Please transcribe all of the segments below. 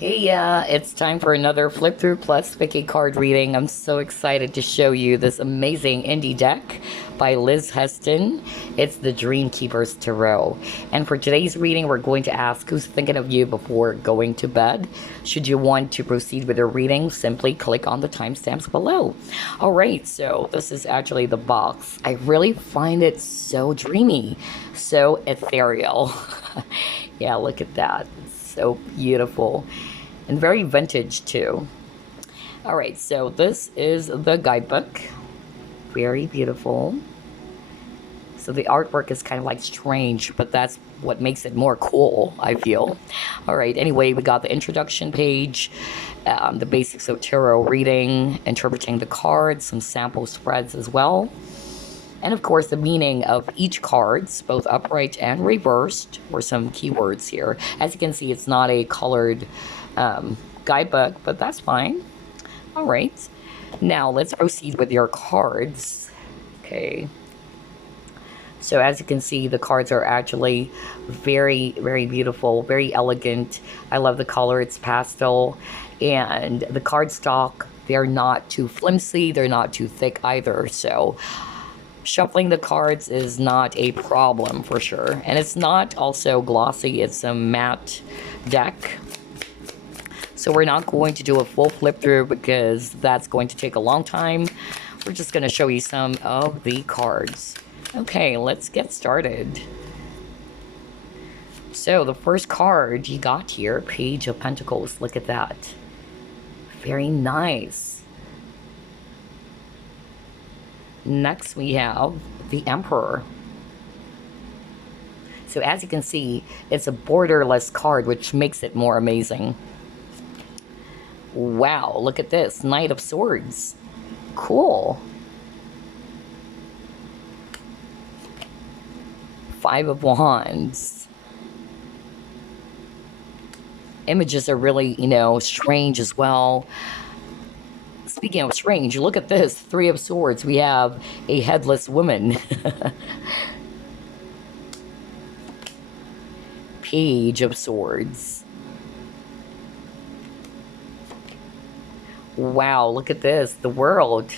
Hey, it's time for another Flip Through Plus Picky card reading. I'm so excited to show you this amazing indie deck by Liz Huston. It's the Dreamkeeper's Tarot. And for today's reading, we're going to ask who's thinking of you before going to bed. Should you want to proceed with your reading, simply click on the timestamps below. All right, so this is actually the box. I really find it so dreamy, so ethereal. Yeah, look at that. It's so beautiful. And very vintage too. All right, so this is the guidebook. Very beautiful. So the artwork is kind of like strange, but that's what makes it more cool, I feel. All right, anyway, we got the introduction page, the basics of tarot reading, interpreting the cards, some sample spreads as well. And of course, the meaning of each cards, both upright and reversed, or some keywords here. As you can see, it's not a colored guidebook, but that's fine. All right, now let's proceed with your cards. Okay. So as you can see, the cards are actually very, very beautiful, very elegant. I love the color, it's pastel. And the cardstock, they're not too flimsy, they're not too thick either. So shuffling the cards is not a problem for sure. And it's not also glossy, it's a matte deck. So we're not going to do a full flip through because that's going to take a long time. We're just going to show you some of the cards. Okay, let's get started. So the first card you got here, Page of Pentacles. Look at that. Very nice. Next we have the Emperor. So as you can see, it's a borderless card, which makes it more amazing. Wow, look at this. Knight of Swords. Cool. Five of Wands. Images are really, strange as well. Speaking of strange, look at this. Three of Swords. We have a headless woman. Page of Swords. Wow, look at this. The World.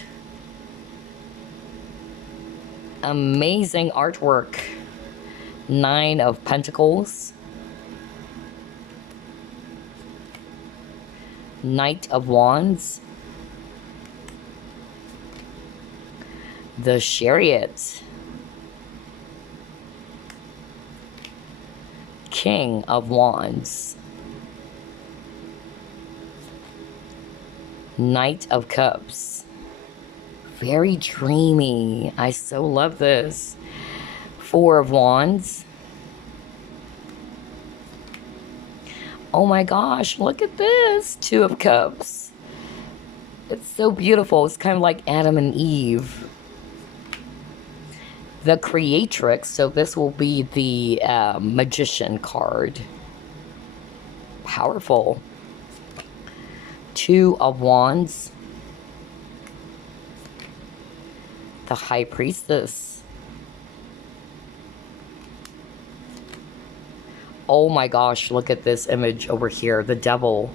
Amazing artwork. Nine of Pentacles. Knight of Wands. The Chariot. King of Wands. Knight of Cups. Very dreamy. I so love this. Four of Wands. Oh my gosh, look at this. Two of Cups. It's so beautiful. It's kind of like Adam and Eve. The Creatrix. So this will be the Magician card. Powerful. Two of Wands. The High Priestess. Oh my gosh, look at this image over here. The Devil.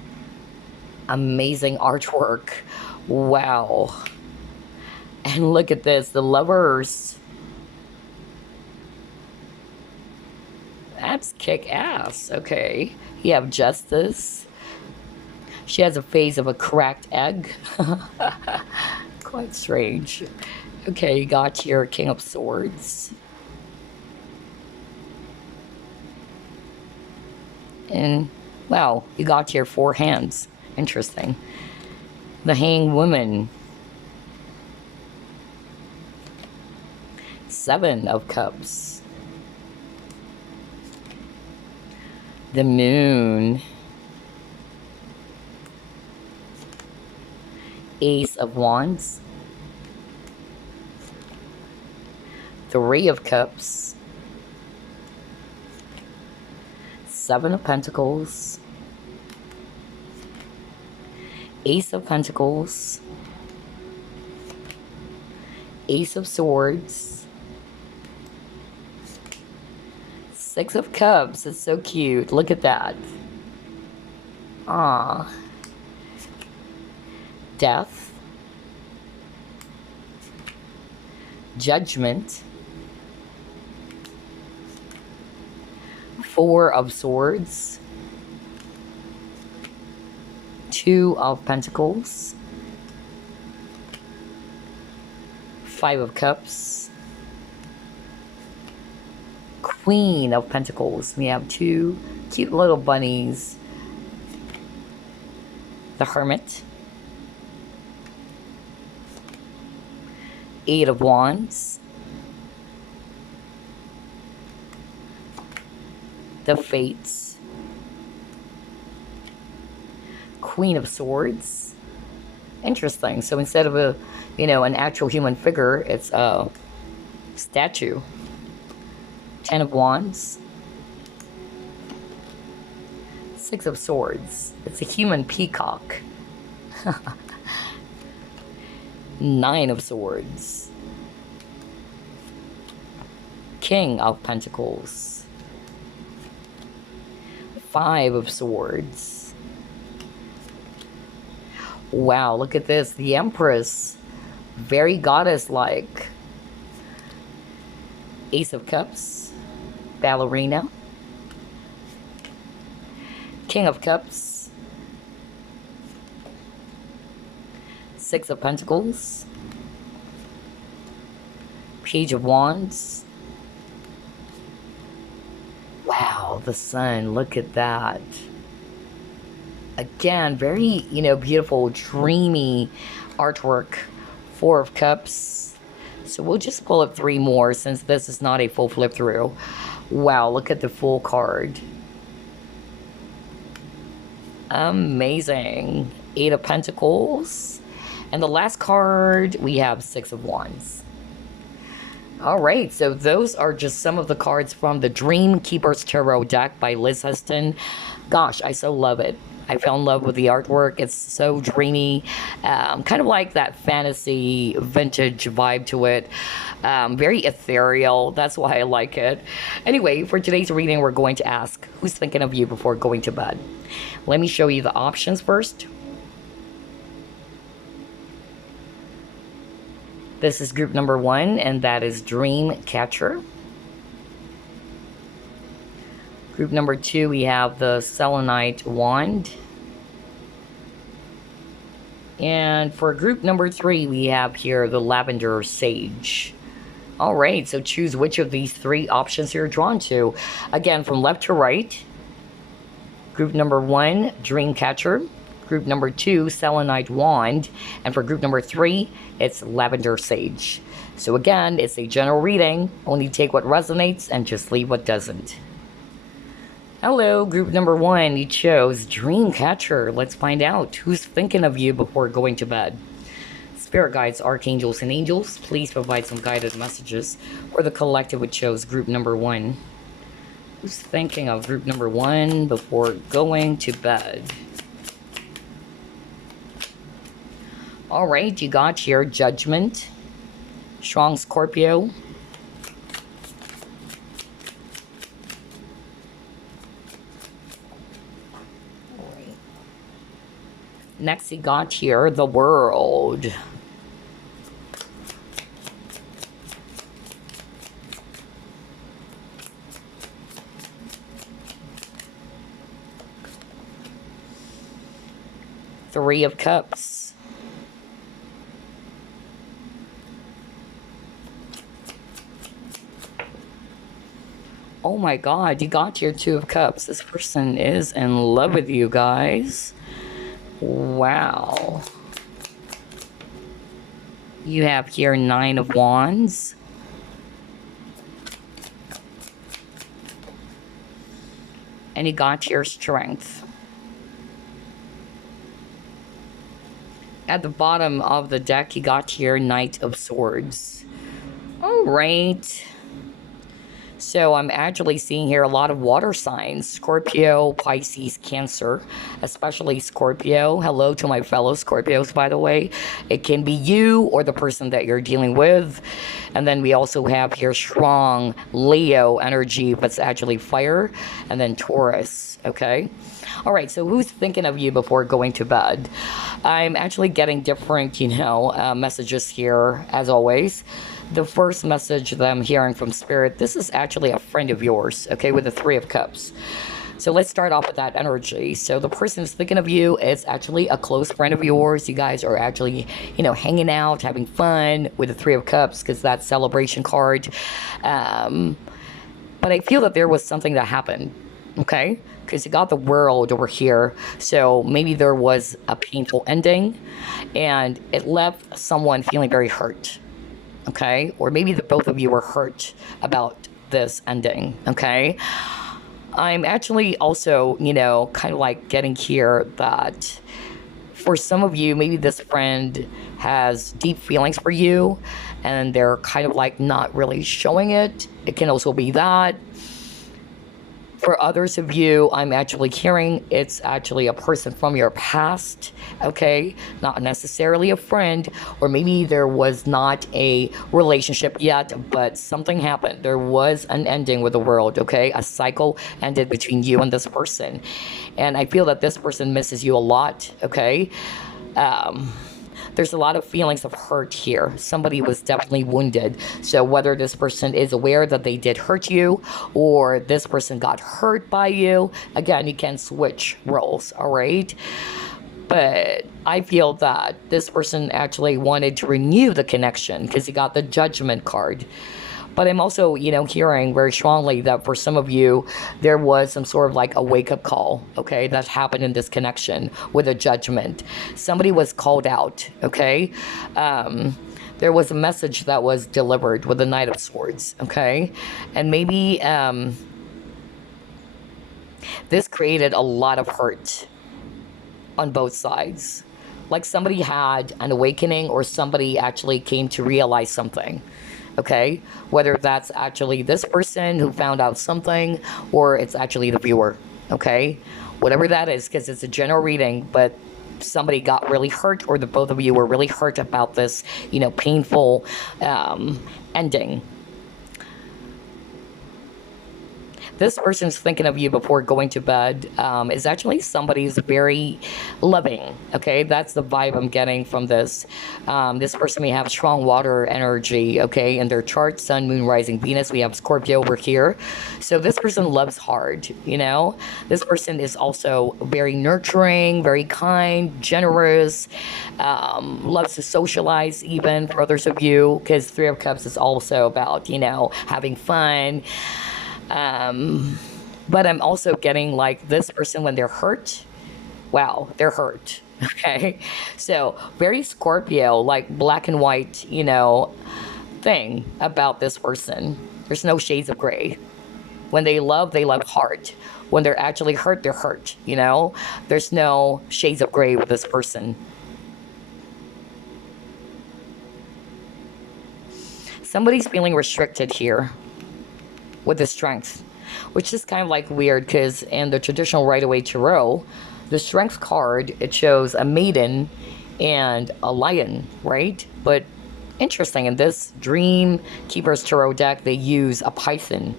Amazing artwork. Wow. And look at this. The Lovers. That's kick-ass. Okay. You have Justice. She has a face of a cracked egg. Quite strange. Okay, you got your King of Swords. And, wow, you got your four hands. Interesting. The Hanged Woman. Seven of Cups. The Moon. Ace of Wands. Three of Cups. Seven of Pentacles. Ace of Pentacles. Ace of Swords. Six of Cups. It's so cute. Look at that. Ah. Death. Judgment. Four of Swords. Two of Pentacles. Five of Cups. Queen of Pentacles. We have two cute little bunnies. The Hermit. Eight of Wands. The Fates. Queen of Swords. Interesting. So instead of a, an actual human figure, it's a statue. Ten of Wands. Six of Swords. It's a human peacock. Nine of Swords. King of Pentacles. Five of Swords. Wow, look at this. The Empress. Very goddess-like. Ace of Cups. Ballerina. King of Cups. Six of Pentacles. Page of Wands. Wow, the Sun. Look at that. Again, very, beautiful, dreamy artwork. Four of Cups. So we'll just pull up three more since this is not a full flip through. Wow, look at the full card. Amazing. Eight of Pentacles. And the last card, we have Six of Wands. All right, so those are just some of the cards from the Dreamkeeper's Tarot deck by Liz Huston. Gosh, I so love it. I fell in love with the artwork. It's so dreamy, kind of like that fantasy vintage vibe to it. Very ethereal. That's why I like it. Anyway, for today's reading, we're going to ask, who's thinking of you before going to bed? Let me show you the options first. This is group number 1, and that is Dreamcatcher. Group number 2, we have the Selenite wand. And for group number 3, we have here the Lavender sage. All right, so choose which of these three options you're drawn to. Again, from left to right. Group number 1, Dreamcatcher. Group number 2, Selenite wand. And for group number 3, it's Lavender sage. So again, it's a general reading. Only take what resonates and just leave what doesn't. Hello, group number 1, you chose Dreamcatcher. Let's find out who's thinking of you before going to bed. Spirit guides, archangels, and angels, please provide some guided messages for the collective which chose group number 1. Who's thinking of group number 1 before going to bed? All right, you got here Judgment, Strong Scorpio, next you got here the World. Three of Cups. Oh my God, you got your Two of Cups. This person is in love with you guys. Wow. You have here Nine of Wands. And you got your Strength. At the bottom of the deck, you got here Knight of Swords. All right. So I'm actually seeing here a lot of water signs. Scorpio, Pisces, Cancer, especially Scorpio. Hello to my fellow Scorpios, by the way. It can be you or the person that you're dealing with. And then we also have here strong Leo energy, but it's actually fire. And then Taurus. okay? All right, so who's thinking of you before going to bed? I'm actually getting different, messages here, as always. The first message that I'm hearing from Spirit, this is actually a friend of yours, okay, with the Three of Cups. So let's start off with that energy. So the person who's thinking of you is actually a close friend of yours. You guys are actually, hanging out, having fun with the Three of Cups because that's celebration card. But I feel that there was something that happened, okay? Because you got the World over here. So maybe there was a painful ending and it left someone feeling very hurt, okay? Or maybe the both of you were hurt about this ending, okay? I'm actually also, kind of like getting here that for some of you, maybe this friend has deep feelings for you and they're kind of like not really showing it. It can also be that. For others of you, I'm actually hearing it's actually a person from your past, okay? Not necessarily a friend, or maybe there was not a relationship yet, but something happened. There was an ending with the World, okay? A cycle ended between you and this person. And I feel that this person misses you a lot, okay? There's a lot of feelings of hurt here. Somebody was definitely wounded. So whether this person is aware that they did hurt you or this person got hurt by you, again, you can switch roles, all right? But I feel that this person actually wanted to renew the connection because you got the Judgment card. But I'm also, hearing very strongly that for some of you, there was some sort of like a wake-up call, okay, that happened in this connection with a Judgment. Somebody was called out, okay? There was a message that was delivered with the Knight of Swords, okay? And maybe this created a lot of hurt on both sides. Like somebody had an awakening or somebody actually came to realize something. Okay, whether that's actually this person who found out something or it's actually the viewer, okay? Whatever that is, because it's a general reading, but somebody got really hurt or the both of you were really hurt about this, painful ending. This person's thinking of you before going to bed is actually somebody who's very loving, okay? That's the vibe I'm getting from this. This person may have strong water energy, okay? In their chart, Sun, Moon, Rising, Venus. We have Scorpio over here. So this person loves hard, This person is also very nurturing, very kind, generous, loves to socialize even for others of you because Three of Cups is also about, having fun. But I'm also getting like this person when they're hurt. Wow, they're hurt. Okay. So very Scorpio, like black and white, thing about this person. There's no shades of gray. When they love hard. When they're actually hurt, they're hurt, There's no shades of gray with this person. Somebody's feeling restricted here with the Strength, which is kind of like weird because in the traditional Rider-Waite Tarot, the Strength card, it shows a maiden and a lion, right? But interesting, in this Dreamkeeper's Tarot deck, they use a python.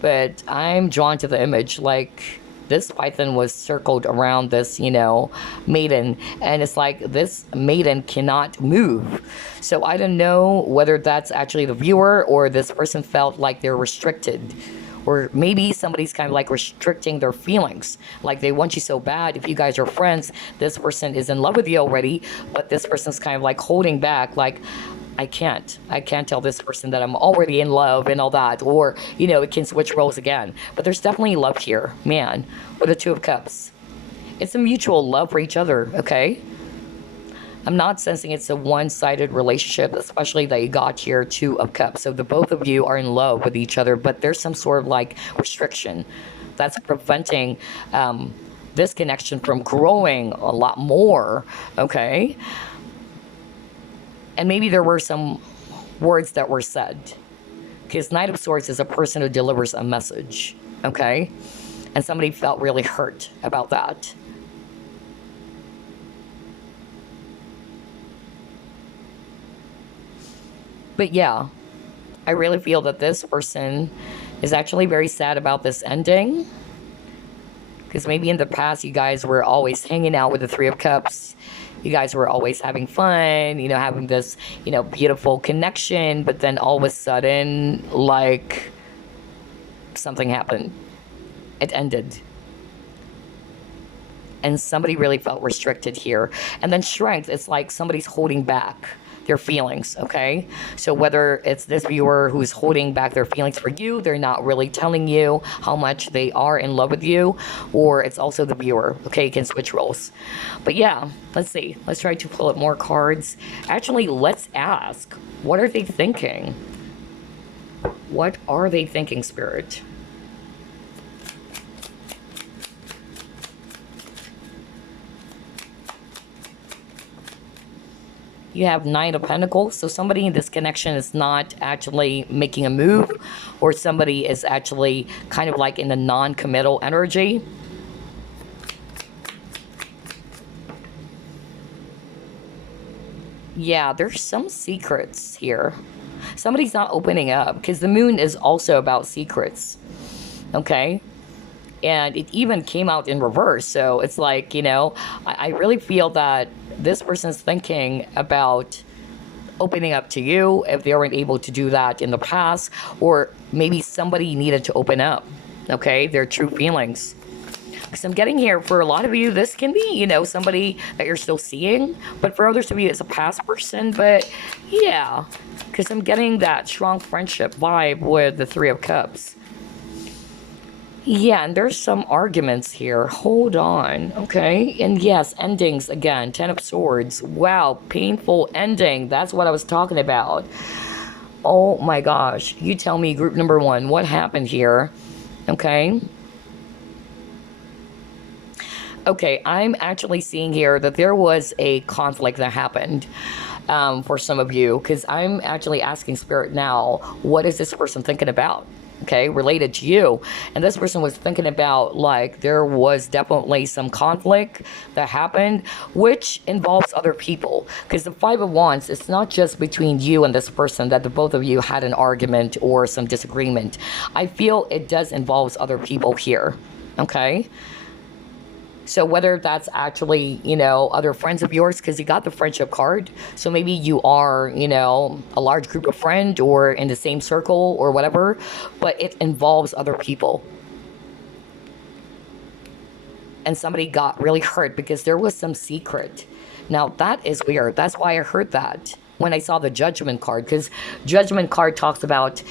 But I'm drawn to the image, like this python was circled around this, maiden. And it's like this maiden cannot move. So I don't know whether that's actually the viewer or this person felt like they're restricted. Or maybe somebody's kind of like restricting their feelings. Like they want you so bad. If you guys are friends, this person is in love with you already. But this person's kind of like holding back. Like, I can't tell this person that I'm already in love and all that. Or, it can switch roles again. But there's definitely love here, man, with the Two of Cups. It's a mutual love for each other, okay? I'm not sensing it's a one-sided relationship, especially that you got here Two of Cups. So the both of you are in love with each other, but there's some sort of like restriction that's preventing this connection from growing a lot more, okay? And maybe there were some words that were said. Because Knight of Swords is a person who delivers a message, okay? And somebody felt really hurt about that. But yeah, I really feel that this person is actually very sad about this ending. Because maybe in the past, you guys were always hanging out with the Three of Cups. You guys were always having fun, you know, having this, you know, beautiful connection. But then all of a sudden, like, something happened. It ended. And somebody really felt restricted here. And then strength, it's like somebody's holding back their feelings, okay? So whether it's this viewer who's holding back their feelings for you, they're not really telling you how much they are in love with you, or it's also the viewer, okay? You can switch roles. But yeah, let's see. Let's try to pull up more cards. Actually, let's ask, what are they thinking? What are they thinking, Spirit? You have Nine of Pentacles, so somebody in this connection is not actually making a move, or somebody is actually kind of like in the non-committal energy. Yeah, there's some secrets here. Somebody's not opening up, because the moon is also about secrets, okay? And it even came out in reverse, so it's like, you know, I really feel that this person's thinking about opening up to you if they weren't able to do that in the past, or maybe somebody needed to open up, okay, their true feelings. Because I'm getting here, for a lot of you, this can be, you know, somebody that you're still seeing, but for others of you, it's a past person. But yeah, because I'm getting that strong friendship vibe with the Three of Cups. Yeah, and there's some arguments here. Hold on, okay? And yes, endings again. Ten of Swords. Wow, painful ending. That's what I was talking about. Oh my gosh. You tell me, group number one, what happened here? Okay. Okay, I'm actually seeing here that there was a conflict that happened for some of you, because I'm actually asking Spirit now, what is this person thinking about? Okay, related to you. And this person was thinking about, like, there was definitely some conflict that happened, which involves other people. Because the Five of Wands, it's not just between you and this person that the both of you had an argument or some disagreement. I feel it does involve other people here. Okay? So whether that's actually, you know, other friends of yours, because you got the friendship card. So maybe you are, you know, a large group of friends or in the same circle or whatever, but it involves other people. And somebody got really hurt because there was some secret. Now that is weird. That's why I heard that when I saw the Judgment card, because Judgment card talks about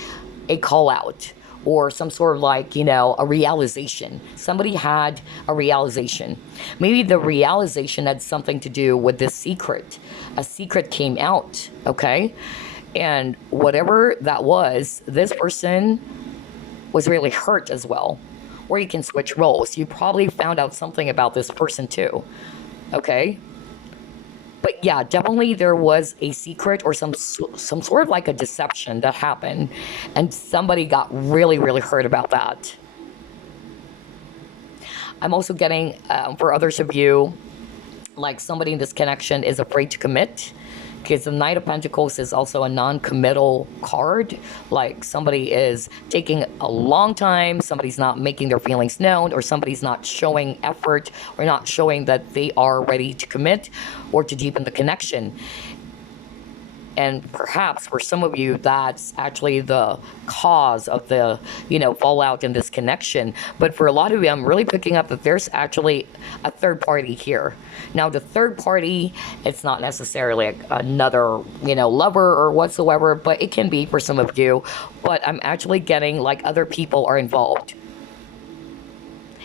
a call out, or some sort of, like, you know, a realization. Somebody had a realization. Maybe the realization had something to do with this secret. A secret came out, okay? And whatever that was, this person was really hurt as well. Or you can switch roles. You probably found out something about this person too, okay? But yeah, definitely there was a secret or some sort of like a deception that happened, and somebody got really, really hurt about that. I'm also getting, for others of you, like somebody in this connection is afraid to commit, because the Knight of Pentacles is also a non-committal card. Like somebody is taking a long time, somebody's not making their feelings known, or somebody's not showing effort, or not showing that they are ready to commit or to deepen the connection. And perhaps for some of you, that's actually the cause of the, you know, fallout in this connection. But for a lot of you, I'm really picking up that there's actually a third party here. Now, the third party, it's not necessarily another, you know, lover or whatsoever, but it can be for some of you. But I'm actually getting like other people are involved.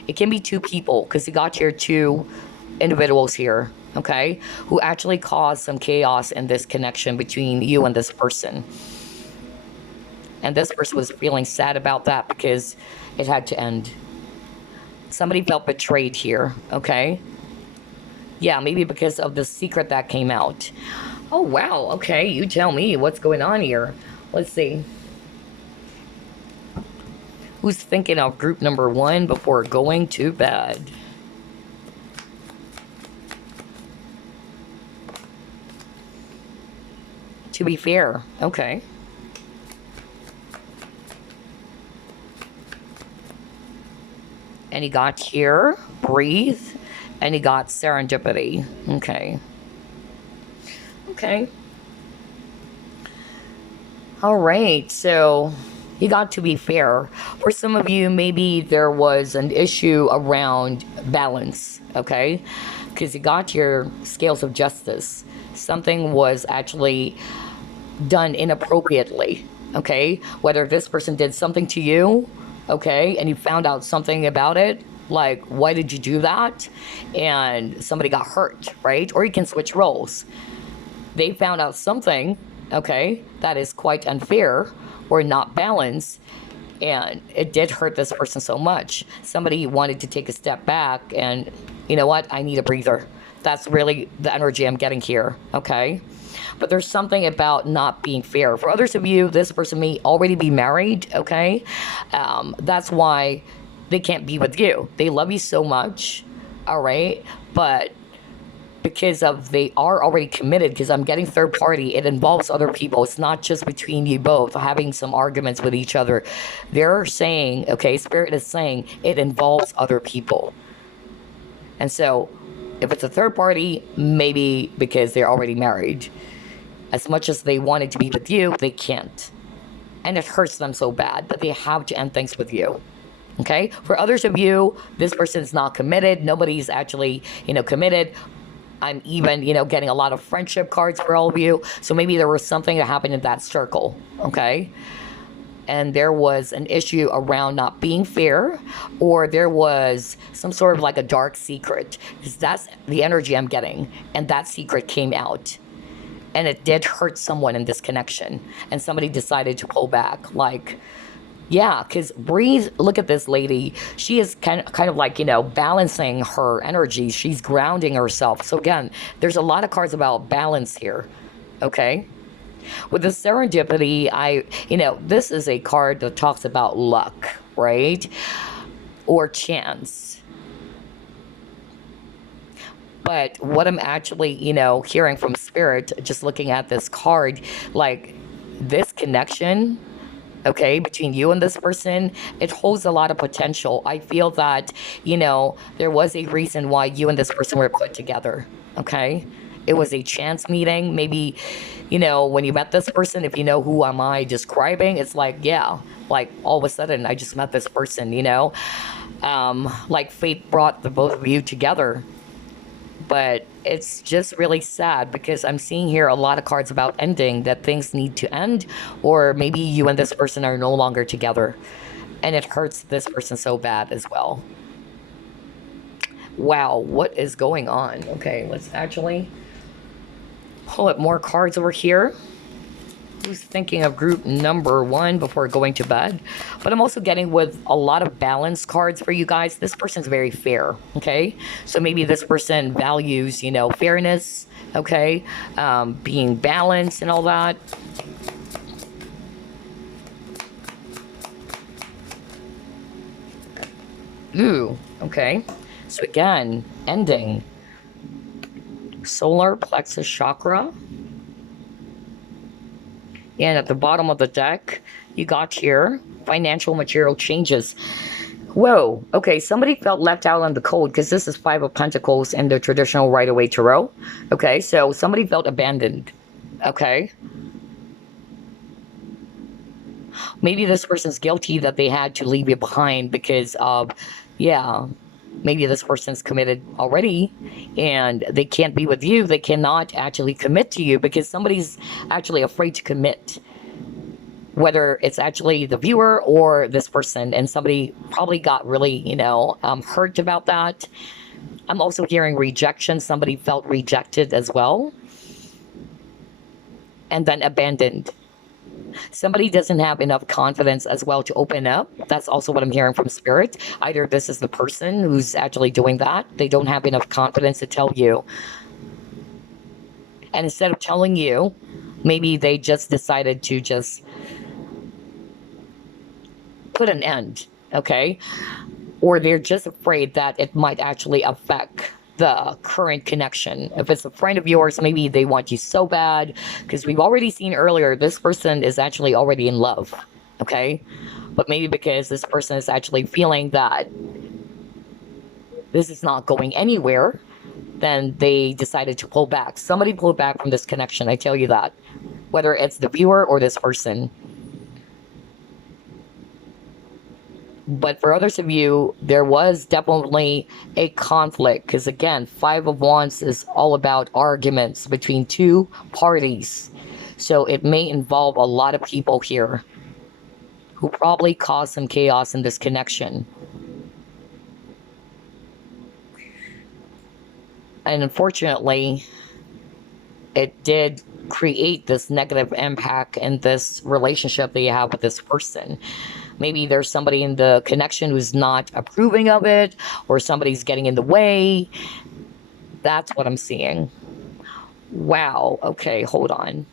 It can be two people, because you got your two individuals here, okay, who actually caused some chaos in this connection between you and this person. And this person was feeling sad about that because it had to end. Somebody felt betrayed here, okay? Yeah, maybe because of the secret that came out. Oh, wow, okay, you tell me what's going on here. Let's see. Who's thinking of group number one before going to bed? To be fair, okay. And you got here, breathe. And you got serendipity. Okay. Okay. All right. So you got to be fair. For some of you, maybe there was an issue around balance. Okay. Because you got your scales of justice. Something was actually done inappropriately. Okay. Whether this person did something to you, okay, and you found out something about it, like, why did you do that? And somebody got hurt, right? Or you can switch roles. They found out something, okay, that is quite unfair or not balanced, and it did hurt this person so much. Somebody wanted to take a step back and, you know what, I need a breather. That's really the energy I'm getting here, okay? But there's something about not being fair. For others of you, this person may already be married, okay? That's why they can't be with you. They love you so much, all right? But because of they are already committed, because I'm getting third party, it involves other people. It's not just between you both having some arguments with each other. They're saying, okay, Spirit is saying it involves other people. And so if it's a third party, maybe because they're already married. As much as they wanted to be with you, they can't. And it hurts them so bad that they have to end things with you. Okay? For others of you, this person is not committed. Nobody's actually, committed. I'm even, getting a lot of friendship cards for all of you. So maybe there was something that happened in that circle. Okay? And there was an issue around not being fair, or there was some sort of like a dark secret. Because that's the energy I'm getting. And that secret came out. And it did hurt someone in this connection. And somebody decided to pull back. Like, yeah, because breathe, look at this lady. She is kind of like, balancing her energy. She's grounding herself. So again, there's a lot of cards about balance here. Okay? With the serendipity, this is a card that talks about luck, right? Or chance. But what I'm actually, hearing from Spirit, just looking at this card, like this connection, okay, between you and this person, it holds a lot of potential. I feel that, there was a reason why you and this person were put together, okay? It was a chance meeting. Maybe, when you met this person, if you know who am I describing, it's like, yeah, like all of a sudden I just met this person, like fate brought the both of you together. But it's just really sad because I'm seeing here a lot of cards about ending, that things need to end, or maybe you and this person are no longer together. And it hurts this person so bad as well. Wow, what is going on? Okay, let's actually pull up more cards over here. Who's thinking of group number 1 before going to bed? But I'm also getting with a lot of balance cards for you guys. This person's very fair, okay? So maybe this person values, fairness, okay? Being balanced and all that. Ooh, okay. So again, ending. Solar plexus chakra. And at the bottom of the deck, you got here, financial material changes. Whoa, okay, somebody felt left out on the cold because this is 5 of Pentacles in the traditional Rider-Waite Tarot. Okay, so somebody felt abandoned. Okay. Maybe this person's guilty that they had to leave you behind because of, maybe this person's committed already and they can't be with you. They cannot actually commit to you because somebody's actually afraid to commit. Whether it's actually the viewer or this person, and somebody probably got really, hurt about that. I'm also hearing rejection. Somebody felt rejected as well. And then abandoned. Somebody doesn't have enough confidence as well to open up. That's also what I'm hearing from Spirit. Either this is the person who's actually doing that. They don't have enough confidence to tell you. And instead of telling you, maybe they just decided to just put an end, okay? Or they're just afraid that it might actually affect the current connection. If it's a friend of yours, maybe they want you so bad, because we've already seen earlier, this person is actually already in love, okay? But maybe because this person is actually feeling that this is not going anywhere, then they decided to pull back. Somebody pulled back from this connection, I tell you that. Whether it's the viewer or this person. But for others of you, there was definitely a conflict. Because again, Five of Wands is all about arguments between two parties. So it may involve a lot of people here who probably caused some chaos in this connection. And unfortunately, it did create this negative impact in this relationship that you have with this person. Maybe there's somebody in the connection who's not approving of it, or somebody's getting in the way. That's what I'm seeing. Wow. Okay, hold on.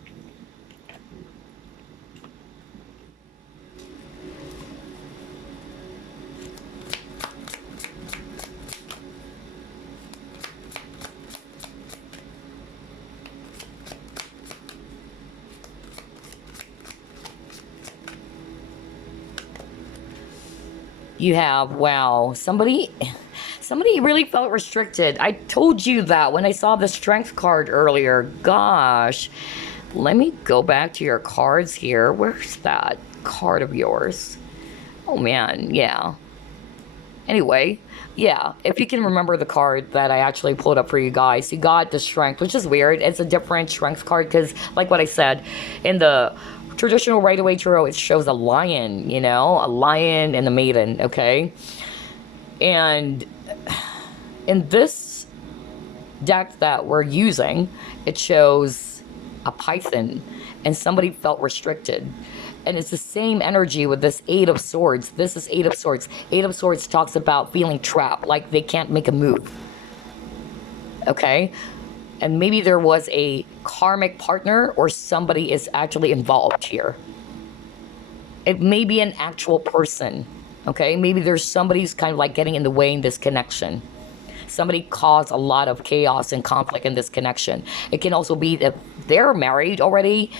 You have, wow, somebody really felt restricted. I told you that when I saw the strength card earlier. Gosh, let me go back to your cards here. Where's that card of yours? Oh man, yeah. Anyway, yeah, if you can remember the card that I actually pulled up for you guys, you got the strength, which is weird. It's a different strength card because, like what I said, in the traditional Rider-Waite tarot, it shows a lion, you know, a lion and a maiden, okay? And in this deck that we're using, it shows a python, and somebody felt restricted. And it's the same energy with this Eight of Swords. This is Eight of Swords. Eight of Swords talks about feeling trapped, like they can't make a move. Okay? And maybe there was a karmic partner, or somebody is actually involved here. It may be an actual person. Okay? Maybe there's somebody who's kind of like getting in the way in this connection. Somebody caused a lot of chaos and conflict in this connection. It can also be that they're married already.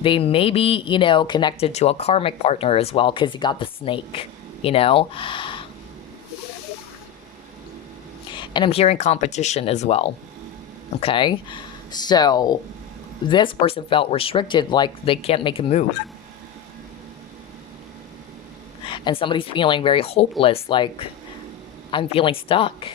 They may be, you know, connected to a karmic partner as well, because you got the snake, you know. And I'm hearing competition as well. Okay? So this person felt restricted, like they can't make a move. And somebody's feeling very hopeless, like I'm feeling stuck.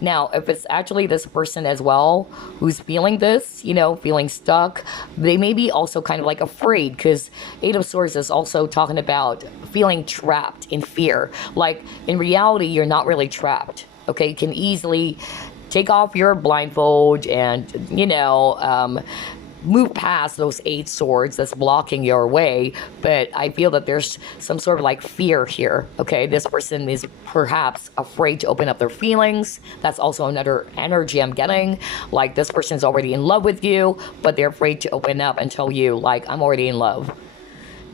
Now, if it's actually this person as well who's feeling this, you know, feeling stuck, they may be also kind of like afraid, because Eight of Swords is also talking about feeling trapped in fear. Like, in reality, you're not really trapped, okay? You can easily take off your blindfold and, you know, move past those Eight Swords that's blocking your way. But I feel that there's some sort of like fear here, okay? This person is perhaps afraid to open up their feelings. That's also another energy I'm getting. Like, this person's already in love with you, but they're afraid to open up and tell you, like, I'm already in love.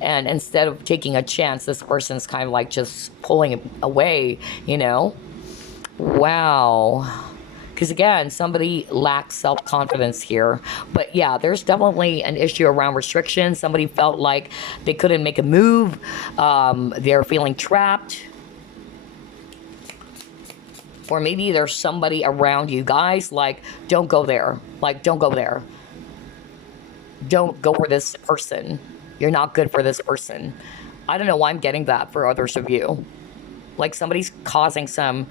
And instead of taking a chance, this person's kind of like just pulling away, you know? Wow. Because again, somebody lacks self-confidence here. But yeah, there's definitely an issue around restrictions. Somebody felt like they couldn't make a move. They're feeling trapped. Or maybe there's somebody around you guys, like, don't go there. Like, don't go there. Don't go for this person. You're not good for this person. I don't know why I'm getting that for others of you. Like, somebody's causing some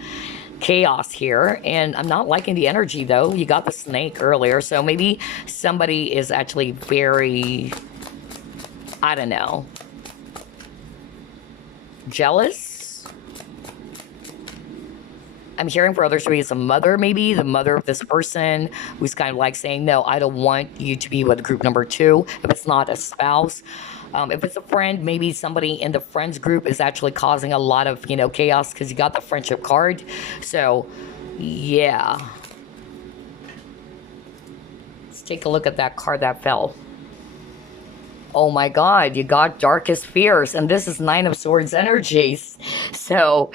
chaos here, and I'm not liking the energy though. You got the snake earlier, so maybe somebody is actually very, I don't know, jealous. I'm hearing for others to be a mother, maybe the mother of this person who's kind of like saying, no, I don't want you to be with group number 2. If it's not a spouse, if it's a friend, maybe somebody in the friends group is actually causing a lot of, you know, chaos, because you got the friendship card. So, yeah. Let's take a look at that card that fell. Oh my God, you got Darkest Fears, and this is Nine of Swords energies. So,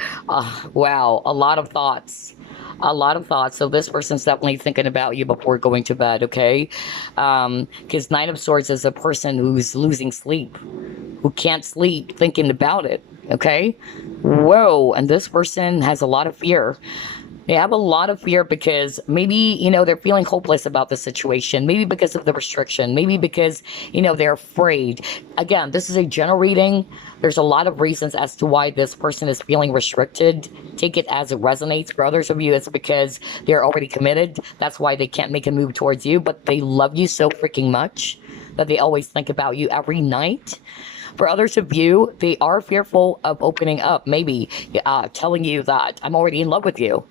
wow, a lot of thoughts. A lot of thoughts. So this person's definitely thinking about you before going to bed, okay? Because Nine of Swords is a person who's losing sleep, who can't sleep thinking about it, okay? Whoa, and this person has a lot of fear. They have a lot of fear because maybe, they're feeling hopeless about the situation. Maybe because of the restriction. Maybe because, they're afraid. Again, this is a general reading. There's a lot of reasons as to why this person is feeling restricted. Take it as it resonates. For others of you, it's because they're already committed. That's why they can't make a move towards you. But they love you so freaking much that they always think about you every night. For others of you, they are fearful of opening up. Maybe telling you that I'm already in love with you.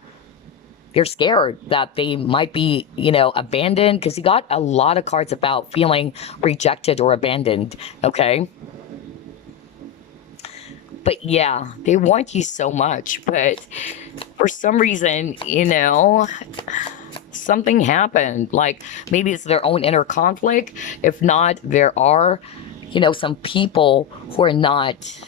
You're scared that they might be, abandoned, because you got a lot of cards about feeling rejected or abandoned, okay? But yeah, they want you so much, but for some reason, something happened. Like maybe it's their own inner conflict. If not, there are, some people who are not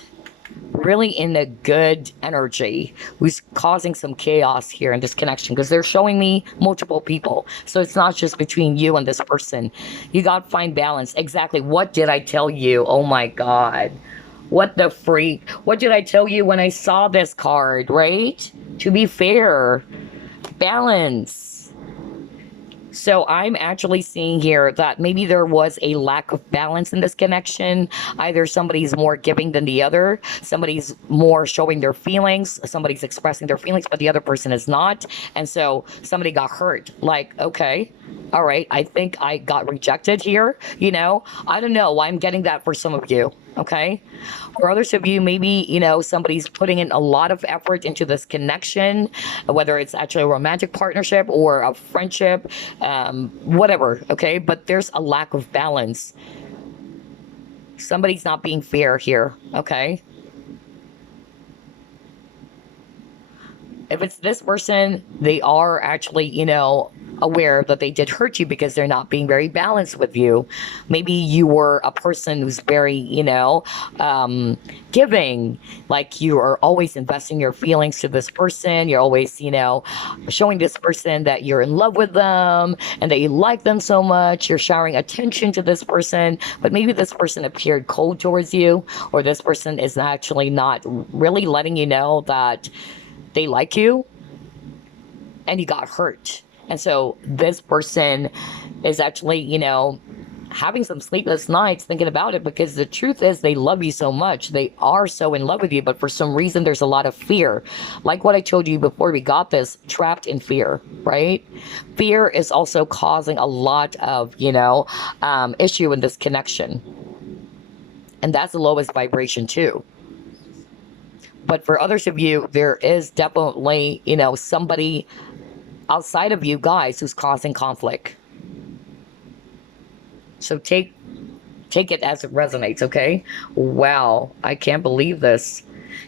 really in a good energy, who's causing some chaos here in this connection, because they're showing me multiple people. So it's not just between you and this person. You got to find balance. Exactly. What did I tell you? Oh my God. What the freak? What did I tell you when I saw this card, right? To be fair, balance. So I'm actually seeing here that maybe there was a lack of balance in this connection. Either somebody's more giving than the other, somebody's more showing their feelings, somebody's expressing their feelings, but the other person is not. And so somebody got hurt. Like, okay, all right, I think I got rejected here. I don't know why I'm getting that for some of you. Okay. For others of you, maybe, somebody's putting in a lot of effort into this connection, whether it's actually a romantic partnership or a friendship, whatever. Okay. But there's a lack of balance. Somebody's not being fair here. Okay. If it's this person, they are actually, aware that they did hurt you because they're not being very balanced with you. Maybe you were a person who's very, giving, like you are always investing your feelings to this person. You're always, showing this person that you're in love with them and that you like them so much. You're showering attention to this person, but maybe this person appeared cold towards you, or this person is actually not really letting you know that they like you, and you got hurt. And so this person is actually, having some sleepless nights thinking about it, because the truth is they love you so much. They are so in love with you, but for some reason there's a lot of fear. Like what I told you before we got this, trapped in fear, right? Fear is also causing a lot of, issue in this connection. And that's the lowest vibration too. But for others of you, there is definitely, somebody outside of you guys who's causing conflict. So take it as it resonates, okay? Wow, I can't believe this.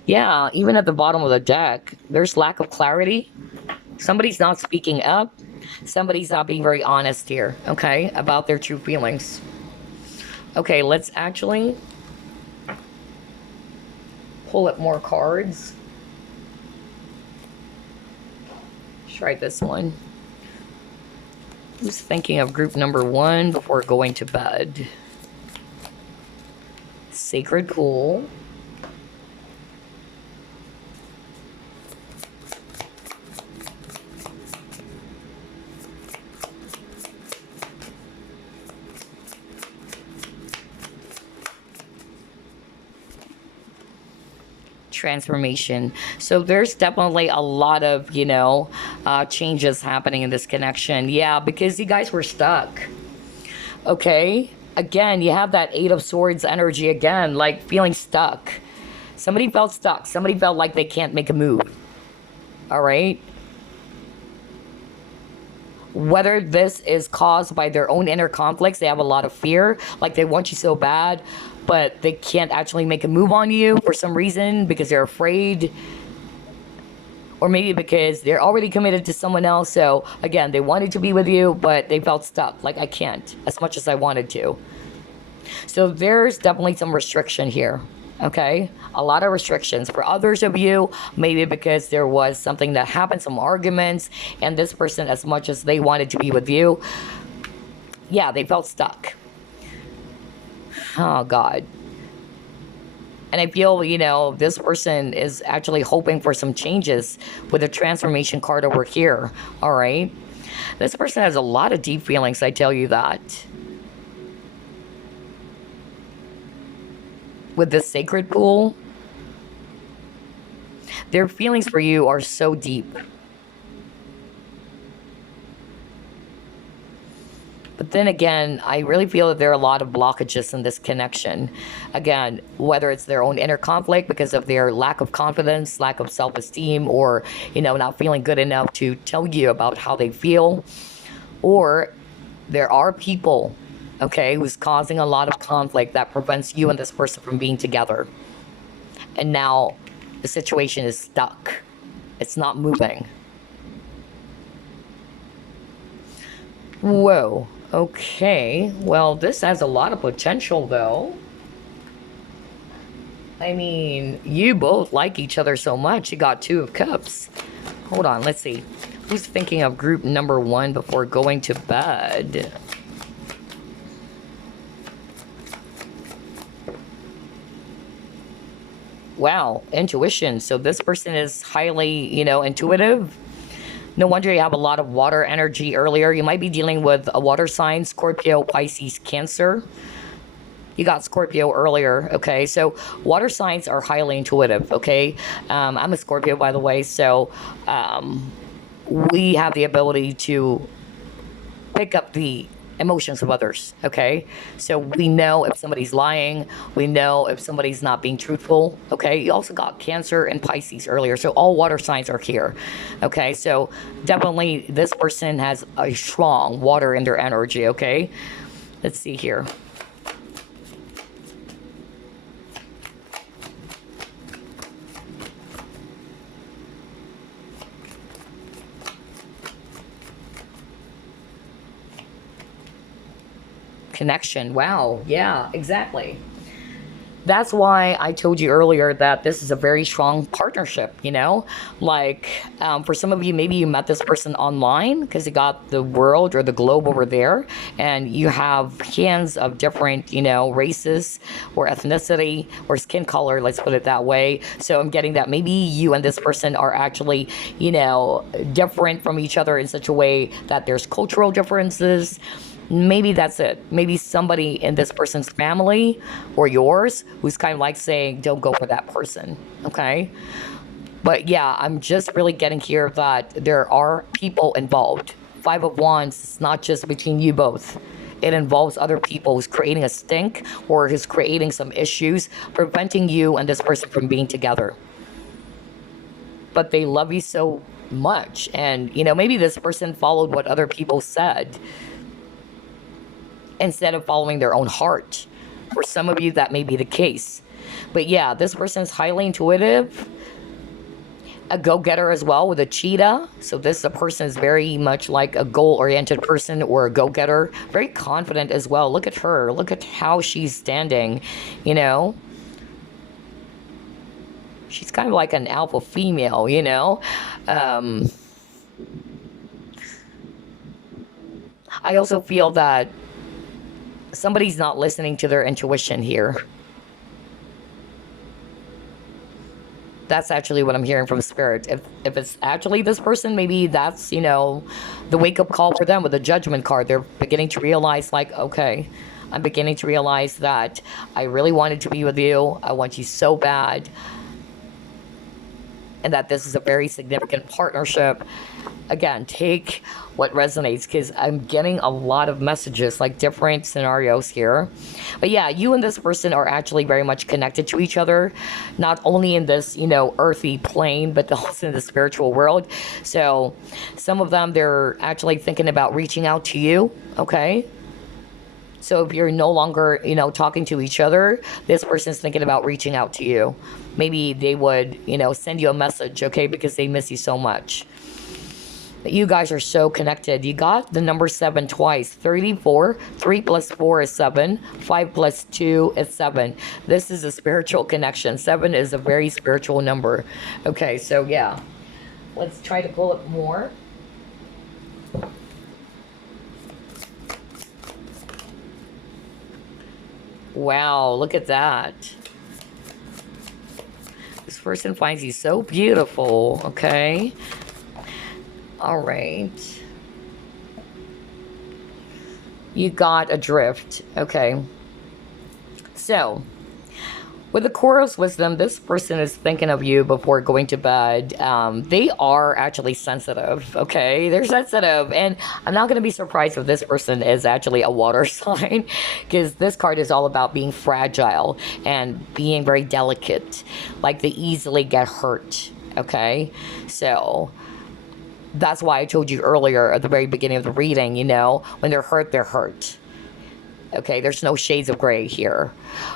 Yeah, even at the bottom of the deck, there's lack of clarity. Somebody's not speaking up. Somebody's not being very honest here, okay, about their true feelings. Okay, let's actually pull up more cards. Try this one. Who's thinking of group number 1 before going to bed? Sacred Pool. Transformation. So there's definitely a lot of, changes happening in this connection. Yeah, because you guys were stuck. Okay. Again, you have that 8 of Swords energy again, like feeling stuck. Somebody felt stuck. Somebody felt like they can't make a move. All right. Whether this is caused by their own inner conflicts, they have a lot of fear, like they want you so bad, but they can't actually make a move on you for some reason because they're afraid, or maybe because they're already committed to someone else. So again, they wanted to be with you, but they felt stuck, like I can't as much as I wanted to. So there's definitely some restriction here. Okay, a lot of restrictions. For others of you, maybe because there was something that happened, some arguments, and this person, as much as they wanted to be with you, yeah, they felt stuck. Oh God. And I feel, you know, this person is actually hoping for some changes with the transformation card over here. All right. This person has a lot of deep feelings, I tell you that. With this sacred pool, their feelings for you are so deep. But then again, I really feel that there are a lot of blockages in this connection. Again, whether it's their own inner conflict because of their lack of confidence, lack of self-esteem, or, you know, not feeling good enough to tell you about how they feel. Or there are people, okay, who's causing a lot of conflict that prevents you and this person from being together. And now the situation is stuck. It's not moving. Whoa. Okay. Well, this has a lot of potential, though. I mean, you both like each other so much. You got 2 of Cups. Hold on. Let's see. Who's thinking of group number 1 before going to bed? Wow. Intuition. So this person is highly, you know, intuitive. No wonder you have a lot of water energy earlier. You might be dealing with a water sign, Scorpio, Pisces, Cancer. You got Scorpio earlier, okay? So water signs are highly intuitive, okay? I'm a Scorpio, by the way, so we have the ability to pick up the emotions of others, okay? So we know if somebody's lying, we know if somebody's not being truthful, okay? You also got Cancer and Pisces earlier, so all water signs are here, okay? So definitely this person has a strong water in their energy, okay? Let's see here. Connection. Wow. Yeah, exactly. That's why I told you earlier that this is a very strong partnership, you know? Like, for some of you, maybe you met this person online because you got the world or the globe over there, and you have hands of different, you know, races or ethnicity or skin color, let's put it that way. So I'm getting that maybe you and this person are actually, you know, different from each other in such a way that there's cultural differences. Maybe that's it. Maybe somebody in this person's family or yours who's kind of like saying, don't go for that person. Okay. But yeah, I'm just really getting here that there are people involved. 5 of Wands, it's not just between you both. It involves other people who's creating a stink or who's creating some issues, preventing you and this person from being together. But they love you so much. And, you know, maybe this person followed what other people said instead of following their own heart. For some of you, that may be the case. But yeah, this person is highly intuitive, a go-getter as well with a cheetah. So this person is very much like a goal-oriented person or a go-getter, very confident as well. Look at her. Look at how she's standing, you know. She's kind of like an alpha female, you know. I also feel that somebody's not listening to their intuition here. That's actually what I'm hearing from Spirit. If it's actually this person, maybe that's, you know, the wake-up call for them with the Judgment card. They're beginning to realize, like, okay, I'm beginning to realize that I really wanted to be with you. I want you so bad. And that this is a very significant partnership. Again, take what resonates, because I'm getting a lot of messages, like different scenarios here. But yeah, you and this person are actually very much connected to each other, not only in this, you know, earthy plane, but also in the spiritual world. So some of them, they're actually thinking about reaching out to you, okay? So if you're no longer, you know, talking to each other, this person's thinking about reaching out to you. Maybe they would, you know, send you a message, okay, because they miss you so much. But you guys are so connected. You got the number 7 twice. 34. 3 plus 4 is 7. 5 plus 2 is 7. This is a spiritual connection. 7 is a very spiritual number. Okay, so yeah. Let's try to pull up more. Wow, look at that. person finds you so beautiful, okay? All right. You got adrift, okay? So, with the chorus wisdom, this person is thinking of you before going to bed. They are actually sensitive, okay? They're sensitive. And I'm not going to be surprised if this person is actually a water sign, because this card is all about being fragile and being very delicate. Like they easily get hurt, okay? So that's why I told you earlier at the very beginning of the reading, you know, when they're hurt, they're hurt. Okay, there's no shades of gray here.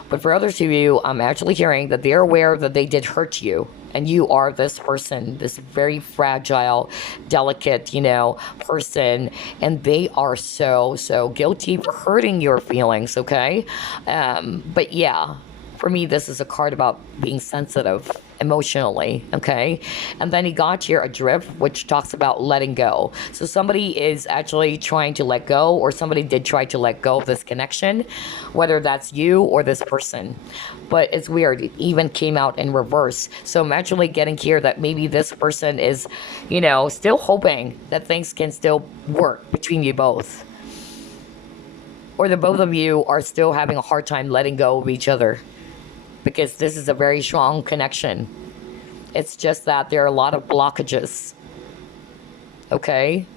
But for others of you, I'm actually hearing that they're aware that they did hurt you. And you are this person, this very fragile, delicate, you know, person. And they are so, so guilty for hurting your feelings, okay? But yeah, for me, this is a card about being sensitive emotionally, okay? And then he got here adrift, which talks about letting go. So somebody is actually trying to let go, or somebody did try to let go of this connection, whether that's you or this person. But it's weird, it even came out in reverse. So I'm actually getting here that maybe this person is, you know, still hoping that things can still work between you both. Or the both of you are still having a hard time letting go of each other, because this is a very strong connection. It's just that there are a lot of blockages. Okay?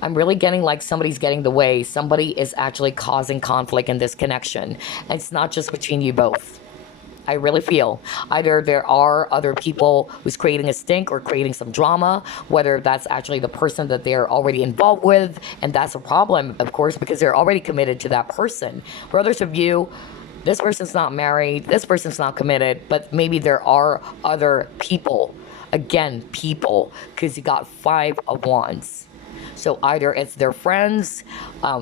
I'm really getting like somebody's getting the way. Somebody is actually causing conflict in this connection. And it's not just between you both. I really feel either there are other people who's creating a stink or creating some drama, whether that's actually the person that they're already involved with. And that's a problem, of course, because they're already committed to that person. For others of you, this person's not married, this person's not committed, but maybe there are other people. Again, people, because you got 5 of Wands. So either it's their friends,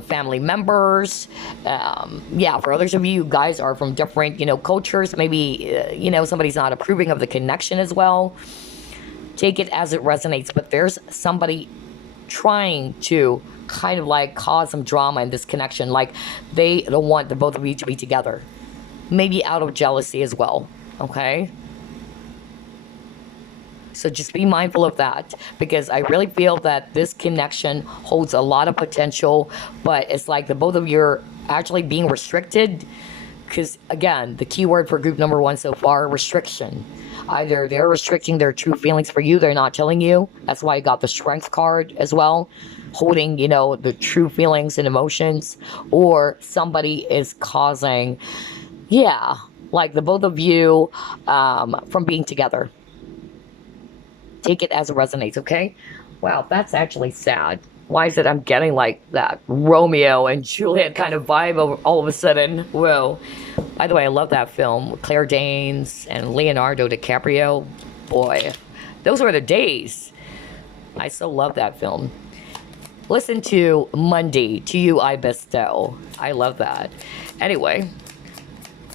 family members. Yeah, for others of you, guys are from different, you know, cultures. Maybe, you know, somebody's not approving of the connection as well. Take it as it resonates, but there's somebody trying to kind of like cause some drama in this connection. Like they don't want the both of you to be together. Maybe out of jealousy as well, okay? So just be mindful of that, because I really feel that this connection holds a lot of potential, but it's like the both of you are actually being restricted, because again, the key word for group number 1 so far, restriction. Either they're restricting their true feelings for you, they're not telling you. That's why I got the strength card as well, holding, you know, the true feelings and emotions, or somebody is causing, yeah, like the both of you from being together. Take it as it resonates, okay? Wow, that's actually sad. Why is it I'm getting like that Romeo and Juliet kind of vibe all of a sudden? Whoa. By the way, I love that film. Claire Danes and Leonardo DiCaprio. Boy, those were the days. I so love that film. Listen to Monday, To You I Bestow. I love that. Anyway,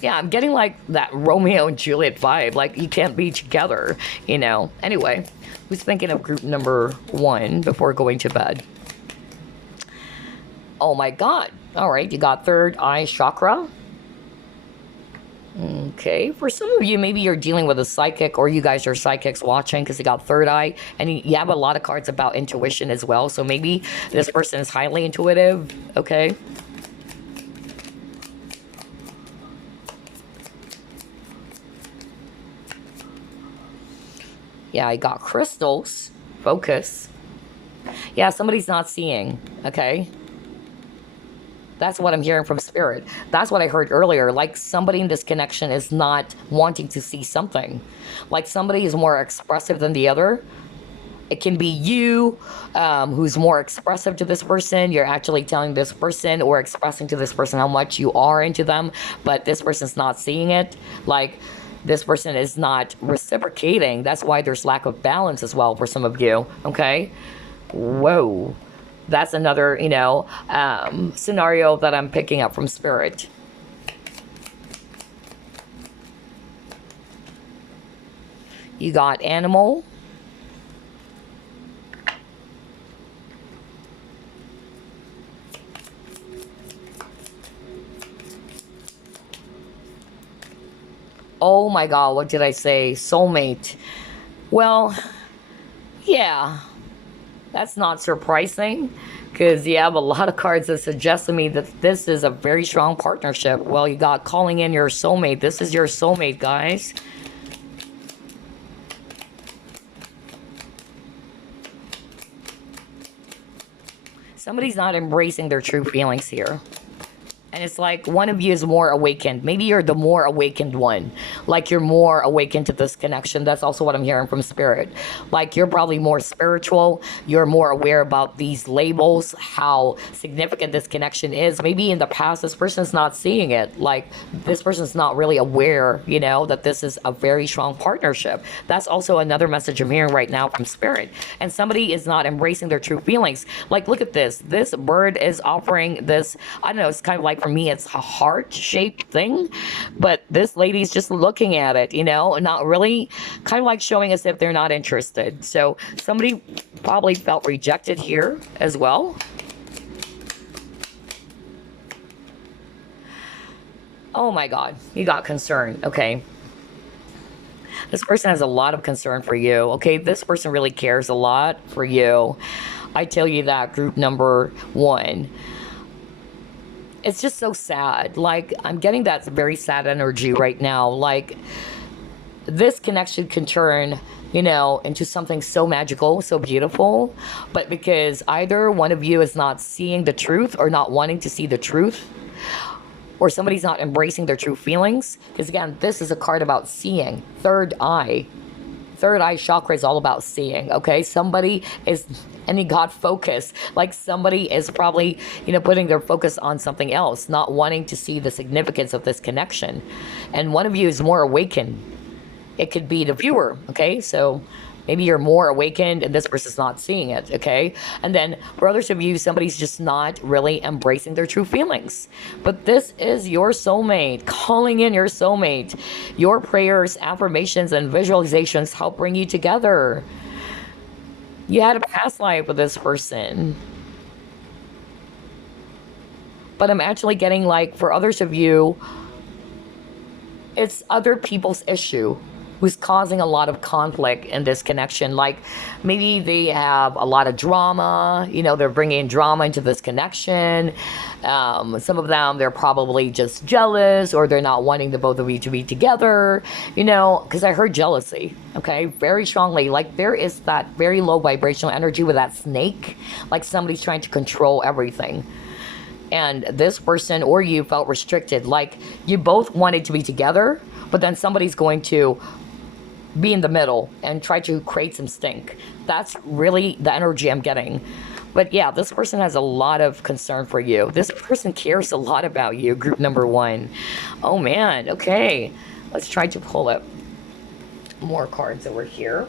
yeah, I'm getting like that Romeo and Juliet vibe. Like you can't be together, you know. Anyway, who's thinking of group number 1 before going to bed? Oh my God. All right, you got third eye chakra. Okay, for some of you, maybe you're dealing with a psychic, or you guys are psychics watching, because you got third eye, and you have a lot of cards about intuition as well. So maybe this person is highly intuitive, okay? Yeah, I got crystals. Focus. Yeah, somebody's not seeing, okay? That's what I'm hearing from Spirit. That's what I heard earlier. Like somebody in this connection is not wanting to see something. Like somebody is more expressive than the other. It can be you who's more expressive to this person. You're actually telling this person or expressing to this person how much you are into them, but this person's not seeing it. Like this person is not reciprocating. That's why there's lack of balance as well for some of you, okay? Whoa. That's another, you know, scenario that I'm picking up from Spirit. You got animal. Oh my God, what did I say? Soulmate. Well, yeah, that's not surprising because you have a lot of cards that suggest to me that this is a very strong partnership. Well, you got calling in your soulmate. This is your soulmate, guys. Somebody's not embracing their true feelings here. And it's like one of you is more awakened. Maybe you're the more awakened one. Like you're more awakened to this connection. That's also what I'm hearing from Spirit. Like you're probably more spiritual. You're more aware about these labels, how significant this connection is. Maybe in the past, this person's not seeing it. Like this person's not really aware, you know, that this is a very strong partnership. That's also another message I'm hearing right now from Spirit. And somebody is not embracing their true feelings. Like, look at this. This bird is offering this, I don't know, it's kind of like, for me, it's a heart-shaped thing, but this lady's just looking at it, you know, not really, kind of like showing us if they're not interested. So somebody probably felt rejected here as well. Oh my God, you got concern. Okay. This person has a lot of concern for you. Okay, this person really cares a lot for you. I tell you that, group number 1. It's just so sad. Like, I'm getting that very sad energy right now. Like, this connection can turn, you know, into something so magical, so beautiful. But because either one of you is not seeing the truth or not wanting to see the truth, or somebody's not embracing their true feelings. Because again, this is a card about seeing. Third eye. Third eye chakra is all about seeing, okay? Somebody is, and you got focus. Like somebody is probably, you know, putting their focus on something else, not wanting to see the significance of this connection. And one of you is more awakened. It could be the viewer, okay? So maybe you're more awakened and this person's not seeing it, okay? And then for others of you, somebody's just not really embracing their true feelings. But this is your soulmate, calling in your soulmate. Your prayers, affirmations, and visualizations help bring you together. You had a past life with this person. But I'm actually getting, like, for others of you, it's other people's issue who's causing a lot of conflict in this connection. Like maybe they have a lot of drama, you know, they're bringing drama into this connection. Some of them, they're probably just jealous, or they're not wanting the both of you to be together, you know, because I heard jealousy, okay, very strongly. Like there is that very low vibrational energy with that snake, like somebody's trying to control everything. And this person or you felt restricted, like you both wanted to be together, but then somebody's going to be in the middle and try to create some stink. That's really the energy I'm getting. But yeah, this person has a lot of concern for you. This person cares a lot about you, group number 1. Oh man, okay. Let's try to pull up more cards over here.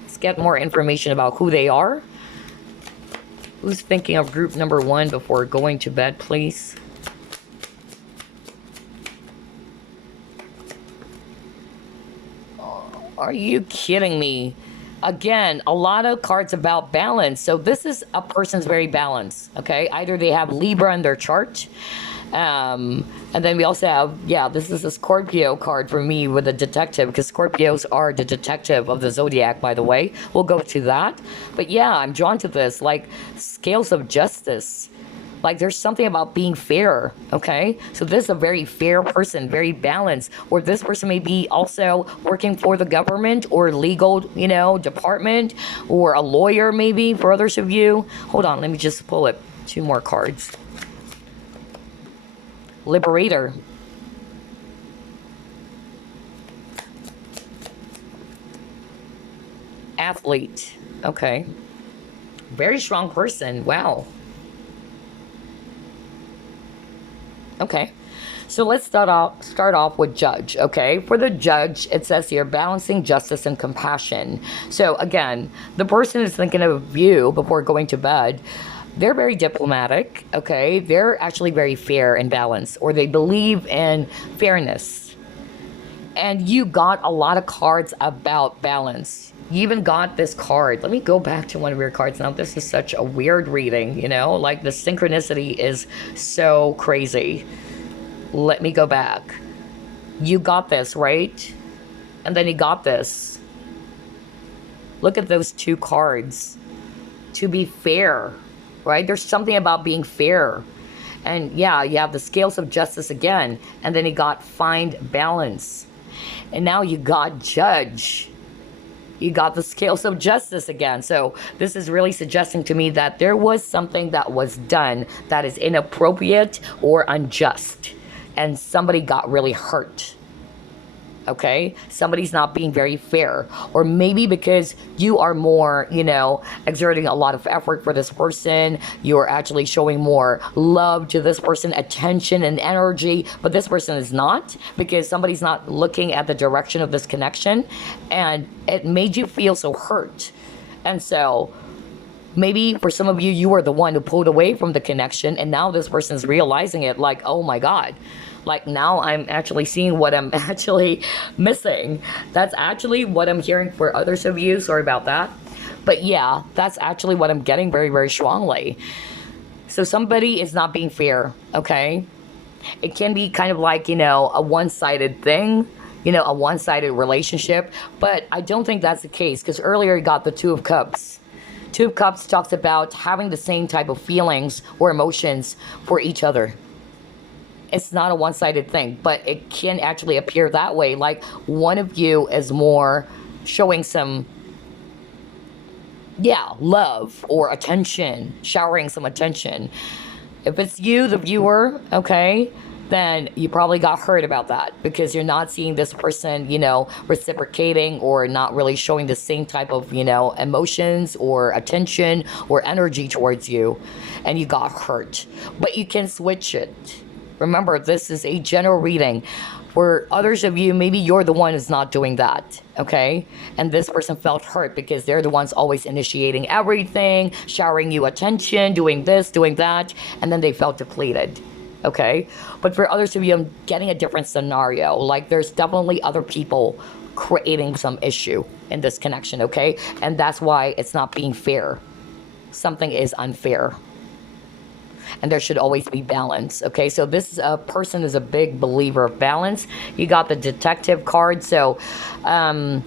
Let's get more information about who they are. Who's thinking of group number 1 before going to bed, please? Are you kidding me? Again, a lot of cards about balance. So this is a person's very balanced, okay? Either they have Libra in their chart. And then we also have, yeah, this is a Scorpio card for me with a detective, because Scorpios are the detective of the zodiac, by the way. We'll go to that. But yeah, I'm drawn to this, like scales of justice. Like there's something about being fair, okay? So this is a very fair person, very balanced. Or this person may be also working for the government or legal, you know, department, or a lawyer maybe for others of you. Hold on, let me just pull it. 2 more cards. Liberator. Athlete. Okay. Very strong person. Wow. Okay, so let's start off with judge, okay? For the judge, it says here, balancing justice and compassion. So again, the person is thinking of you before going to bed. They're very diplomatic, okay? They're actually very fair and balanced, or they believe in fairness. And you got a lot of cards about balance. You even got this card. Let me go back to one of your cards now. This is such a weird reading, you know? Like the synchronicity is so crazy. Let me go back. You got this, right? And then you got this. Look at those two cards. To be fair, right? There's something about being fair. And yeah, you have the scales of justice again. And then you got find balance. And now you got judge. You got the scales of justice again. So this is really suggesting to me that there was something that was done that is inappropriate or unjust. And somebody got really hurt. Okay, somebody's not being very fair, or maybe because you are more, exerting a lot of effort for this person, you're actually showing more love to this person, attention and energy, but this person is not, because somebody's not looking at the direction of this connection, and it made you feel so hurt. And so maybe for some of you, you were the one who pulled away from the connection, and now this person's realizing it, like, oh my God, like now I'm actually seeing what I'm actually missing. That's actually what I'm hearing for others of you. Sorry about that. But yeah, that's actually what I'm getting very, very strongly. So somebody is not being fair, okay? It can be kind of like, a one-sided thing, a one-sided relationship. But I don't think that's the case, because earlier you got the Two of Cups. Two of Cups talks about having the same type of feelings or emotions for each other. It's not a one-sided thing, but it can actually appear that way. Like one of you is more showing some, love or attention, showering some attention. If it's you, the viewer, okay, then you probably got hurt about that because you're not seeing this person, reciprocating or not really showing the same type of, emotions or attention or energy towards you, and you got hurt. But you can switch it. Remember, this is a general reading. For others of you, maybe you're the one who's not doing that, okay? And this person felt hurt because they're the ones always initiating everything, showering you attention, doing this, doing that, and then they felt depleted, okay? But for others of you, I'm getting a different scenario. Like there's definitely other people creating some issue in this connection, okay? And that's why it's not being fair. Something is unfair. And there should always be balance, okay? So this person is a big believer of balance. You got the detective card, so I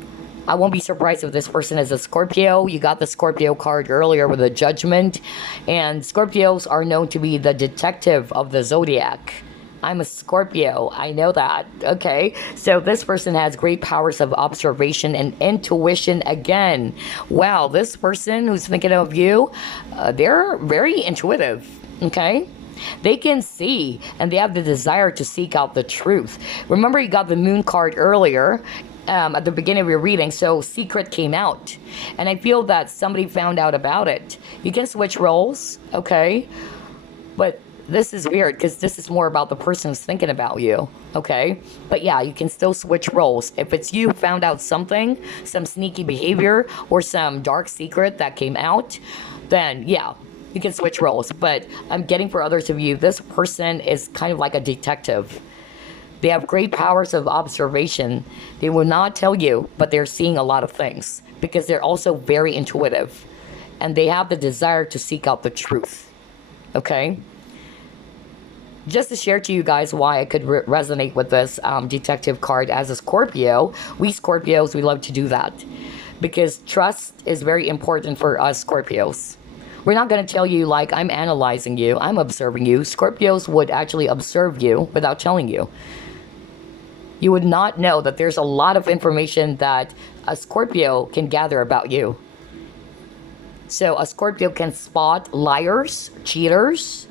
won't be surprised if this person is a Scorpio. You got the Scorpio card earlier with the Judgment. And Scorpios are known to be the detective of the zodiac. I'm a Scorpio, I know that, okay? So this person has great powers of observation and intuition again. Wow, this person who's thinking of you, they're very intuitive. Okay, they can see and they have the desire to seek out the truth. Remember, you got the Moon card earlier at the beginning of your reading, so secret came out, and I feel that somebody found out about it. You can switch roles, okay, but this is weird because this is more about the person who's thinking about you, okay? But yeah, you can still switch roles. If it's you found out something, some sneaky behavior or some dark secret that came out, then yeah, you can switch roles. But I'm getting for others of you, this person is kind of like a detective. They have great powers of observation. They will not tell you, but they're seeing a lot of things because they're also very intuitive. And they have the desire to seek out the truth. Okay? Just to share to you guys why I could resonate with this detective card as a Scorpio. We Scorpios, we love to do that. Because trust is very important for us Scorpios. We're not going to tell you like, I'm analyzing you, I'm observing you. Scorpios would actually observe you without telling you. You would not know that there's a lot of information that a Scorpio can gather about you. So a Scorpio can spot liars, cheaters.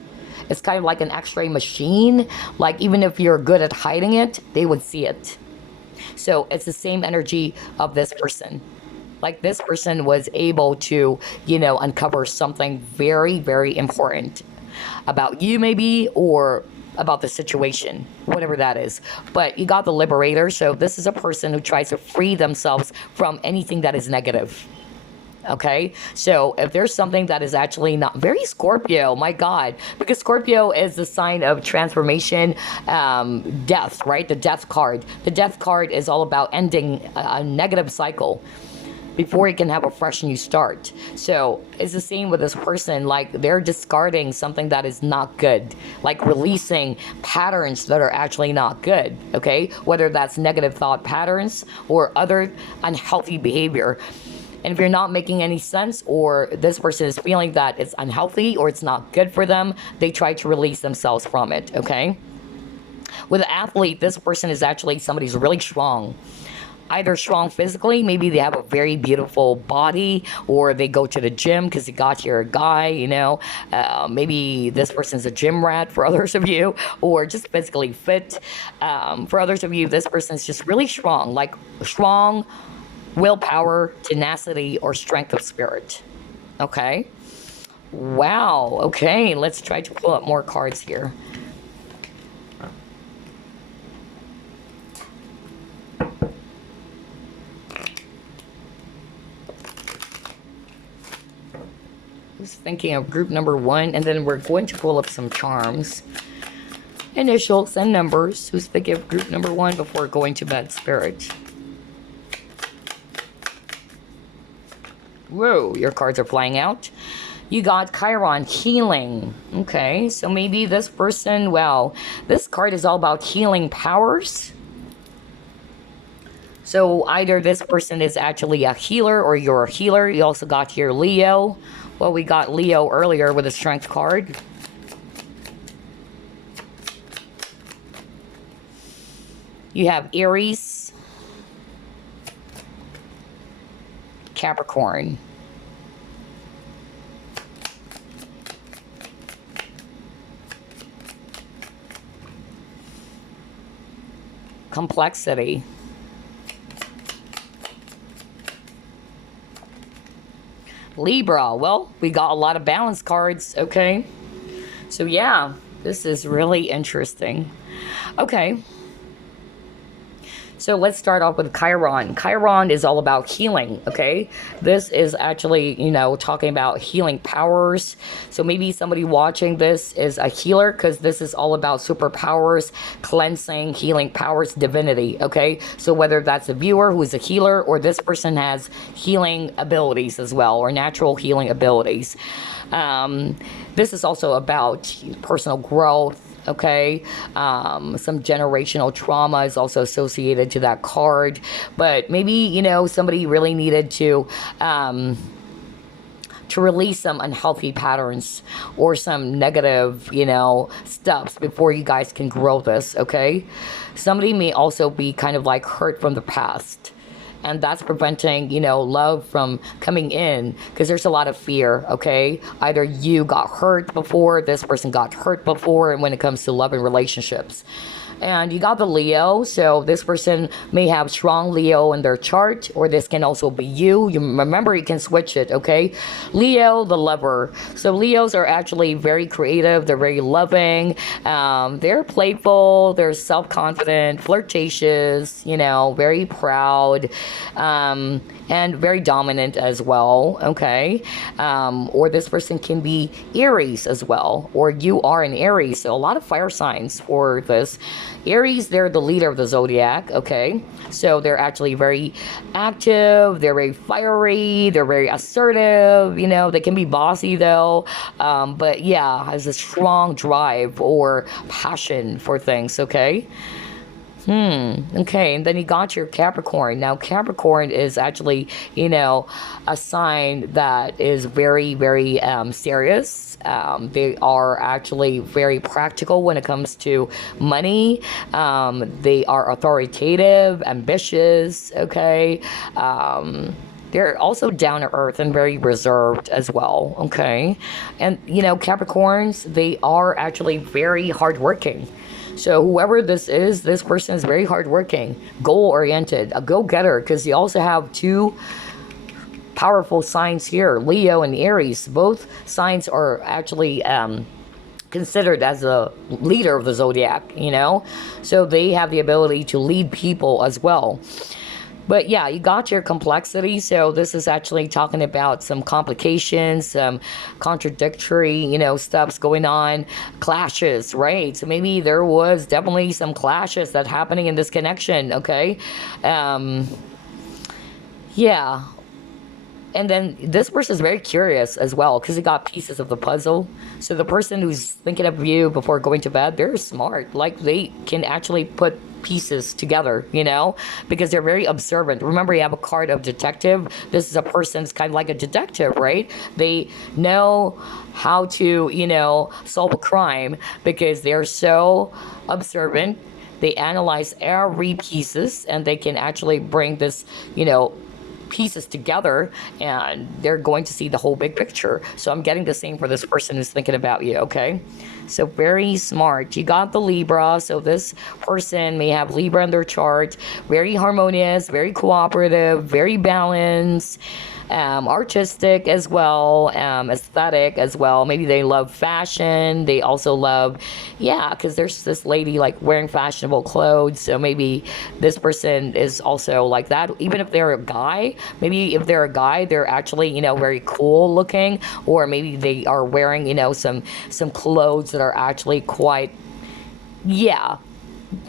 It's kind of like an x-ray machine. Like even if you're good at hiding it, they would see it. So it's the same energy of this person. Like this person was able to, uncover something very, very important about you maybe, or about the situation, whatever that is. But you got the Liberator, so this is a person who tries to free themselves from anything that is negative. Okay, so if there's something that is actually not very Scorpio, my God, because Scorpio is the sign of transformation, death, right? The death card. The death card is all about ending a negative cycle. before he can have a fresh new start. So it's the same with this person, like they're discarding something that is not good, like releasing patterns that are actually not good, okay? Whether that's negative thought patterns or other unhealthy behavior. And if you're not making any sense, or this person is feeling that it's unhealthy or it's not good for them, they try to release themselves from it, okay? With an athlete, this person is actually somebody who's really strong. Either strong physically, maybe they have a very beautiful body, or they go to the gym because they got here a guy, you know. Maybe this person's a gym rat for others of you, or just physically fit. For others of you, this person's just really strong, like strong willpower, tenacity, or strength of spirit. Okay? Wow. Okay, let's try to pull up more cards here. Thinking of group number 1, and then we're going to pull up some charms, initials, and numbers. Who's thinking of group number 1 before going to bed, Spirit? Whoa, your cards are flying out. You got Chiron, healing. Okay, so maybe this person, well, this card is all about healing powers. So either this person is actually a healer or you're a healer. You also got here Leo. Well, we got Leo earlier with a strength card. You have Aries, Capricorn, complexity, Libra. Well, we got a lot of balance cards, okay? So yeah, this is really interesting. Okay. So let's start off with Chiron. Chiron is all about healing, okay? This is actually, you know, talking about healing powers. So maybe somebody watching this is a healer, because this is all about superpowers, cleansing, healing powers, divinity, okay? So whether that's a viewer who is a healer, or this person has healing abilities as well, or natural healing abilities. This is also about personal growth. Okay, some generational trauma is also associated to that card, but maybe, you know, somebody really needed to release some unhealthy patterns or some negative, you know, steps before you guys can grow this. Okay, somebody may also be kind of like hurt from the past, and that's preventing, you know, love from coming in, because there's a lot of fear, okay? Either you got hurt before, this person got hurt before, and when it comes to love and relationships. And you got the Leo, so this person may have strong Leo in their chart, or this can also be you. You remember, you can switch it, okay? Leo, the lover. So Leos are actually very creative. They're very loving. They're playful. They're self-confident, flirtatious, you know, very proud, and very dominant as well, okay? Or this person can be Aries as well, or you are an Aries. So a lot of fire signs for this. Aries, they're the leader of the zodiac, okay? So they're actually very active, they're very fiery, they're very assertive, you know, they can be bossy though, but yeah, has a strong drive or passion for things, okay? Okay, and then you got your Capricorn. Now, Capricorn is actually, you know, a sign that is very, very serious. They are actually very practical when it comes to money. They are authoritative, ambitious, okay? They're also down to earth and very reserved as well, okay? And, you know, Capricorns, they are actually very hardworking. So whoever this is, this person is very hardworking, goal-oriented, a go-getter, because you also have two powerful signs here, Leo and Aries. Both signs are actually considered as a leader of the zodiac, you know? So they have the ability to lead people as well. But yeah, you got your complexity. So this is actually talking about some complications, some contradictory, you know, stuffs going on, clashes, right? So maybe there was definitely some clashes that happening in this connection, okay? Yeah. And then this person is very curious as well because they got pieces of the puzzle. So the person who's thinking of you before going to bed, they're smart. Like they can actually put pieces together, you know, because they're very observant. Remember, you have a card of detective. This is a person's kind of like a detective, right? They know how to, you know, solve a crime because they're so observant. They analyze every pieces and they can actually bring this, you know, pieces together, and they're going to see the whole big picture. So I'm getting the same for this person who's thinking about you, okay? So very smart. You got the Libra, so this person may have Libra in their chart. Very harmonious, very cooperative, very balanced, artistic as well, aesthetic as well. Maybe they love fashion. They also love, yeah, because there's this lady like wearing fashionable clothes. So maybe this person is also like that. Even if they're a guy, maybe if they're a guy, they're actually, you know, very cool looking, or maybe they are wearing, you know, some clothes that are actually quite, yeah,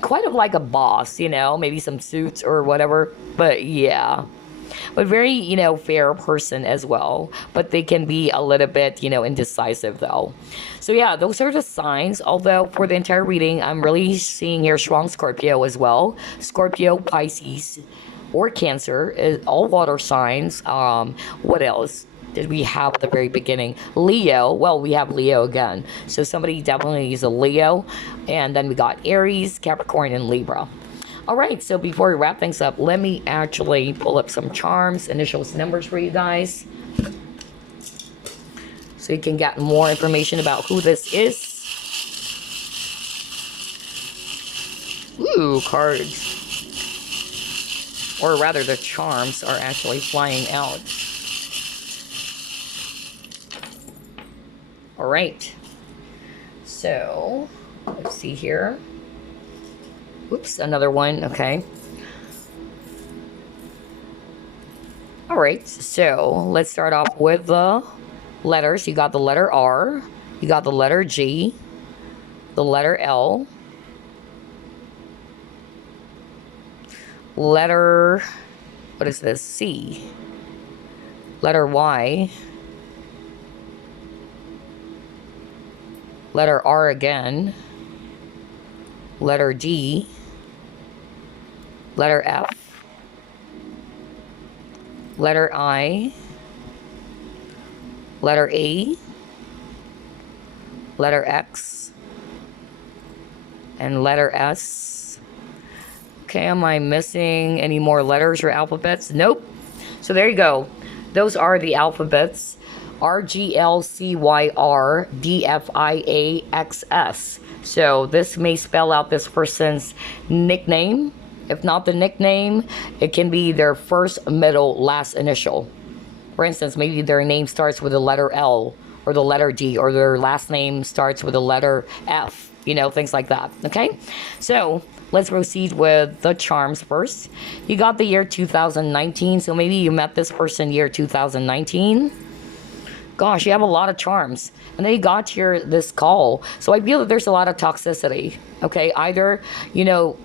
quite of like a boss, you know, maybe some suits or whatever. But yeah, but very, you know, fair person as well. But they can be a little bit, you know, indecisive though. So yeah, those are the signs. Although for the entire reading, I'm really seeing here strong Scorpio as well. Scorpio, Pisces, or Cancer, all water signs. What else did we have at the very beginning? Leo. Well, we have Leo again. So somebody definitely is a Leo. And then we got Aries, Capricorn, and Libra. All right, so before we wrap things up, let me actually pull up some charms, initials, numbers for you guys, so you can get more information about who this is. Ooh, cards. Or rather, the charms are actually flying out. All right. So, let's see here. Oops, another one. Okay. All right, so let's start off with the letters. You got the letter R, you got the letter G, the letter L, letter, what is this? C, letter Y, letter R again, letter D, letter F, letter I, letter A, letter X, and letter S. Okay, am I missing any more letters or alphabets? Nope. So there you go. Those are the alphabets. R, G, L, C, Y, R, D, F, I, A, X, S. So this may spell out this person's nickname. If not the nickname, it can be their first, middle, last initial. For instance, maybe their name starts with the letter L or the letter D, or their last name starts with the letter F, you know, things like that. Okay, so let's proceed with the charms first. You got the year 2019, so maybe you met this person year 2019. Gosh, you have a lot of charms. And then you got here this call. So I feel that there's a lot of toxicity. Okay, either, you know,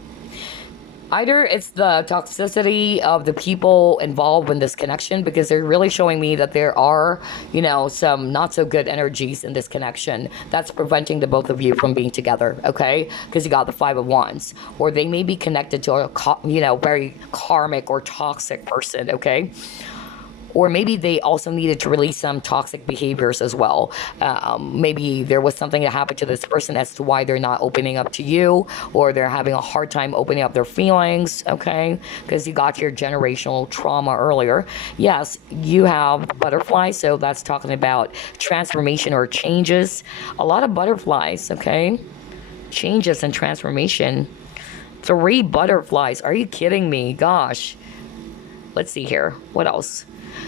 either it's the toxicity of the people involved in this connection, because they're really showing me that there are, you know, some not so good energies in this connection that's preventing the both of you from being together, okay? Because you got the Five of Wands. Or they may be connected to a, you know, very karmic or toxic person, okay? Or maybe they also needed to release some toxic behaviors as well. Maybe there was something that happened to this person as to why they're not opening up to you, or they're having a hard time opening up their feelings, okay? Because you got your generational trauma earlier. Yes, you have butterflies, so that's talking about transformation or changes. A lot of butterflies, okay? Changes and transformation. 3 butterflies. Are you kidding me? Gosh. Let's see here. What else?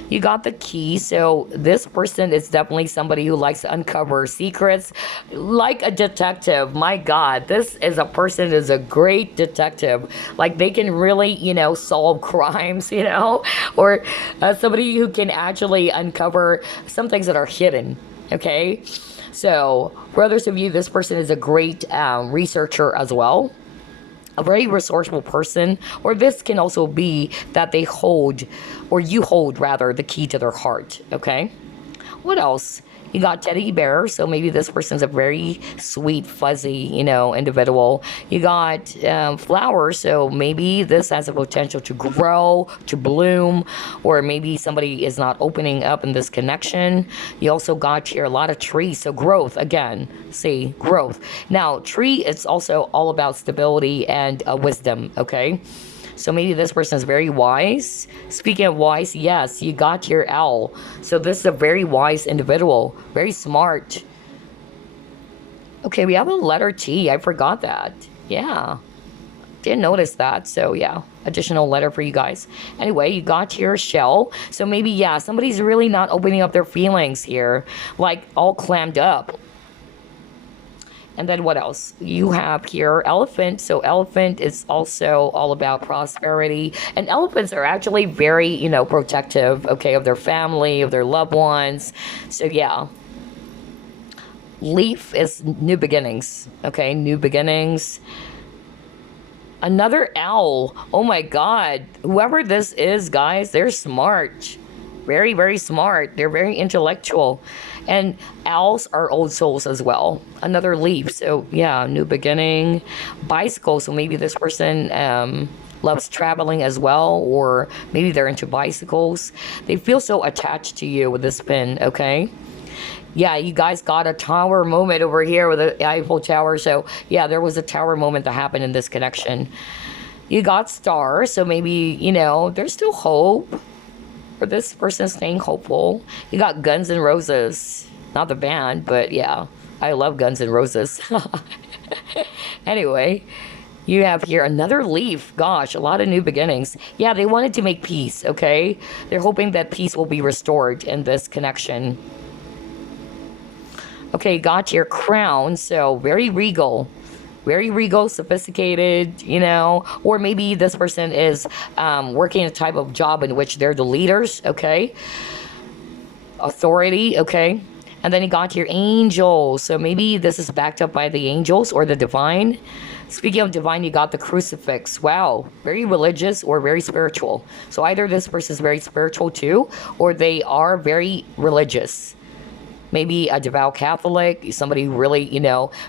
You got the key, so this person is definitely somebody who likes to uncover secrets, like a detective. My God, this is a person who's a great detective. Like, they can really, you know, solve crimes, you know, or somebody who can actually uncover some things that are hidden, okay? So, for others of you, this person is a great researcher as well. a very resourceful person, or this can also be that they hold, or you hold rather, the key to their heart. Okay, what else? You got teddy bear, so maybe this person's a very sweet, fuzzy, individual. You got flowers, so maybe this has a potential to grow, to bloom, or maybe somebody is not opening up in this connection. You also got here a lot of trees, so growth again. See, growth. Now, tree, it's also all about stability and wisdom. Okay. So maybe this person is very wise. Speaking of wise, yes, you got your owl. So this is a very wise individual, very smart. Okay, we have a letter T. I forgot that. Yeah, didn't notice that. So yeah, additional letter for you guys. Anyway, you got your shell. So maybe, yeah, somebody's really not opening up their feelings here, like all clammed up. And then what else? You have here elephant. So elephant is also all about prosperity. And elephants are actually very, protective, okay, of their family, of their loved ones. So yeah. Leaf is new beginnings. Okay, new beginnings. Another owl. Oh my God. Whoever this is, guys, they're smart. Very, very smart. They're very intellectual. And owls are old souls as well. Another leaf. So yeah, new beginning. Bicycle. So maybe this person loves traveling as well, or maybe they're into bicycles. They feel so attached to you with this pin, okay? Yeah, you guys got a tower moment over here with the Eiffel Tower. So yeah, there was a tower moment that happened in this connection. You got star. So maybe, there's still hope. For this person staying hopeful. You got Guns N' Roses. Not the band, but yeah, I love Guns N' Roses. Anyway, you have here another leaf. Gosh, a lot of new beginnings. Yeah, they wanted to make peace, okay? They're hoping that peace will be restored in this connection. Okay, got your crown, so very regal. Very regal, sophisticated, or maybe this person is working a type of job in which they're the leaders, okay? Authority, okay? And then you got your angels. So maybe this is backed up by the angels or the divine. Speaking of divine, you got the crucifix. Wow, very religious or very spiritual. So either this person is very spiritual too, or they are very religious. Maybe a devout Catholic, somebody who really,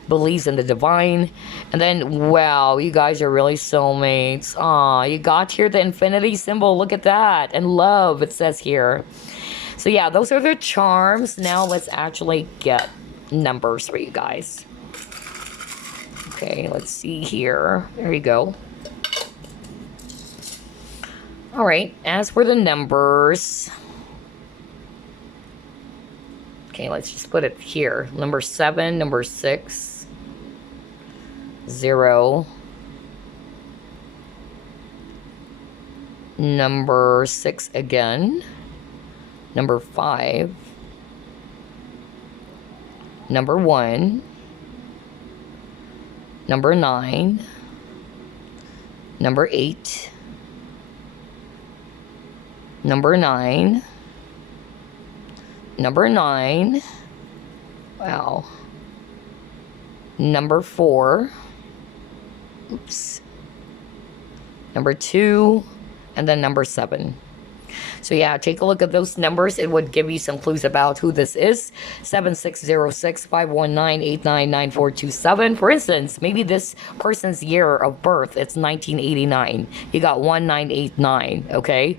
believes in the divine. And then, wow, you guys are really soulmates. Aw, you got here the infinity symbol. Look at that. And love, it says here. So yeah, those are the charms. Now let's actually get numbers for you guys. Okay, let's see here. There you go. All right, as for the numbers... Okay, let's just put it here. Number 7, number 6, 0, number 6 again, number 5, number 1, number 9, number 8, number 9, number 9, wow, number 4, oops, number 2, and then number 7. So yeah, take a look at those numbers. It would give you some clues about who this is. 7606-519-899427. For instance, maybe this person's year of birth, it's 1989. You got 1989, okay?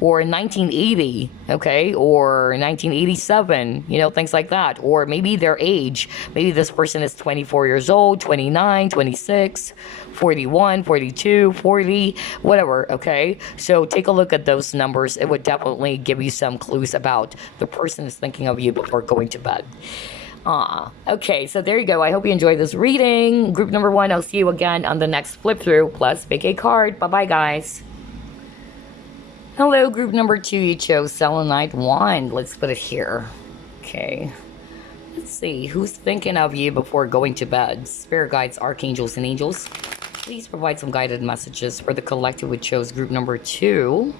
Or 1980, okay? Or 1987, things like that. Or maybe their age. Maybe this person is 24 years old, 29, 26, 41, 42, 40, whatever, okay? So take a look at those numbers. It would definitely give you some clues about the person is thinking of you before going to bed. Okay, so there you go. I hope you enjoyed this reading. Group number 1, I'll see you again on the next flip through plus pick a card. Bye-bye, guys. Hello, group number 2, you chose Selenite wand. Let's put it here. Okay. Let's see, who's thinking of you before going to bed? Spirit guides, archangels, and angels. Please provide some guided messages for the collective who chose group number 2.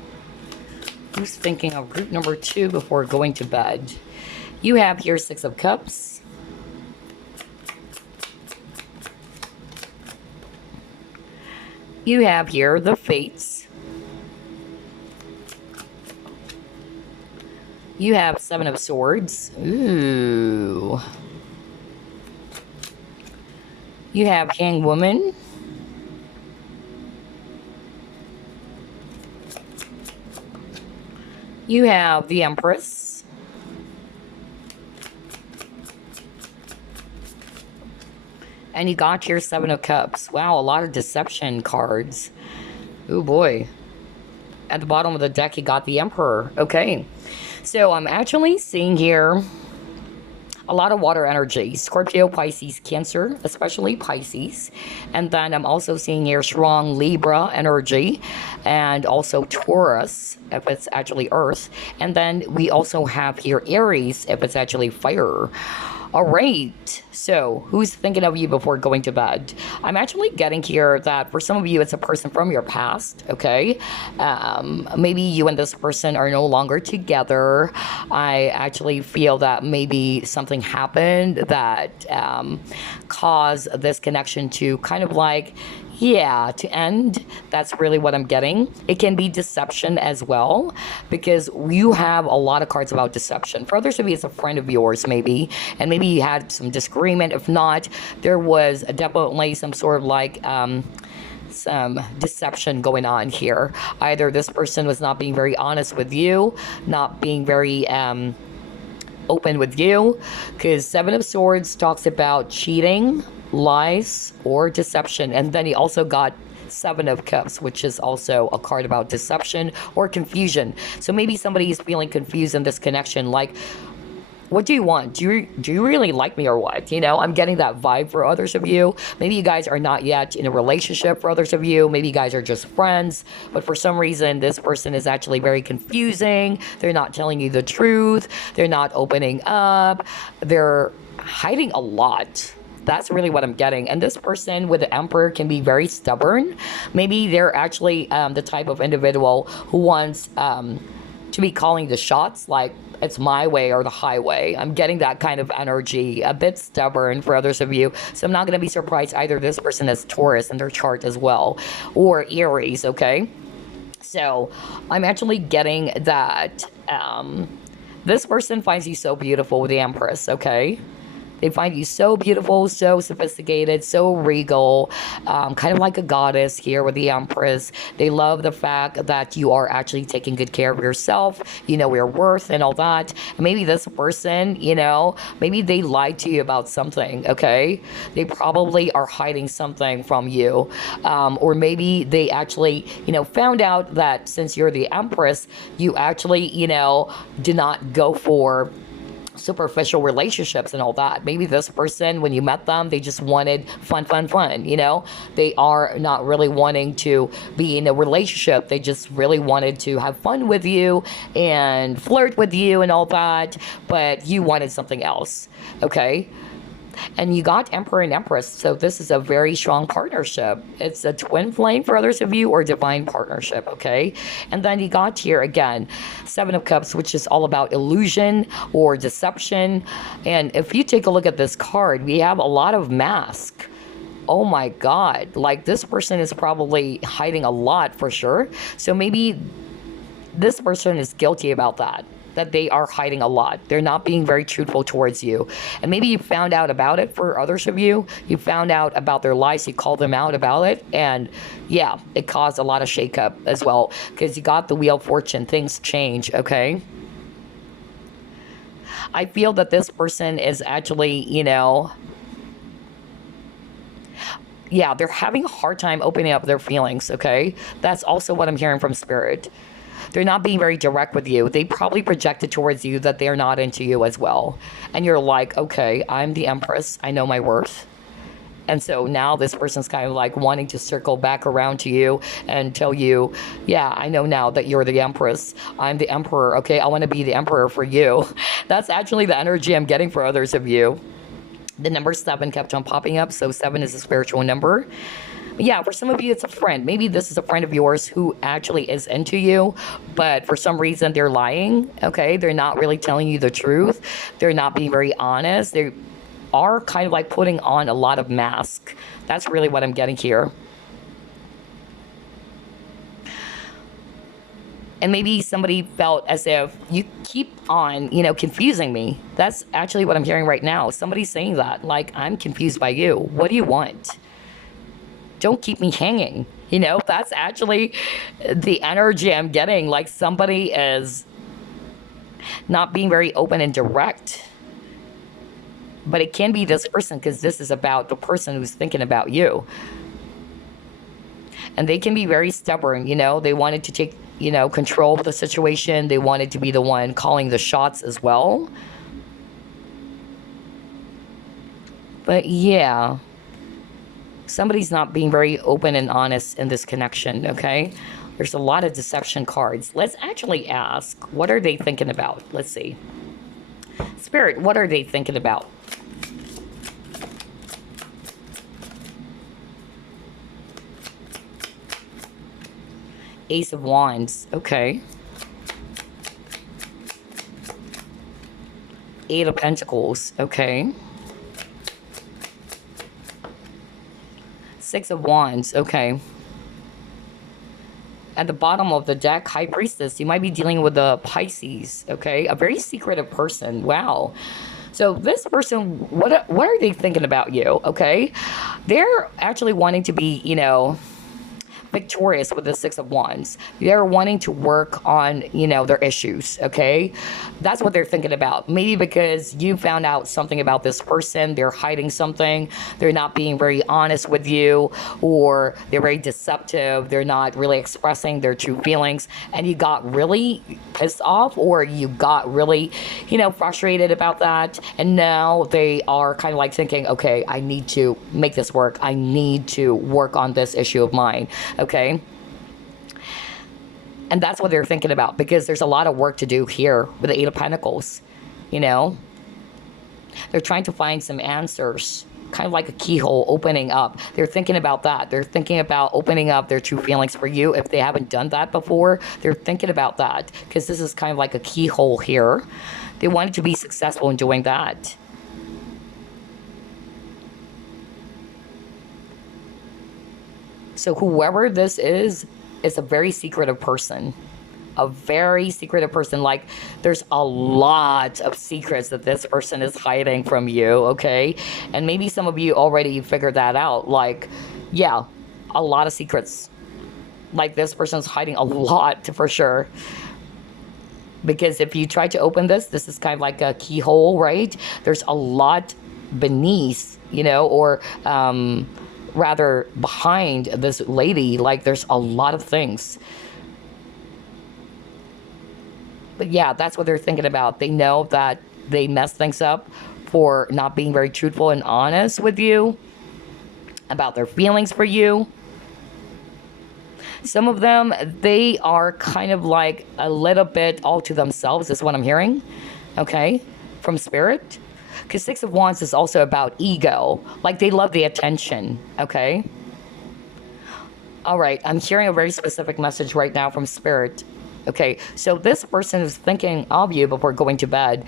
Who's thinking of group number 2 before going to bed? You have here 6 of Cups. You have here the Fates. You have Seven of Swords. Ooh. You have Hanged Woman. You have the Empress. And you got your Seven of Cups. Wow, a lot of deception cards. Oh boy. At the bottom of the deck, you got the Emperor. Okay. So I'm actually seeing here a lot of water energy. Scorpio, Pisces, Cancer, especially Pisces. And then I'm also seeing here strong Libra energy and also Taurus, if it's actually Earth. And then we also have here Aries, if it's actually fire. All right, so who's thinking of you before going to bed? I'm actually getting here that for some of you, it's a person from your past, okay? Maybe you and this person are no longer together. I actually feel that maybe something happened that caused this connection to kind of like, yeah, to end. That's really what I'm getting. It can be deception as well, because you have a lot of cards about deception. For others of you, it's a friend of yours maybe, and maybe you had some disagreement. If not, there was definitely some sort of like some deception going on here. Either this person was not being very honest with you, not being very open with you, because Seven of Swords talks about cheating, lies, or deception. And then he also got Seven of Cups, which is also a card about deception or confusion. So maybe somebody is feeling confused in this connection, like, what do you want? Do you really like me or what? You know, I'm getting that vibe for others of you. Maybe you guys are not yet in a relationship for others of you. Maybe you guys are just friends. But for some reason, this person is actually very confusing. They're not telling you the truth. They're not opening up. They're hiding a lot. That's really what I'm getting. And this person with the Emperor can be very stubborn. Maybe they're actually the type of individual who wants to be calling the shots, like it's my way or the highway. I'm getting that kind of energy, a bit stubborn for others of you. So I'm not going to be surprised either this person has Taurus in their chart as well, or Aries, okay? So I'm actually getting that this person finds you so beautiful with the Empress, okay? They find you so beautiful, so sophisticated, so regal, kind of like a goddess here with the Empress. They love the fact that you are actually taking good care of yourself, you know your worth and all that. And maybe this person, you know, maybe they lied to you about something, okay? They probably are hiding something from you. Or maybe they actually, you know, found out that since you're the Empress, you actually, you know, did not go for superficial relationships and all that. Maybe this person, when you met them, they just wanted fun, you know? They are not really wanting to be in a relationship. They just really wanted to have fun with you and flirt with you and all that, but you wanted something else, okay? And you got Emperor and Empress, so this is a very strong partnership. It's a twin flame for others of you, or divine partnership, okay? And then you got here again, Seven of Cups, which is all about illusion or deception. And if you take a look at this card, we have a lot of mask. Oh my God, like this person is probably hiding a lot for sure. So maybe this person is guilty about that they are hiding a lot. They're not being very truthful towards you. And maybe you found out about it for others of you. You found out about their lies. You called them out about it. And yeah, it caused a lot of shakeup as well, because you got the Wheel of Fortune. Things change, okay? I feel that this person is actually, you know, yeah, they're having a hard time opening up their feelings, okay? That's also what I'm hearing from Spirit. They're not being very direct with you. They probably projected towards you that they're not into you as well. And you're like, okay, I'm the Empress. I know my worth. And so now this person's kind of like wanting to circle back around to you and tell you, yeah, I know now that you're the Empress. I'm the Emperor, okay? I want to be the Emperor for you. That's actually the energy I'm getting for others of you. The number 7 kept on popping up, so 7 is a spiritual number. Yeah, for some of you, it's a friend. Maybe this is a friend of yours who actually is into you, but for some reason they're lying, okay? They're not really telling you the truth. They're not being very honest. They are kind of like putting on a lot of mask. That's really what I'm getting here. And maybe somebody felt as if you keep on, confusing me. That's actually what I'm hearing right now. Somebody's saying that, like, I'm confused by you. What do you want? Don't keep me hanging. That's actually the energy I'm getting. Like, somebody is not being very open and direct. But it can be this person, because this is about the person who's thinking about you. And they can be very stubborn. They wanted to take, control of the situation. They wanted to be the one calling the shots as well. But yeah, somebody's not being very open and honest in this connection, okay? There's a lot of deception cards. Let's actually ask, what are they thinking about? Let's see. Spirit, what are they thinking about? Ace of Wands, okay. Eight of Pentacles, okay. Six of Wands, okay. At the bottom of the deck, High Priestess, you might be dealing with the Pisces, okay? A very secretive person, wow. So this person, what are they thinking about you, okay? They're actually wanting to be, victorious with the Six of Wands. They're wanting to work on, their issues, okay? That's what they're thinking about. Maybe because you found out something about this person, they're hiding something, they're not being very honest with you, or they're very deceptive, they're not really expressing their true feelings, and you got really pissed off, or you got really, frustrated about that, and now they are kind of like thinking, okay, I need to make this work. I need to work on this issue of mine. Okay. And that's what they're thinking about, because there's a lot of work to do here with the Eight of Pentacles. They're trying to find some answers, kind of like a keyhole opening up. They're thinking about that. They're thinking about opening up their true feelings for you. If they haven't done that before, they're thinking about that, because this is kind of like a keyhole here. They wanted to be successful in doing that. So whoever this is a very secretive person. A very secretive person. Like, there's a lot of secrets that this person is hiding from you, okay? And maybe some of you already figured that out. Like, yeah, a lot of secrets. Like, this person's hiding a lot, for sure. Because if you try to open this is kind of like a keyhole, right? There's a lot beneath, or rather behind this lady. Like, there's a lot of things. But yeah, that's what they're thinking about. They know that they messed things up for not being very truthful and honest with you about their feelings for you. Some of them, they are kind of like a little bit all to themselves, is what I'm hearing, okay, from Spirit. Because Six of Wands is also about ego. Like, they love the attention, okay? All right, I'm hearing a very specific message right now from Spirit. Okay, so this person is thinking of you before going to bed.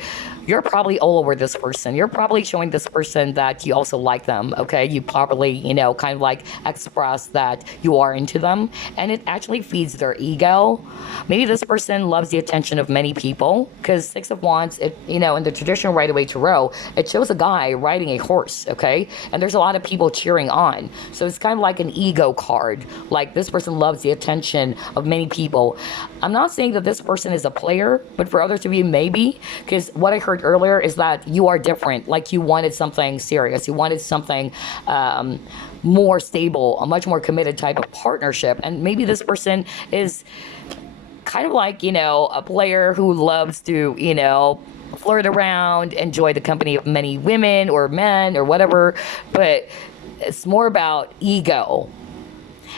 You're probably all over this person. You're probably showing this person that you also like them, okay? You probably, kind of like express that you are into them, and it actually feeds their ego. Maybe this person loves the attention of many people, because Six of Wands, in the traditional Rider-Waite Tarot, it shows a guy riding a horse, okay? And there's a lot of people cheering on. So it's kind of like an ego card. Like, this person loves the attention of many people. I'm not saying that this person is a player, but for others of you, maybe, because what I heard earlier is that you are different. Like, you wanted something serious. You wanted something more stable, a much more committed type of partnership. And maybe this person is kind of like, a player who loves to, flirt around, enjoy the company of many women or men or whatever, but it's more about ego.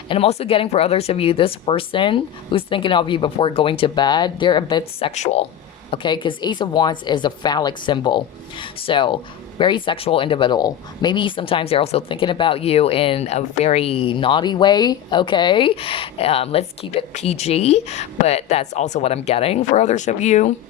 And I'm also getting, for others of you, this person who's thinking of you before going to bed, they're a bit sexual, okay? Because Ace of Wands is a phallic symbol. So, very sexual individual. Maybe sometimes they're also thinking about you in a very naughty way, okay? Let's keep it PG, but that's also what I'm getting for others of you,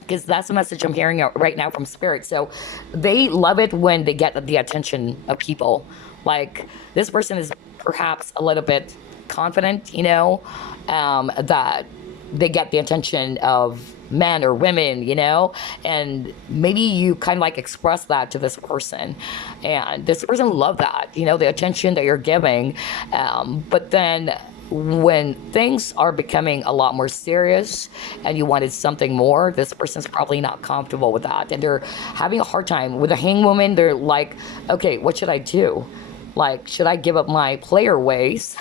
because that's the message I'm hearing right now from Spirit. So they love it when they get the attention of people. Like, this person is perhaps a little bit confident, that they get the attention of men or women, you know, and maybe you kind of like express that to this person, and this person love that, you know, the attention that you're giving. But then when things are becoming a lot more serious and you wanted something more, this person's probably not comfortable with that, and they're having a hard time with a hang woman. They're like, okay, what should I do? Like, should I give up my player ways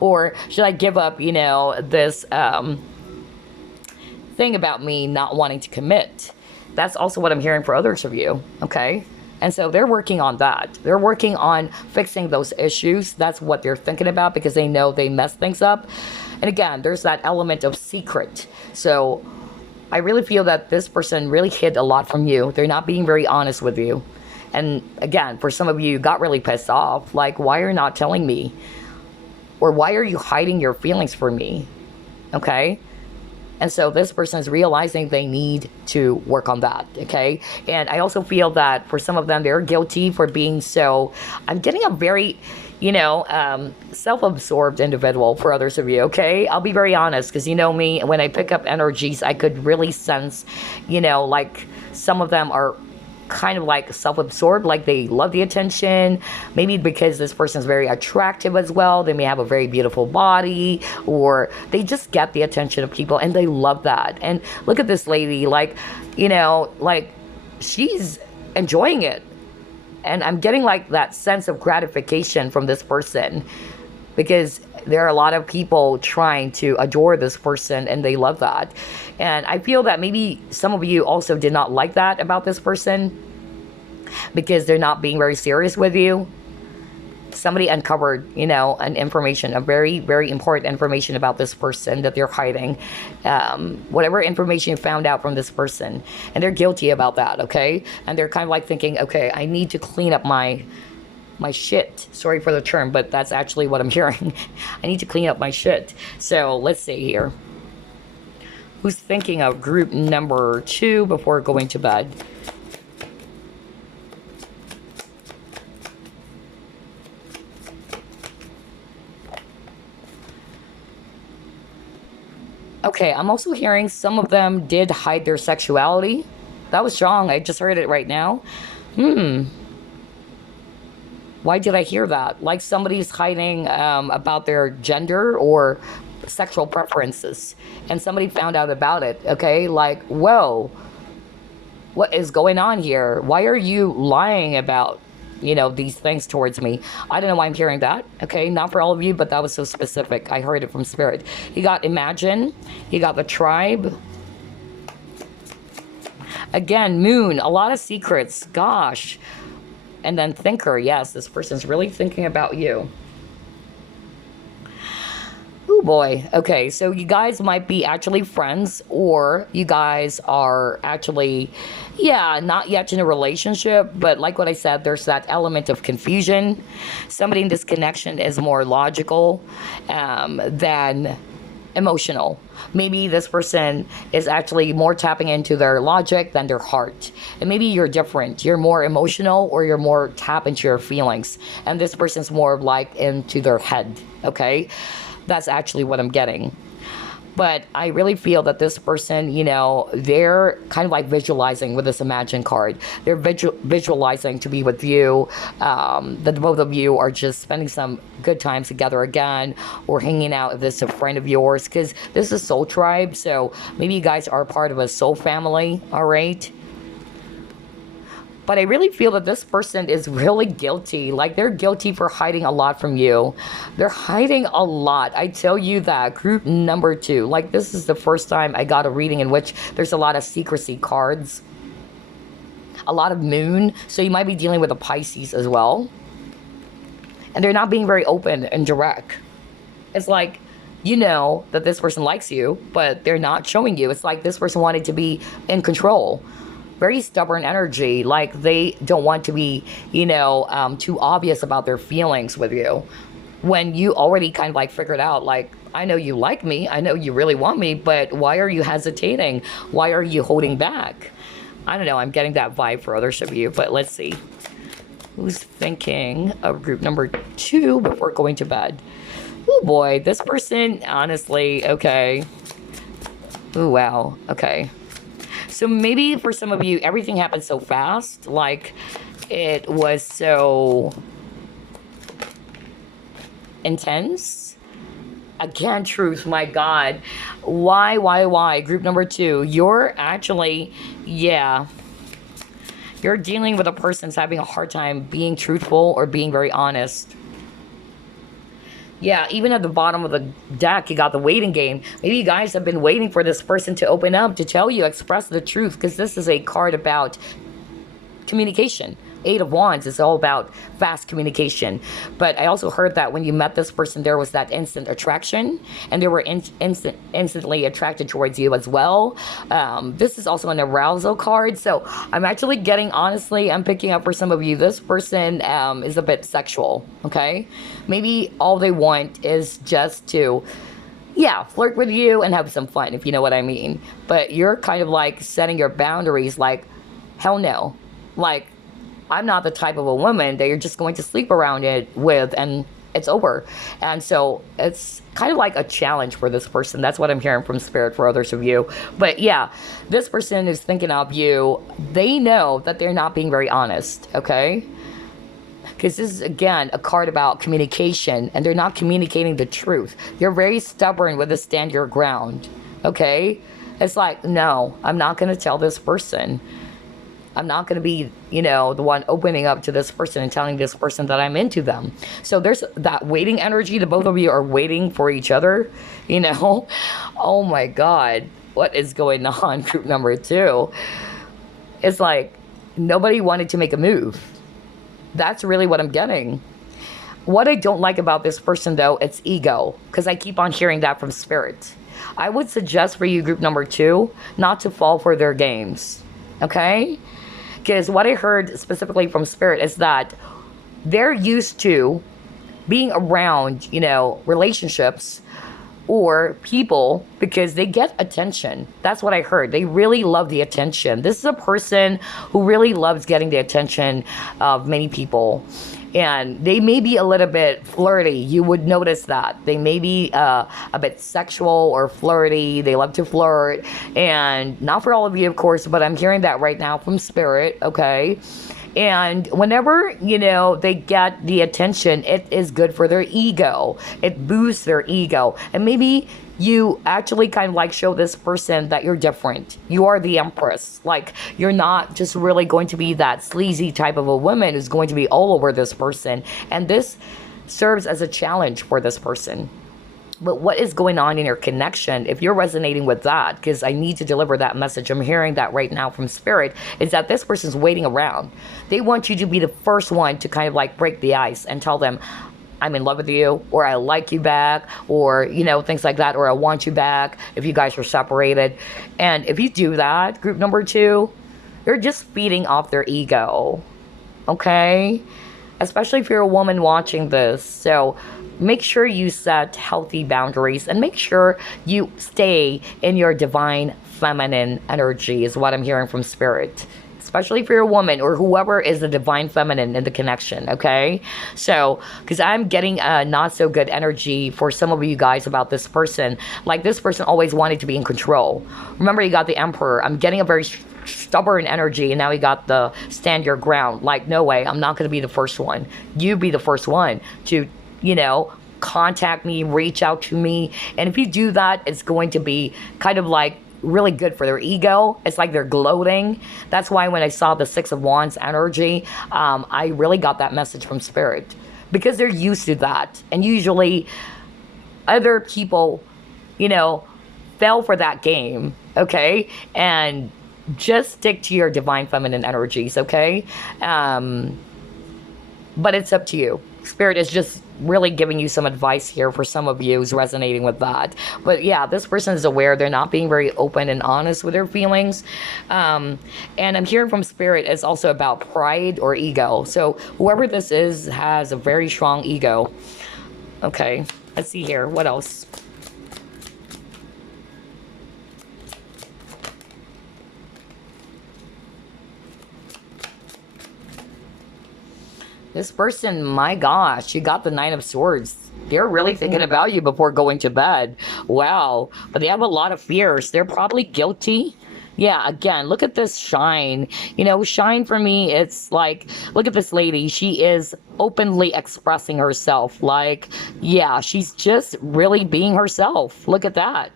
or should I give up, you know, this thing about me not wanting to commit? That's also what I'm hearing for others of you, okay? And so they're working on that. They're working on fixing those issues. That's what they're thinking about, because they know they mess things up. And again, there's that element of secret. So I really feel that this person really hid a lot from you. They're not being very honest with you. And again, for some of you, got really pissed off. Like, why are you not telling me? Or why are you hiding your feelings from me? Okay? And so this person is realizing they need to work on that, okay? And I also feel that for some of them, they're guilty for being so... I'm getting a very, you know, self-absorbed individual for others of you, okay? I'll be very honest, because you know me, when I pick up energies, I could really sense, you know, like some of them are kind of like self-absorbed, like they love the attention, maybe because this person is very attractive as well. They may have a very beautiful body, or they just get the attention of people and they love that. And look at this lady, like, you know, like she's enjoying it, and I'm getting like that sense of gratification from this person, because there are a lot of people trying to adore this person and they love that. And I feel that maybe some of you also did not like that about this person, because they're not being very serious with you. Somebody uncovered, you know, an information, a very, very important information about this person that they're hiding. Whatever information you found out from this person, and they're guilty about that, okay? And they're kind of like thinking, okay, I need to clean up my shit. Sorry for the term, but that's actually what I'm hearing. I need to clean up my shit. So let's see here. Who's thinking of group number 2 before going to bed? Okay, I'm also hearing some of them did hide their sexuality. That was strong. I just heard it right now. Why did I hear that? Like somebody's hiding about their gender or sexual preferences, and somebody found out about it, okay? Like, whoa, what is going on here? Why are you lying about, you know, these things towards me? I don't know why I'm hearing that, okay? Not for all of you, but that was so specific. I heard it from Spirit. You got Imagine, you got the Tribe. Again, Moon, a lot of secrets, gosh. And then Thinker, yes, this person's really thinking about you. Oh boy. Okay, so you guys might be actually friends, or you guys are actually, yeah, not yet in a relationship, but like what I said, there's that element of confusion. Somebody in this connection is more logical than emotional. Maybe this person is actually more tapping into their logic than their heart. And maybe you're different. You're more emotional, or you're more tap into your feelings. And this person's more like into their head, okay? That's actually what I'm getting. But I really feel that this person, you know, they're kind of like visualizing with this Imagine card. They're visualizing to be with you. That the both of you are just spending some good times together again, or hanging out if this is a friend of yours, because this is Soul Tribe. So maybe you guys are part of a soul family, all right? But I really feel that this person is really guilty. Like, they're guilty for hiding a lot from you. They're hiding a lot. I tell you that. Group number 2. Like, this is the first time I got a reading in which there's a lot of secrecy cards. A lot of Moon. So you might be dealing with a Pisces as well. And they're not being very open and direct. It's like, you know that this person likes you, but they're not showing you. It's like this person wanted to be in control. Very stubborn energy, like they don't want to be, you know, too obvious about their feelings with you. When you already kind of like figured out, like, I know you like me, I know you really want me, but why are you hesitating? Why are you holding back? I don't know, I'm getting that vibe for others of you, but let's see. Who's thinking of group number 2 before going to bed? Oh boy, this person, honestly, okay. Oh, wow. Okay. So maybe for some of you, everything happened so fast. Like, it was so intense. Again, truth, my God. Why? Group number 2, you're actually, yeah, you're dealing with a person that's having a hard time being truthful or being very honest. Yeah, even at the bottom of the deck, you got the waiting game. Maybe you guys have been waiting for this person to open up, to tell you, express the truth, because this is a card about communication. 8 of Wands is all about fast communication. But I also heard that when you met this person, there was that instant attraction, and they were instantly attracted towards you as well. This is also an arousal card. So I'm actually getting, honestly, I'm picking up for some of you, this person is a bit sexual, okay? Maybe all they want is just to, yeah, flirt with you and have some fun, if you know what I mean. But you're kind of like setting your boundaries, like, hell no. Like, I'm not the type of a woman that you're just going to sleep around it with and it's over. And so it's kind of like a challenge for this person. That's what I'm hearing from Spirit for others of you. But yeah, this person is thinking of you. They know that they're not being very honest, okay? Because this is, again, a card about communication, and they're not communicating the truth. You're very stubborn with a stand your ground, okay? It's like, no, I'm not going to tell this person. I'm not going to be, you know, the one opening up to this person and telling this person that I'm into them. So there's that waiting energy. The both of you are waiting for each other, you know. Oh my God, what is going on? Group number 2. It's like nobody wanted to make a move. That's really what I'm getting. What I don't like about this person, though, it's ego, because I keep on hearing that from Spirit. I would suggest for you, group number 2, not to fall for their games, okay? Because what I heard specifically from Spirit is that they're used to being around, you know, relationships or people because they get attention. That's what I heard. They really love the attention. This is a person who really loves getting the attention of many people. And they may be a little bit flirty. You would notice that. They may be a bit sexual or flirty. They love to flirt. And not for all of you, of course, but I'm hearing that right now from Spirit, okay? And whenever, you know, they get the attention, it is good for their ego. It boosts their ego. And maybe you actually kind of like show this person that you're different. You are the Empress. Like, you're not just really going to be that sleazy type of a woman who's going to be all over this person. And this serves as a challenge for this person. But what is going on in your connection, if you're resonating with that, because I need to deliver that message, I'm hearing that right now from Spirit, is that this person's waiting around. They want you to be the first one to kind of like break the ice and tell them, I'm in love with you, or I like you back, or, you know, things like that, or I want you back if you guys are separated. And if you do that, group number 2, you're just feeding off their ego, okay? Especially if you're a woman watching this. So make sure you set healthy boundaries and make sure you stay in your divine feminine energy is what I'm hearing from Spirit. Especially if you're a woman or whoever is the divine feminine in the connection, okay? So, because I'm getting a not so good energy for some of you guys about this person. Like, this person always wanted to be in control. Remember, you got the Emperor. I'm getting a very stubborn energy, and now you got the stand your ground. Like, no way, I'm not going to be the first one. You be the first one to, you know, contact me, reach out to me. And if you do that, it's going to be kind of like really good for their ego. It's like they're gloating. That's why when I saw the 6 of Wands energy, I really got that message from Spirit, because they're used to that. And usually other people, you know, fell for that game, okay? And just stick to your divine feminine energies, okay? But it's up to you. Spirit is just really giving you some advice here for some of you who's resonating with that. But yeah, this person is aware they're not being very open and honest with their feelings. And I'm hearing from Spirit it's also about pride or ego. So whoever this is has a very strong ego. Okay, let's see here. What else? This person, my gosh, you got the 9 of Swords. They're really thinking about you before going to bed. Wow. But they have a lot of fears. They're probably guilty. Yeah, again, look at this shine. You know, shine for me, it's like, look at this lady. She is openly expressing herself. Like, yeah, she's just really being herself. Look at that.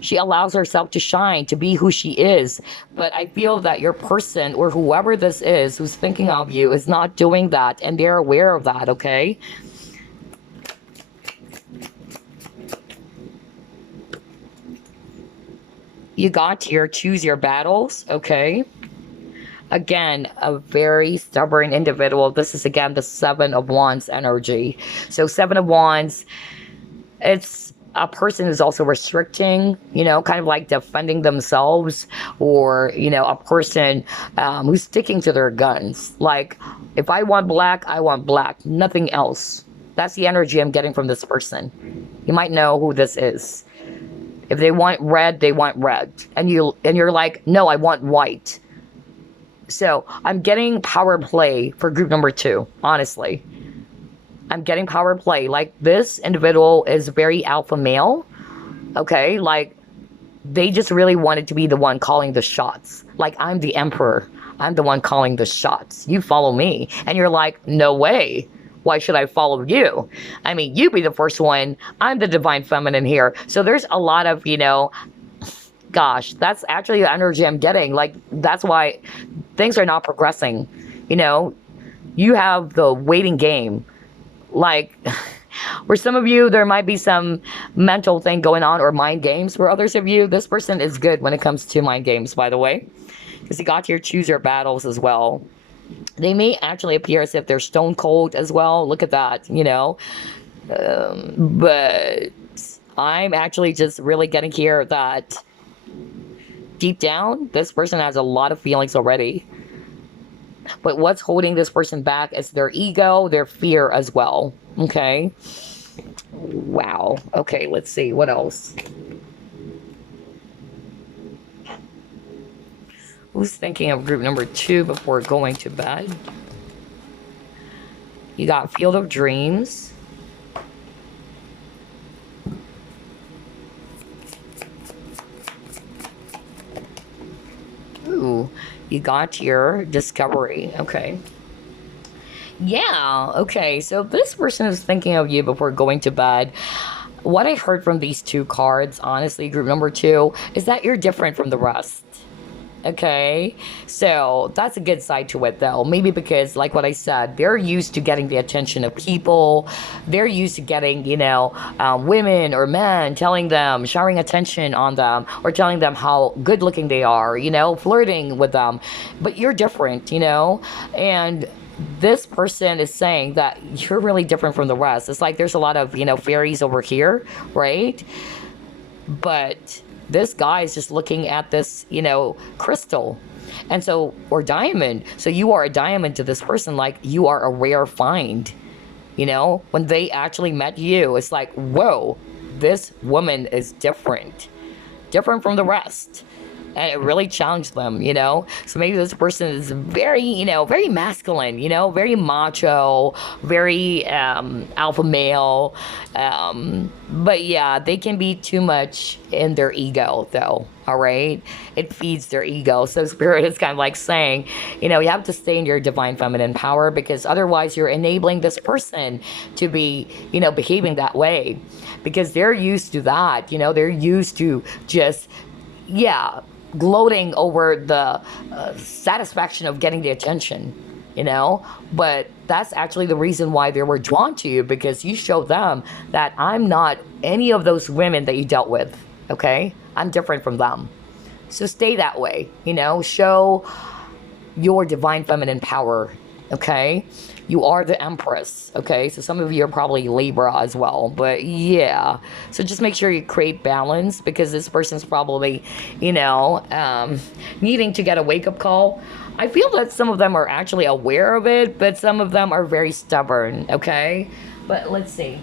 She allows herself to shine, to be who she is. But I feel that your person or whoever this is who's thinking of you is not doing that, and they're aware of that, okay? You got here, choose your battles, okay? Again, a very stubborn individual. This is again the Seven of Wands energy. So Seven of Wands, it's a person who's also restricting, you know, kind of like defending themselves, or, you know, a person who's sticking to their guns. Like, if I want black, I want black, nothing else. That's the energy I'm getting from this person. You might know who this is. If they want red, they want red. And you're like, no, I want white. So I'm getting power play for group number 2, honestly. I'm getting power play. Like, this individual is very alpha male. Okay, like, they just really wanted to be the one calling the shots. Like, I'm the emperor. I'm the one calling the shots. You follow me. And you're like, no way. Why should I follow you? I mean, you be the first one. I'm the divine feminine here. So there's a lot of, you know, gosh, that's actually the energy I'm getting. Like, that's why things are not progressing. You know, you have the waiting game. Like, for some of you, there might be some mental thing going on, or mind games. For others of you, this person is good when it comes to mind games, by the way. Because you got here, choose your battles as well. They may actually appear as if they're stone cold as well. Look at that, you know. But I'm actually just really getting here that deep down, this person has a lot of feelings already. But what's holding this person back is their ego, their fear as well. Okay. Wow. Okay, let's see. What else? Who's thinking of group number 2 before going to bed? You got Field of Dreams. Ooh, you got your Discovery. Okay. Yeah, okay. So this person is thinking of you before going to bed. What I heard from these 2 cards, honestly, group number 2, is that you're different from the rest. Okay, so that's a good side to it, though. Maybe because, like what I said, they're used to getting the attention of people. They're used to getting, you know, women or men telling them, showering attention on them, or telling them how good looking they are, you know, flirting with them. But you're different, you know, and this person is saying that you're really different from the rest. It's like there's a lot of, you know, fairies over here, right? But this guy is just looking at this, you know, crystal. And so, or diamond. So you are a diamond to this person, like you are a rare find. You know, when they actually met you, it's like, whoa, this woman is different. Different from the rest. And it really challenged them, you know? So maybe this person is very, you know, very masculine, you know, very macho, very alpha male. But yeah, they can be too much in their ego, though, all right? It feeds their ego. So Spirit is kind of like saying, you know, you have to stay in your divine feminine power, because otherwise you're enabling this person to be, you know, behaving that way. Because they're used to that, you know, they're used to just, yeah, gloating over the satisfaction of getting the attention, you know. But that's actually the reason why they were drawn to you, because you showed them that I'm not any of those women that you dealt with, okay? I'm different from them. So stay that way, you know. Show your divine feminine power, okay? You are the Empress, okay? So some of you are probably Libra as well, but yeah. So just make sure you create balance, because this person's probably, you know, needing to get a wake-up call. I feel that some of them are actually aware of it, but some of them are very stubborn, okay? But let's see.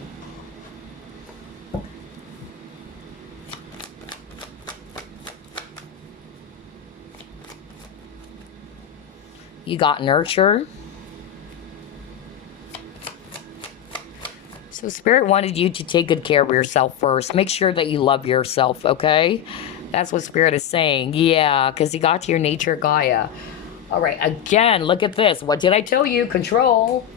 You got Nurture. So Spirit wanted you to take good care of yourself first. Make sure that you love yourself, okay? That's what Spirit is saying. Yeah, because you got to your nature Gaia. All right, again, look at this. What did I tell you? Control.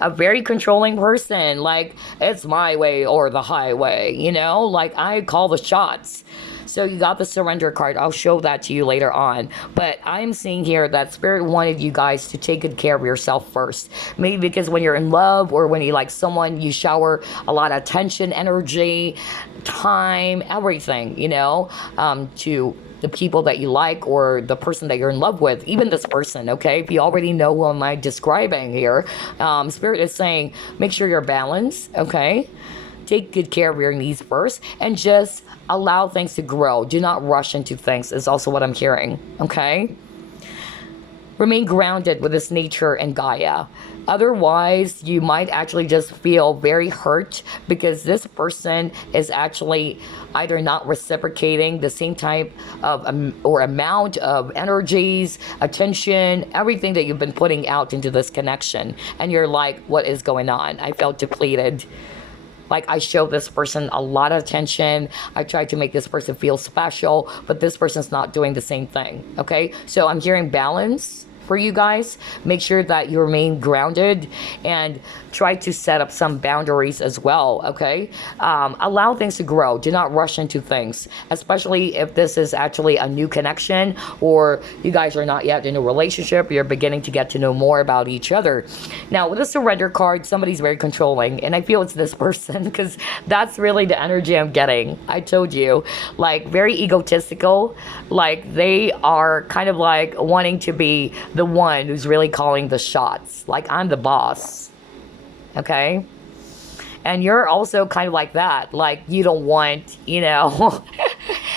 A very controlling person. Like, it's my way or the highway, you know? Like, I call the shots. So you got the surrender card. I'll show that to you later on. But I'm seeing here that Spirit wanted you guys to take good care of yourself first. Maybe because when you're in love or when you like someone, you shower a lot of attention, energy, time, everything, you know, to the people that you like or the person that you're in love with, even this person, okay? If you already know who am I describing here, Spirit is saying, make sure you're balanced, okay? Take good care of your needs first and just allow things to grow. Do not rush into things is also what I'm hearing, okay? Remain grounded with this nature and Gaia. Otherwise, you might actually just feel very hurt because this person is actually either not reciprocating the same type of or amount of energies, attention, everything that you've been putting out into this connection. And you're like, what is going on? I felt depleted. Like, I showed this person a lot of attention. I tried to make this person feel special, but this person's not doing the same thing, okay? So I'm hearing balance for you guys. Make sure that you remain grounded and try to set up some boundaries as well, okay? Allow things to grow. Do not rush into things, especially if this is actually a new connection or you guys are not yet in a relationship. You're beginning to get to know more about each other. Now, with the surrender card, somebody's very controlling, and I feel it's this person because that's really the energy I'm getting. I told you, like, very egotistical. Like, they are kind of like wanting to be the one who's really calling the shots. Like, I'm the boss. Okay? And you're also kind of like that. Like, you don't want, you know,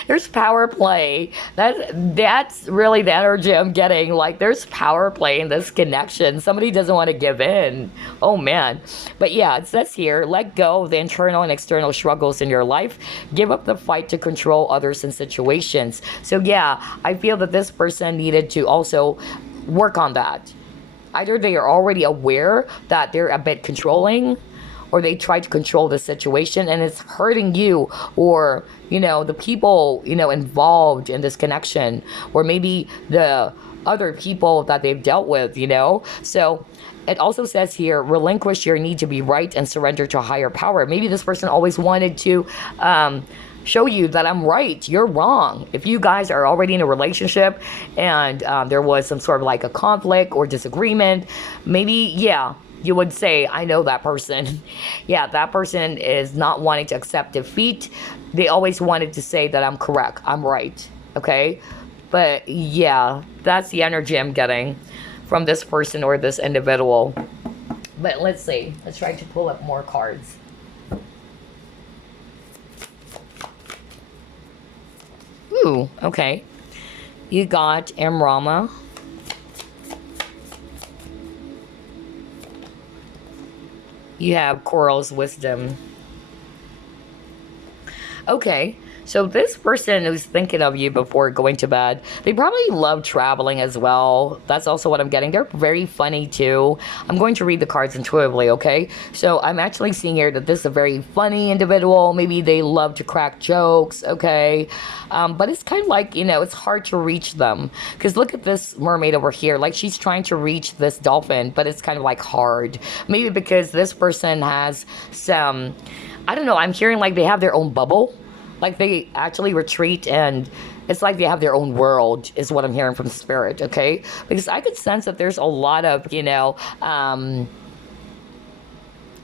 there's power play. That's really the energy I'm getting. Like, there's power play in this connection. Somebody doesn't want to give in. Oh, man. But yeah, it says here, let go of the internal and external struggles in your life. Give up the fight to control others and situations. So yeah, I feel that this person needed to also work on that. Either they are already aware that they're a bit controlling, or they try to control the situation and it's hurting you or, you know, the people, you know, involved in this connection, or maybe the other people that they've dealt with, you know. So it also says here, relinquish your need to be right and surrender to a higher power. Maybe this person always wanted to show you that I'm right, you're wrong. If you guys are already in a relationship and there was some sort of like a conflict or disagreement, maybe, yeah, you would say, I know that person. Yeah, that person is not wanting to accept defeat. They always wanted to say that I'm correct, I'm right, okay? But yeah, that's the energy I'm getting from this person or this individual. But let's see, let's try to pull up more cards. Ooh, okay. You got Amrama. You have Coral's Wisdom. Okay, so this person who's thinking of you before going to bed, they probably love traveling as well. That's also what I'm getting. They're very funny too. I'm going to read the cards intuitively, okay? So I'm actually seeing here that this is a very funny individual. Maybe they love to crack jokes, okay? But it's kind of like, you know, it's hard to reach them. Because look at this mermaid over here. Like, she's trying to reach this dolphin, but it's kind of like hard. Maybe because this person has some, I don't know, I'm hearing like they have their own bubble. Like, they actually retreat and it's like they have their own world is what I'm hearing from Spirit, okay? Because I could sense that there's a lot of, you know,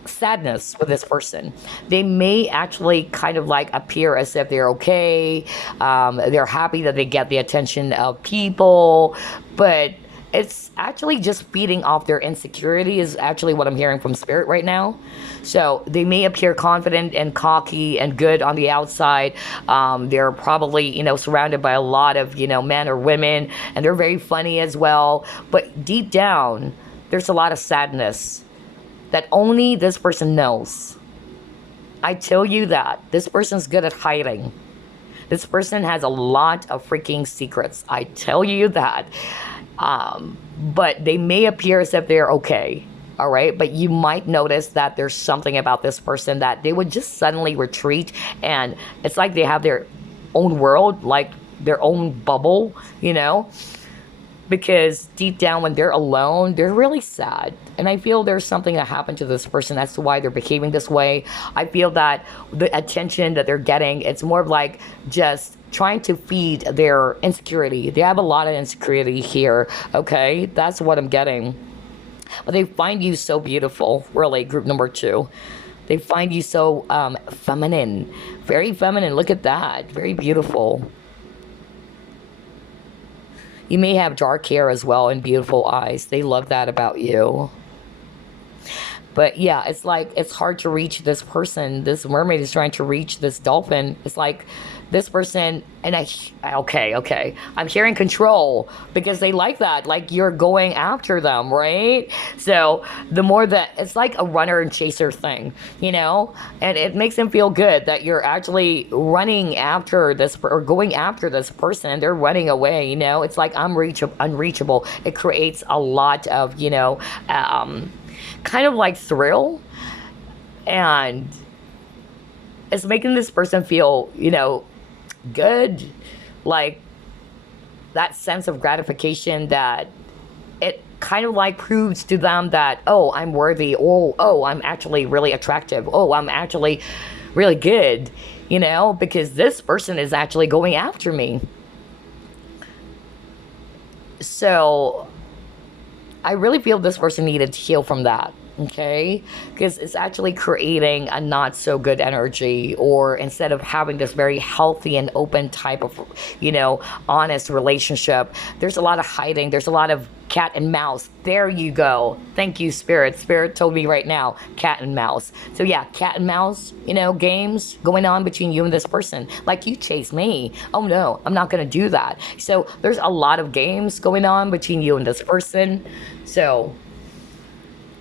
sadness with this person. They may actually kind of like appear as if they're okay. They're happy that they get the attention of people, but it's actually just feeding off their insecurity is actually what I'm hearing from Spirit right now. So they may appear confident and cocky and good on the outside. They're probably, you know, surrounded by a lot of, you know, men or women, and they're very funny as well. But deep down, there's a lot of sadness that only this person knows. I tell you that. This person's good at hiding. This person has a lot of freaking secrets. I tell you that. But they may appear as if they're okay. All right. But you might notice that there's something about this person that they would just suddenly retreat, and it's like they have their own world, like their own bubble, you know? Because deep down, when they're alone, they're really sad. And I feel there's something that happened to this person. That's why they're behaving this way. I feel that the attention that they're getting, it's more of like just trying to feed their insecurity. They have a lot of insecurity here, okay? That's what I'm getting. But they find you so beautiful, really, group number 2. They find you so feminine. Very feminine. Look at that. Very beautiful. You may have dark hair as well and beautiful eyes. They love that about you. But yeah, it's like it's hard to reach this person. This mermaid is trying to reach this dolphin. It's like this person, and okay. I'm hearing control because they like that. Like you're going after them, right? So the more that it's like a runner and chaser thing, you know, and it makes them feel good that you're actually running after this or going after this person and they're running away, you know. It's like unreachable. It creates a lot of, you know, kind of like thrill, and it's making this person feel, you know, good, like that sense of gratification that it kind of like proves to them that, oh, I'm worthy, oh, I'm actually really attractive, oh, I'm actually really good, you know, because this person is actually going after me. So I really feel this person needed to heal from that, okay? Because it's actually creating a not so good energy, or instead of having this very healthy and open type of, you know, honest relationship, there's a lot of hiding. There's a lot of cat and mouse. There you go. Thank you, Spirit. Spirit told me right now, cat and mouse. So yeah, cat and mouse, you know, games going on between you and this person. Like, you chase me. Oh no, I'm not going to do that. So there's a lot of games going on between you and this person. So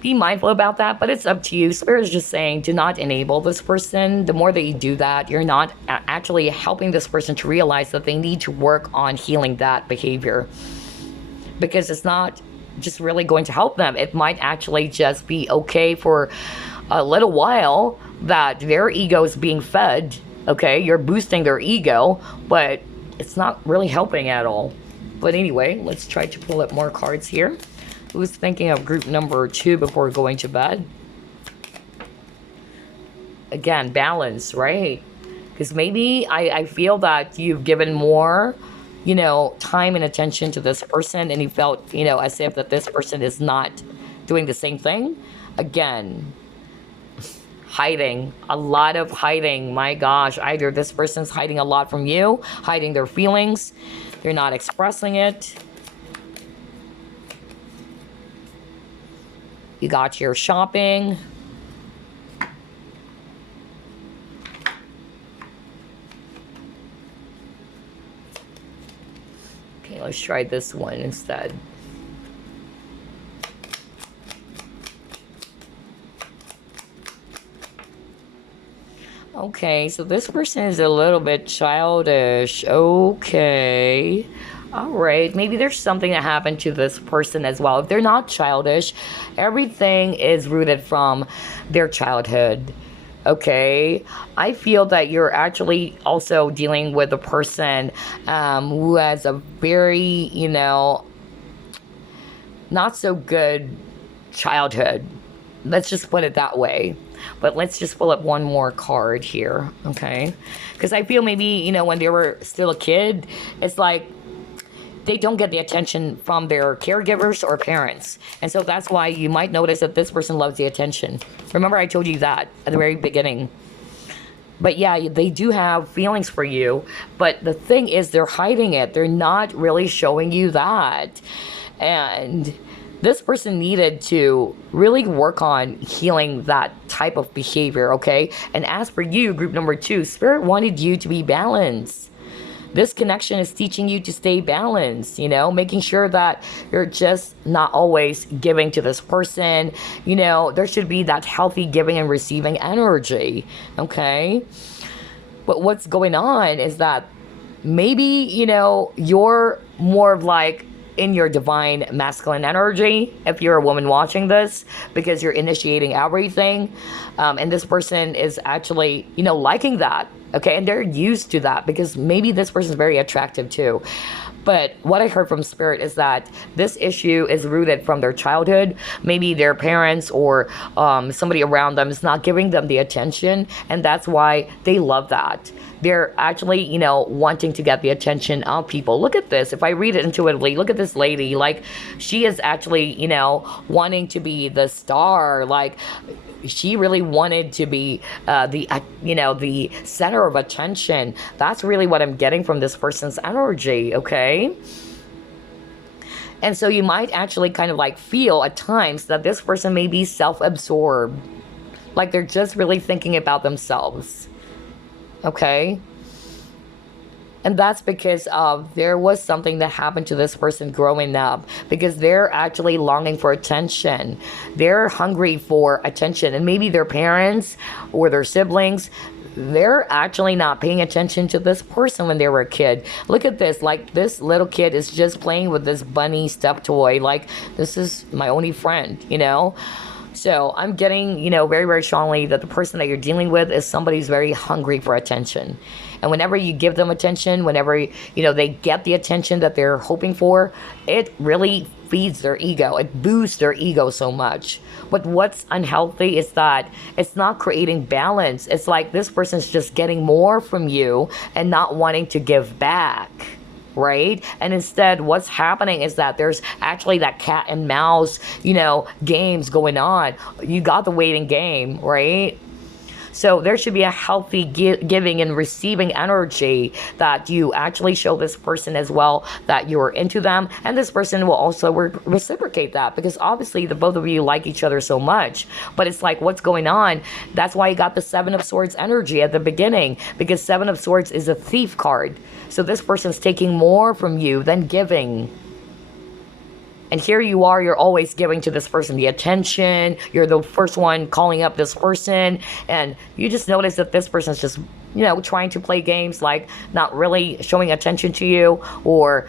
be mindful about that, but it's up to you. Spirit is just saying, do not enable this person. The more that you do that, you're not actually helping this person to realize that they need to work on healing that behavior, because it's not just really going to help them. It might actually just be okay for a little while that their ego is being fed, okay? You're boosting their ego, but it's not really helping at all. But anyway, let's try to pull up more cards here. Who's thinking of group number 2 before going to bed? Again, balance, right? Because maybe I feel that you've given more, you know, time and attention to this person, and you felt, you know, as if that this person is not doing the same thing. Again, hiding, a lot of hiding. My gosh, either this person's hiding a lot from you, hiding their feelings, they're not expressing it. You got your shopping. Okay, let's try this one instead. Okay, so this person is a little bit childish. Okay. All right, maybe there's something that happened to this person as well. If they're not childish, everything is rooted from their childhood. Okay, I feel that you're actually also dealing with a person who has a very, you know, not so good childhood. Let's just put it that way. But let's just pull up one more card here, okay? Because I feel maybe, you know, when they were still a kid, it's like they don't get the attention from their caregivers or parents. And so that's why you might notice that this person loves the attention. Remember, I told you that at the very beginning. But yeah, they do have feelings for you. But the thing is, they're hiding it. They're not really showing you that. And this person needed to really work on healing that type of behavior, okay? And as for you, group number 2, Spirit wanted you to be balanced. This connection is teaching you to stay balanced, you know, making sure that you're just not always giving to this person. You know, there should be that healthy giving and receiving energy, okay? But what's going on is that maybe, you know, you're more of like in your divine masculine energy if you're a woman watching this, because you're initiating everything. And this person is actually, liking that. Okay. And they're used to that because maybe this person is very attractive too. But what I heard from Spirit is that this issue is rooted from their childhood. Maybe their parents or somebody around them is not giving them the attention. And that's why they love that. They're actually, wanting to get the attention of people. Look at this. If I read it intuitively, look at this lady. Like, she is actually, wanting to be the star. Like, she really wanted to be the center of attention. That's really what I'm getting from this person's energy, okay? And so you might actually kind of like feel at times that this person may be self-absorbed. Like they're just really thinking about themselves, okay? And that's because there was something that happened to this person growing up, because they're actually longing for attention. They're hungry for attention. And maybe their parents or their siblings, they're actually not paying attention to this person when they were a kid. Look at this. Like, this little kid is just playing with this bunny stuffed toy. Like, this is my only friend, So I'm getting, very, very strongly that the person that you're dealing with is somebody who's very hungry for attention. And whenever you give them attention, whenever, they get the attention that they're hoping for, it really feeds their ego. It boosts their ego so much. But what's unhealthy is that it's not creating balance. It's like this person's just getting more from you and not wanting to give back. Right? And instead, what's happening is that there's actually that cat and mouse, games going on. You got the waiting game, right? So there should be a healthy giving and receiving energy that you actually show this person as well, that you're into them. And this person will also reciprocate that, because obviously the both of you like each other so much. But it's like, what's going on? That's why you got the Seven of Swords energy at the beginning, because Seven of Swords is a thief card. So this person's taking more from you than giving. And here you are, you're always giving to this person the attention. You're the first one calling up this person. And you just notice that this person's just, trying to play games, like not really showing attention to you. Or,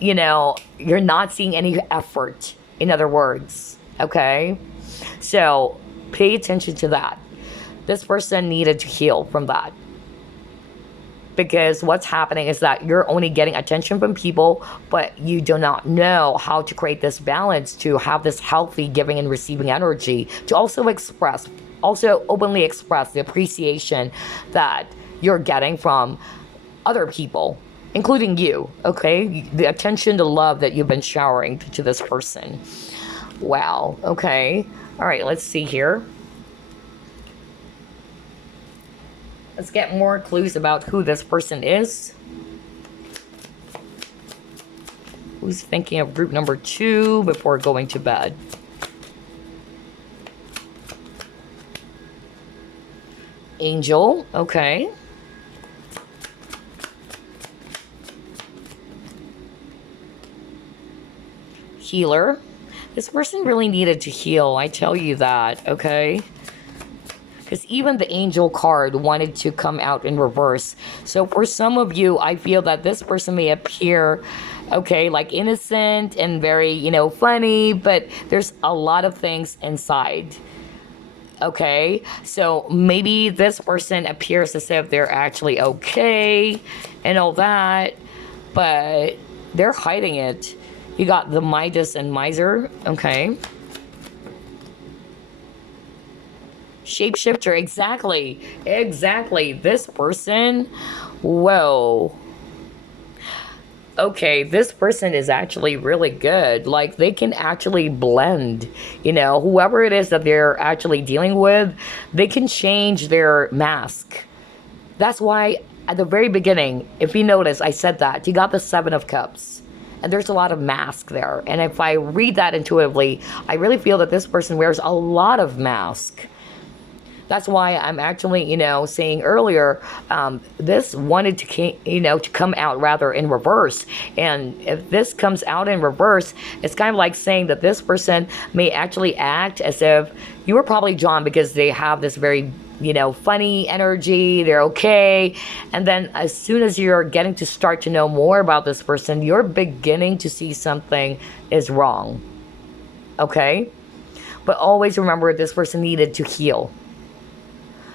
you're not seeing any effort, in other words. Okay? So pay attention to that. This person needed to heal from that. Because what's happening is that you're only getting attention from people, but you do not know how to create this balance to have this healthy giving and receiving energy, to also openly express the appreciation that you're getting from other people, including you, okay? The attention, the love that you've been showering to this person. Wow, okay. All right, let's see here. Let's get more clues about who this person is. Who's thinking of group number 2 before going to bed? Angel, okay. Healer. This person really needed to heal, I tell you that, okay? Because even the angel card wanted to come out in reverse. So for some of you, I feel that this person may appear, okay, like innocent and very, funny, but there's a lot of things inside. Okay, so maybe this person appears as if they're actually okay and all that, but they're hiding it. You got the Midas and Miser, okay. Shapeshifter, exactly. This person, whoa. Okay, this person is actually really good. Like, they can actually blend, whoever it is that they're actually dealing with, they can change their mask. That's why at the very beginning, if you notice, I said that you got the 7 of Cups. And there's a lot of mask there. And if I read that intuitively, I really feel that this person wears a lot of mask. That's why I'm actually, saying earlier, this wanted to come out rather in reverse. And if this comes out in reverse, it's kind of like saying that this person may actually act as if you were probably drawn because they have this very funny energy, they're okay. And then as soon as you're getting to start to know more about this person, you're beginning to see something is wrong. Okay? But always remember, this person needed to heal.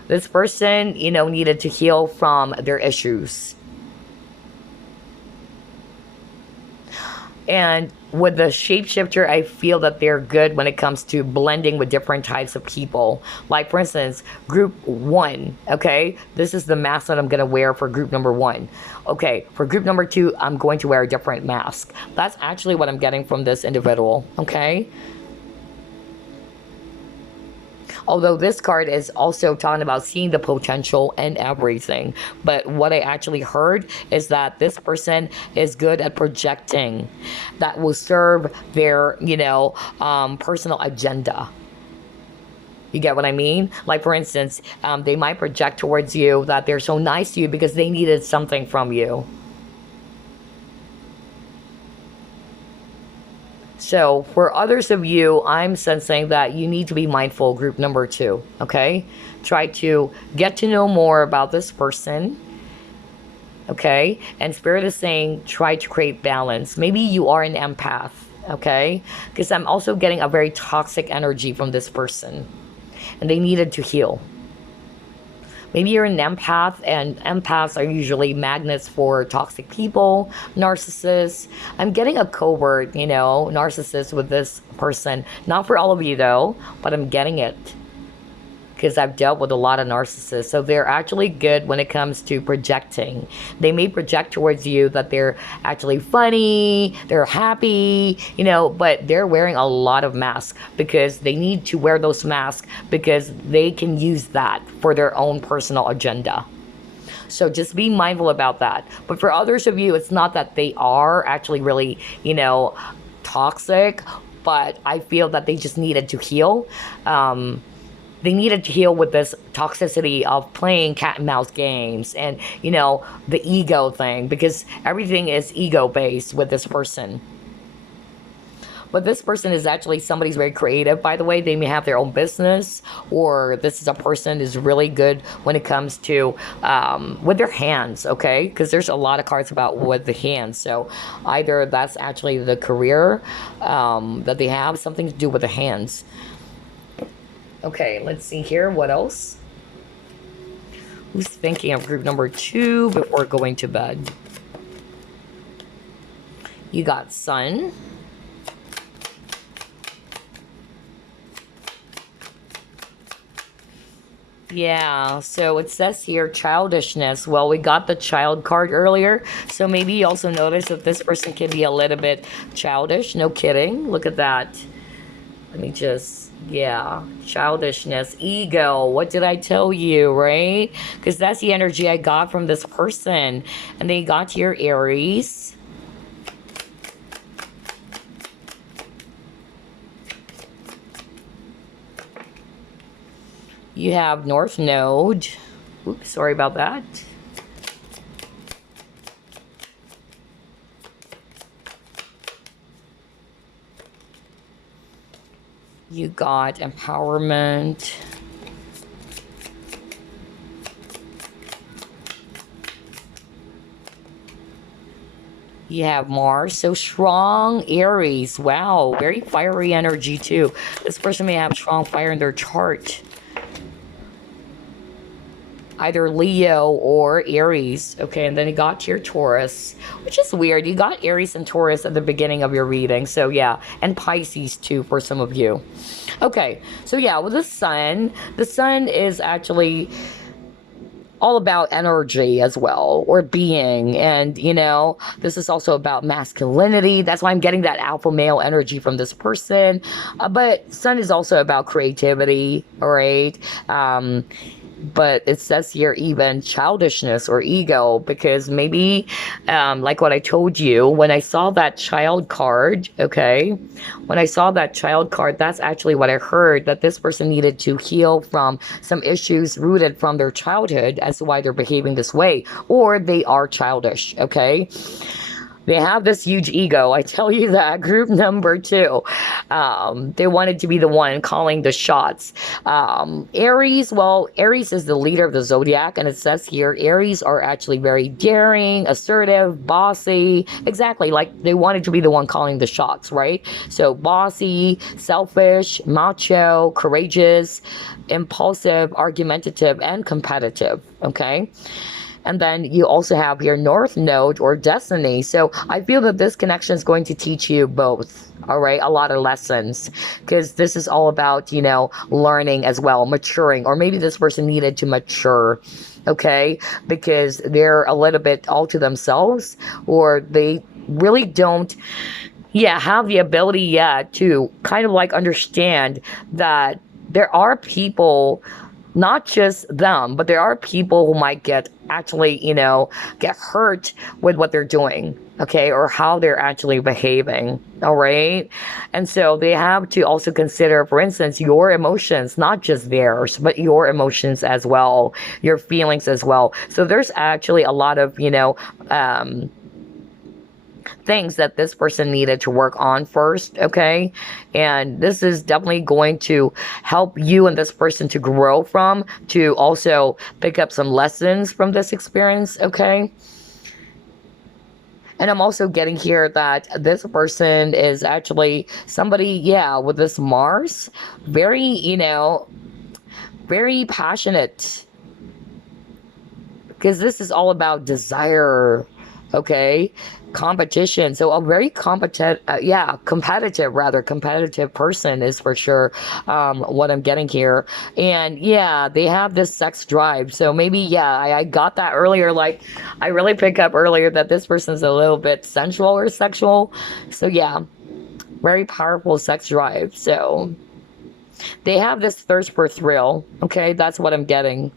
This person, needed to heal from their issues. And with the shapeshifter, I feel that they're good when it comes to blending with different types of people. Like, for instance, group 1, okay? This is the mask that I'm going to wear for group number 1. Okay, for group number 2, I'm going to wear a different mask. That's actually what I'm getting from this individual, okay? Although this card is also talking about seeing the potential and everything. But what I actually heard is that this person is good at projecting. That will serve their, personal agenda. You get what I mean? Like, for instance, they might project towards you that they're so nice to you because they needed something from you. So for others of you, I'm sensing that you need to be mindful, group number 2, okay? Try to get to know more about this person, okay? And Spirit is saying, try to create balance. Maybe you are an empath, okay? Because I'm also getting a very toxic energy from this person, and they needed to heal. Maybe you're an empath, and empaths are usually magnets for toxic people, narcissists. I'm getting a covert, narcissist with this person. Not for all of you, though, but I'm getting it. Because I've dealt with a lot of narcissists. So they're actually good when it comes to projecting. They may project towards you that they're actually funny, they're happy, but they're wearing a lot of masks because they need to wear those masks because they can use that for their own personal agenda. So just be mindful about that. But for others of you, it's not that they are actually really, toxic, but I feel that they just needed to heal. They needed to heal with this toxicity of playing cat and mouse games and, the ego thing, because everything is ego-based with this person. But this person is actually somebody's very creative, by the way. They may have their own business, or this is a person who's really good when it comes to with their hands, okay? Because there's a lot of cards about with the hands. So either that's actually the career that they have, something to do with the hands. Okay, let's see here. What else? Who's thinking of group number 2 before going to bed? You got Sun. Yeah, so it says here childishness. Well, we got the child card earlier. So maybe you also notice that this person can be a little bit childish. No kidding. Look at that. Let me just... yeah, childishness, ego. What did I tell you, right? Because that's the energy I got from this person. And they got your Aries. You have North Node. Oops, sorry about that. You got empowerment. You have Mars, so strong Aries. Wow, very fiery energy too. This person may have strong fire in their chart. Either Leo or Aries. Okay, and then you got your Taurus, which is weird. You got Aries and Taurus at the beginning of your reading. So yeah, and Pisces too for some of you. Okay, so yeah, with the sun is actually all about energy as well, or being. And, this is also about masculinity. That's why I'm getting that alpha male energy from this person. But sun is also about creativity, all right? But it says here even childishness or ego, because maybe like what I told you, when I saw that child card, okay, when I saw that child card, that's actually what I heard, that this person needed to heal from some issues rooted from their childhood as to why they're behaving this way, or they are childish, okay? They have this huge ego. I tell you that. Group number two. They wanted to be the one calling the shots. Aries, well, Aries is the leader of the zodiac, and it says here Aries are actually very daring, assertive, bossy. Exactly, like they wanted to be the one calling the shots, right? So bossy, selfish, macho, courageous, impulsive, argumentative, and competitive. Okay. And then you also have your North Node or Destiny. So I feel that this connection is going to teach you both. All right, a lot of lessons, because this is all about, learning as well, maturing, or maybe this person needed to mature, okay, because they're a little bit all to themselves, or they really don't, have the ability yet to kind of like understand that there are people, not just them, but there are people who might get actually, get hurt with what they're doing, okay, or how they're actually behaving, all right? And so they have to also consider, for instance, your emotions, not just theirs, but your emotions as well, your feelings as well. So there's actually a lot of, things that this person needed to work on first, okay? And this is definitely going to help you and this person to grow from, to also pick up some lessons from this experience, okay? And I'm also getting here that this person is actually somebody, with this Mars, very, very passionate. Because this is all about desire, okay? Competition. So a very competitive person is for sure what I'm getting here. And they have this sex drive. So maybe, I got that earlier. Like, I really pick up earlier that this person's a little bit sensual or sexual. So very powerful sex drive. So they have this thirst for thrill. Okay, that's what I'm getting.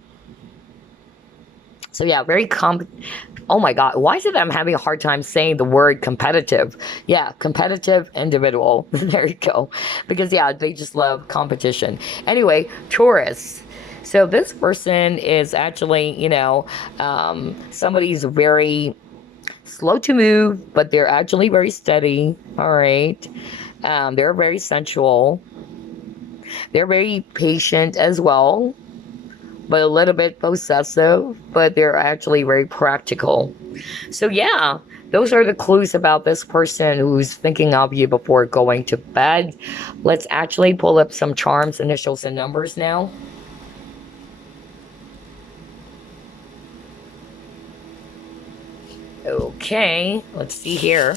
So very oh my God, why is it that I'm having a hard time saying the word competitive? Competitive individual. There you go. Because they just love competition. Anyway, Taurus. So this person is actually, somebody who's very slow to move, but they're actually very steady. All right. They're very sensual. They're very patient as well, but a little bit possessive, but they're actually very practical. So those are the clues about this person who's thinking of you before going to bed. Let's actually pull up some charms, initials, and numbers now. Okay, let's see here.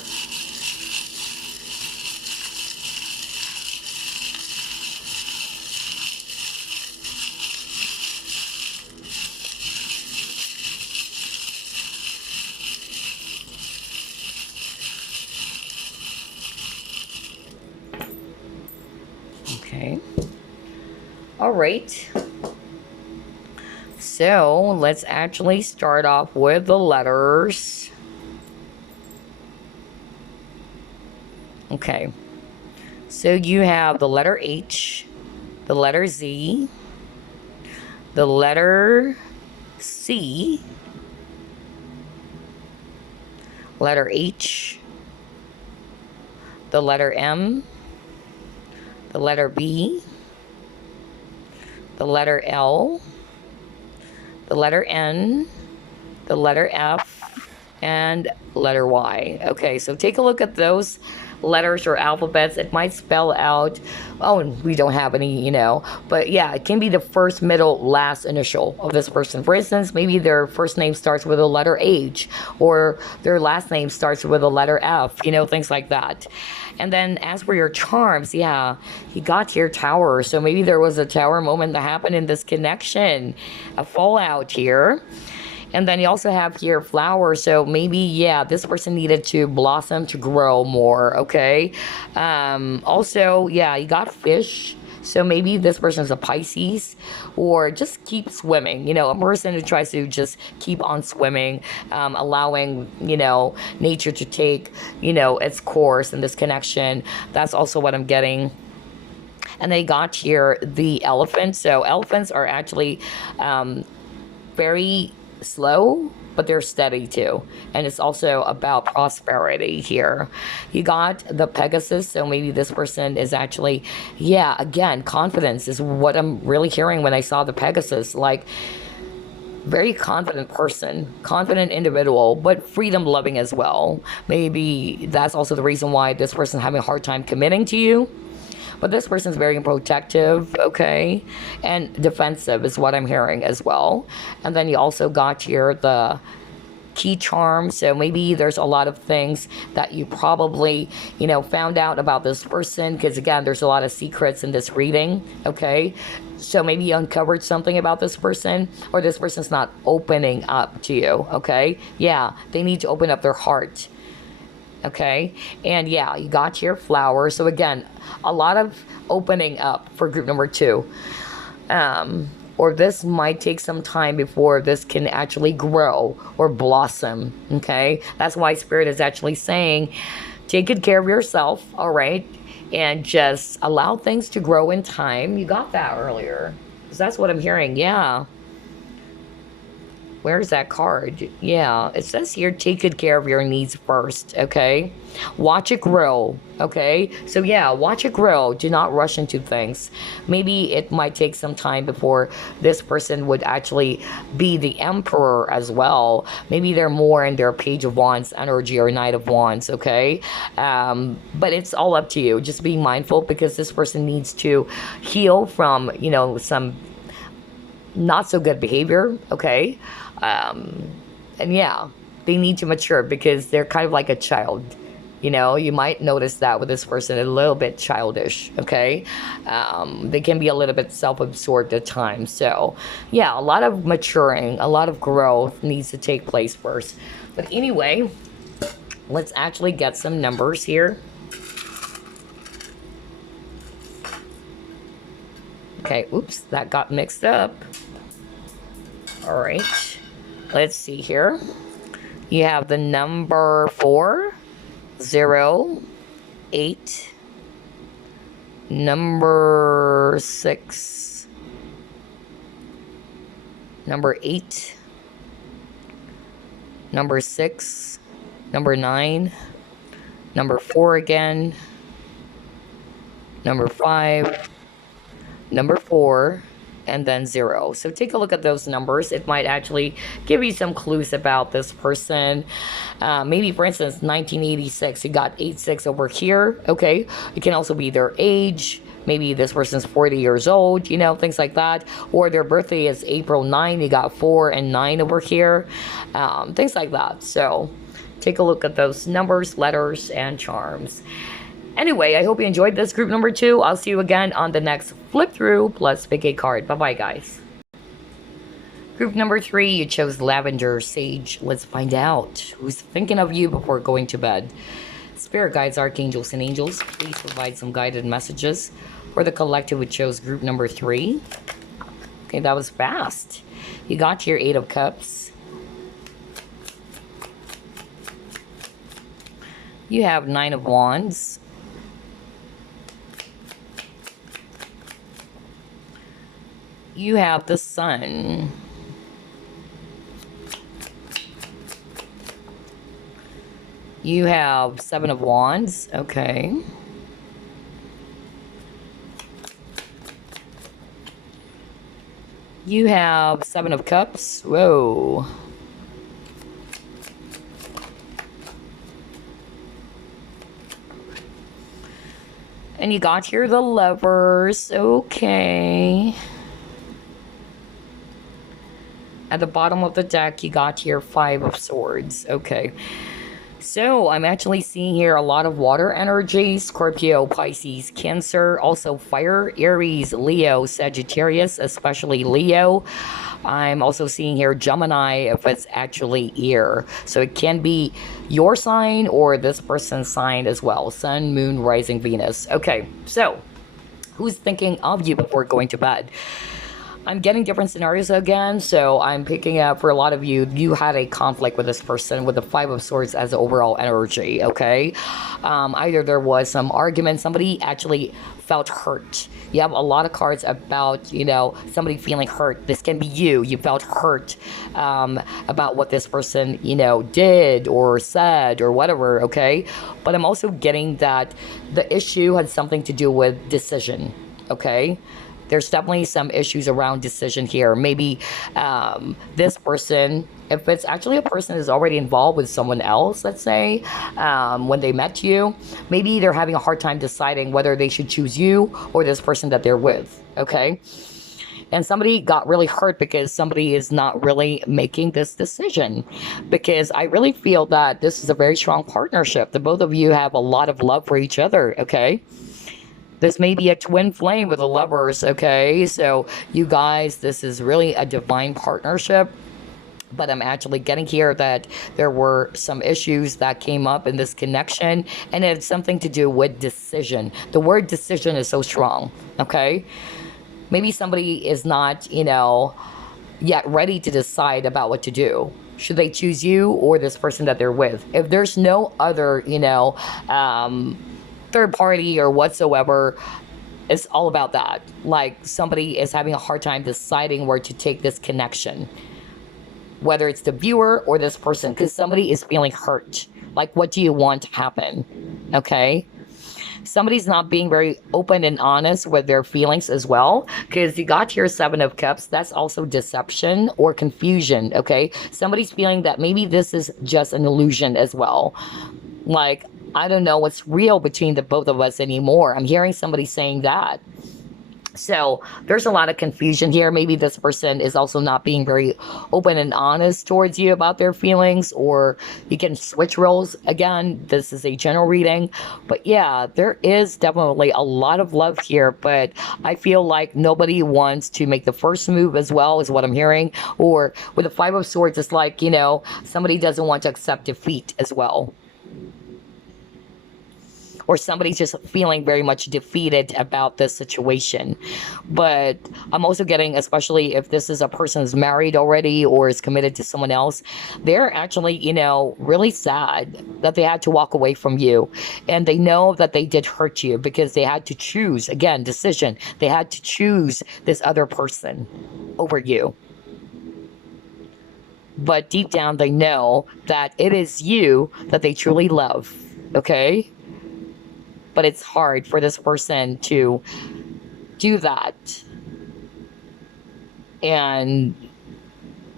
Okay. All right. So let's actually start off with the letters. Okay. So you have the letter H, the letter Z, the letter C, letter H, the letter M, the letter B, the letter L, the letter N, the letter F, and letter Y. Okay, so take a look at those letters or alphabets. It might spell out, we don't have any, but it can be the first, middle, last initial of this person. For instance, maybe their first name starts with a letter H, or their last name starts with a letter F, things like that. And then as for your charms, he got your tower. So maybe there was a tower moment that happened in this connection, a fallout here. And then you also have here flowers. So maybe, this person needed to blossom, to grow more, okay? Also, you got fish. So maybe this person's a Pisces, or just keep swimming. A person who tries to just keep on swimming, allowing, nature to take, its course in this connection. That's also what I'm getting. And they got here the elephant. So elephants are actually very slow, but they're steady too. And it's also about prosperity here. You got the Pegasus, so maybe this person is actually, yeah, again, confidence is what I'm really hearing when I saw the Pegasus. Like, very confident person, confident individual, but freedom loving as well. Maybe that's also the reason why this person's having a hard time committing to you. But this person's very protective, okay, and defensive is what I'm hearing as well. And then you also got here the key charm. So maybe there's a lot of things that you probably, found out about this person, because again, there's a lot of secrets in this reading, okay? So maybe you uncovered something about this person, or this person's not opening up to you, okay? Yeah, they need to open up their heart. Okay, and yeah, you got your flower. So again, a lot of opening up for group number 2. Or this might take some time before this can actually grow or blossom. Okay, that's why Spirit is actually saying, take good care of yourself, all right, and just allow things to grow in time. You got that earlier, because that's what I'm hearing. Yeah. Where's that card? Yeah, it says here, take good care of your needs first, okay? Watch it grow, okay? So yeah, watch it grow. Do not rush into things. Maybe it might take some time before this person would actually be the Emperor as well. Maybe they're more in their Page of Wands energy or Knight of Wands, okay? But it's all up to you. Just be mindful, because this person needs to heal from, some not so good behavior, okay? And yeah, they need to mature, because they're kind of like a child. You might notice that with this person, a little bit childish, okay? They can be a little bit self-absorbed at times. So yeah, a lot of maturing, a lot of growth needs to take place first. But anyway, let's actually get some numbers here. Okay, oops, that got mixed up. All right, let's see here. You have the number 4, 0, 8, number 6, number 8, number 6, number 9, number 4 again, number 5, number 4, and then 0. So take a look at those numbers. It might actually give you some clues about this person. Maybe, for instance, 1986, you got 86 over here, okay? It can also be their age. Maybe this person's 40 years old, things like that. Or their birthday is April 9, you got 4 and 9 over here. Things like that. So take a look at those numbers, letters, and charms. Anyway, I hope you enjoyed this group number 2. I'll see you again on the next flip through plus pick a card. Bye-bye, guys. Group number 3, you chose Lavender, Sage. Let's find out who's thinking of you before going to bed. Spirit guides, archangels, and angels, please provide some guided messages for the collective who chose group number 3. Okay, that was fast. You got your 8 of Cups. You have 9 of Wands. You have the Sun. You have 7 of Wands. Okay. You have 7 of Cups. Whoa. And you got here the Lovers. Okay. At the bottom of the deck, you got here 5 of Swords. Okay. So I'm actually seeing here a lot of water energy. Scorpio, Pisces, Cancer. Also fire, Aries, Leo, Sagittarius, especially Leo. I'm also seeing here Gemini, if it's actually ear. So it can be your sign or this person's sign as well. Sun, Moon, Rising, Venus. Okay, so who's thinking of you before going to bed? I'm getting different scenarios again, so I'm picking up for a lot of you, you had a conflict with this person with the Five of Swords as the overall energy, okay? Either there was some argument, somebody actually felt hurt. You have a lot of cards about, you know, somebody feeling hurt. This can be you. You felt hurt about what this person, you know, did or said or whatever, okay? But I'm also getting that the issue had something to do with decision, okay? There's definitely some issues around decision here. Maybe this person, if it's actually a person who's already involved with someone else, let's say, when they met you, maybe they're having a hard time deciding whether they should choose you or this person that they're with, okay? And somebody got really hurt because somebody is not really making this decision. Because I really feel that this is a very strong partnership. The both of you have a lot of love for each other, okay? This may be a twin flame with the lovers, okay? So you guys, this is really a divine partnership. But I'm actually getting here that there were some issues that came up in this connection, and it had something to do with decision. The word decision is so strong, okay? Maybe somebody is not, you know, yet ready to decide about what to do. Should they choose you or this person that they're with? If there's no other, you know, third party or whatsoever, it's all about that. Like somebody is having a hard time deciding where to take this connection, whether it's the viewer or this person, because somebody is feeling hurt. Like, what do you want to happen? Okay, somebody's not being very open and honest with their feelings as well, because you got your Seven of Cups. That's also deception or confusion. Okay, somebody's feeling that maybe this is just an illusion as well. Like, I don't know what's real between the both of us anymore. I'm hearing somebody saying that. So there's a lot of confusion here. Maybe this person is also not being very open and honest towards you about their feelings, or you can switch roles. Again, this is a general reading. But yeah, there is definitely a lot of love here, but I feel like nobody wants to make the first move as well, is what I'm hearing. Or with the Five of Swords, it's like, you know, somebody doesn't want to accept defeat as well. Or somebody's just feeling very much defeated about this situation. But I'm also getting, especially if this is a person who's married already or is committed to someone else, they're actually, you know, really sad that they had to walk away from you. And they know that they did hurt you because they had to choose, again, decision. They had to choose this other person over you. But deep down, they know that it is you that they truly love, okay? But it's hard for this person to do that. And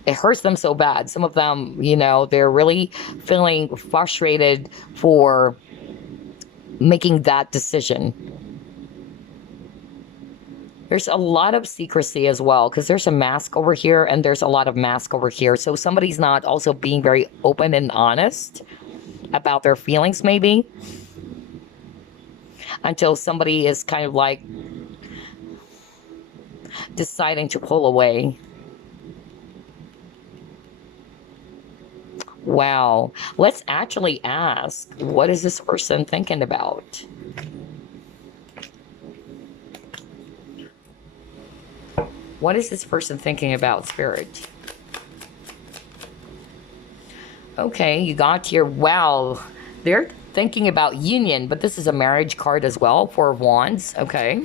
it hurts them so bad. Some of them, you know, they're really feeling frustrated for making that decision. There's a lot of secrecy as well, because there's a mask over here and there's a lot of mask over here. So somebody's not also being very open and honest about their feelings, maybe. Until somebody is kind of like deciding to pull away. Wow. Let's actually ask, what is this person thinking about? What is this person thinking about, Spirit? Okay, you got here. Wow. They're thinking about union, but this is a marriage card as well. Four of Wands. Okay.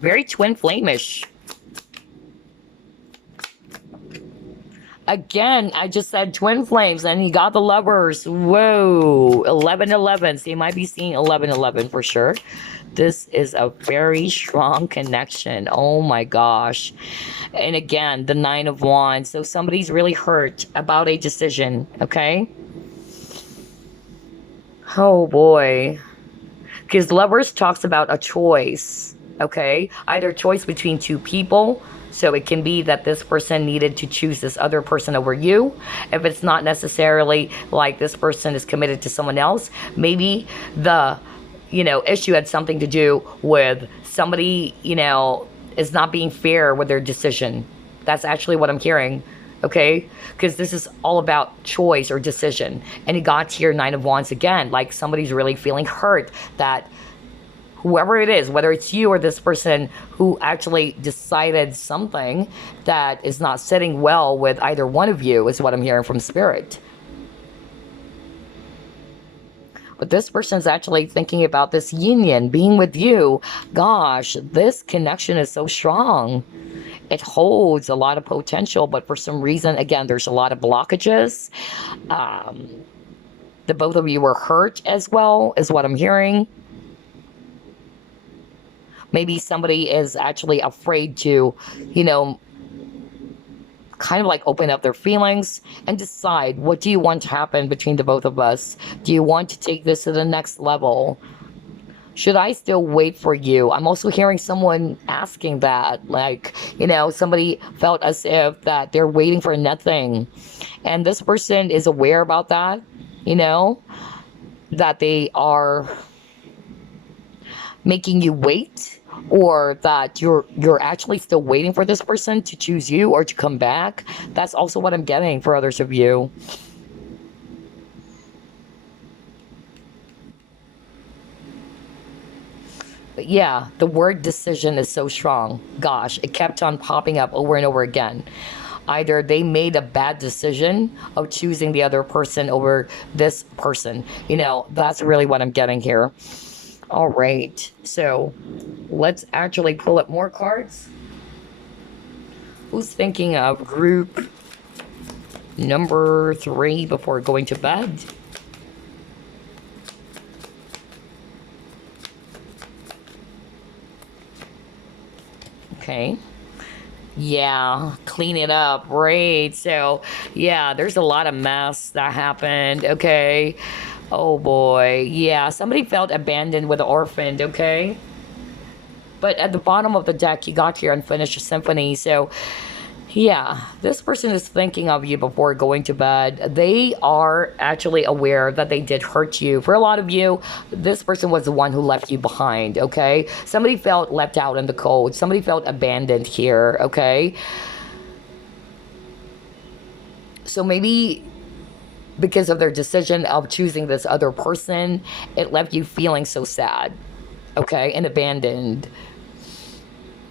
Very twin flame-ish. Again, I just said twin flames, and you got the lovers. Whoa. 11-11. So you might be seeing 11-11 for sure. This is a very strong connection. Oh my gosh. And again, the Nine of Wands. So somebody's really hurt about a decision. Okay. Oh boy. Because lovers talks about a choice. Okay. Either choice between two people. So it can be that this person needed to choose this other person over you. If it's not necessarily like this person is committed to someone else, maybe the, you know, issue had something to do with somebody, you know, is not being fair with their decision. That's actually what I'm hearing. Okay, because this is all about choice or decision. And it got here, Nine of Wands again, like somebody's really feeling hurt that whoever it is, whether it's you or this person who actually decided something that is not sitting well with either one of you, is what I'm hearing from Spirit. But this person's actually thinking about this union, being with you. Gosh, this connection is so strong. It holds a lot of potential, but for some reason, again, there's a lot of blockages. The both of you were hurt as well, is what I'm hearing. Maybe somebody is actually afraid to, you know, kind of like open up their feelings and decide, what do you want to happen between the both of us? Do you want to take this to the next level? Should I still wait for you? I'm also hearing someone asking that, like, you know, somebody felt as if that they're waiting for nothing. And this person is aware about that, you know, that they are making you wait, or that you're actually still waiting for this person to choose you or to come back. That's also what I'm getting for others of you. But yeah, the word decision is so strong. Gosh, it kept on popping up over and over again. Either they made a bad decision of choosing the other person over this person. You know, that's really what I'm getting here. All right, so let's actually pull up more cards. Who's thinking of group number 3 before going to bed? Okay. Yeah, clean it up, right? So, yeah, there's a lot of mess that happened, okay? Oh boy, yeah, somebody felt abandoned with the orphaned, okay? But at the bottom of the deck, you got your unfinished symphony, so yeah, this person is thinking of you before going to bed. They are actually aware that they did hurt you. For a lot of you, this person was the one who left you behind, okay? Somebody felt left out in the cold. Somebody felt abandoned here, okay? So maybe because of their decision of choosing this other person, it left you feeling so sad, okay, and abandoned.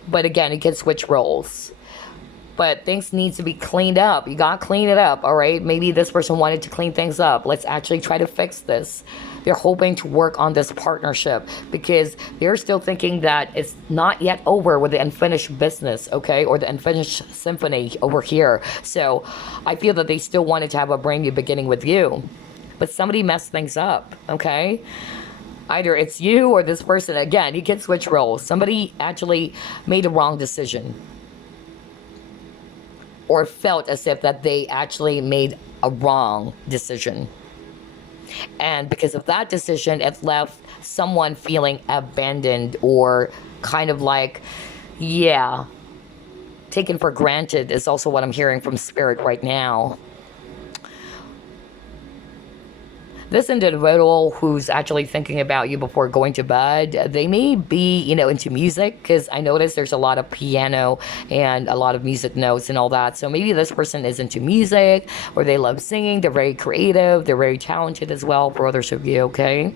But again, it can switch roles. But things need to be cleaned up. You got to clean it up, all right? Maybe this person wanted to clean things up. Let's actually try to fix this. They're hoping to work on this partnership because they're still thinking that it's not yet over with the unfinished business, okay? Or the unfinished symphony over here. So I feel that they still wanted to have a brand new beginning with you. But somebody messed things up, okay? Either it's you or this person. Again, you can switch roles. Somebody actually made a wrong decision, or felt as if that they actually made a wrong decision. And because of that decision, it left someone feeling abandoned or kind of like, yeah, taken for granted is also what I'm hearing from Spirit right now. This individual who's actually thinking about you before going to bed, they may be, you know, into music, because I notice there's a lot of piano and a lot of music notes and all that. So maybe this person is into music, or they love singing. They're very creative. They're very talented as well, for others of you, okay?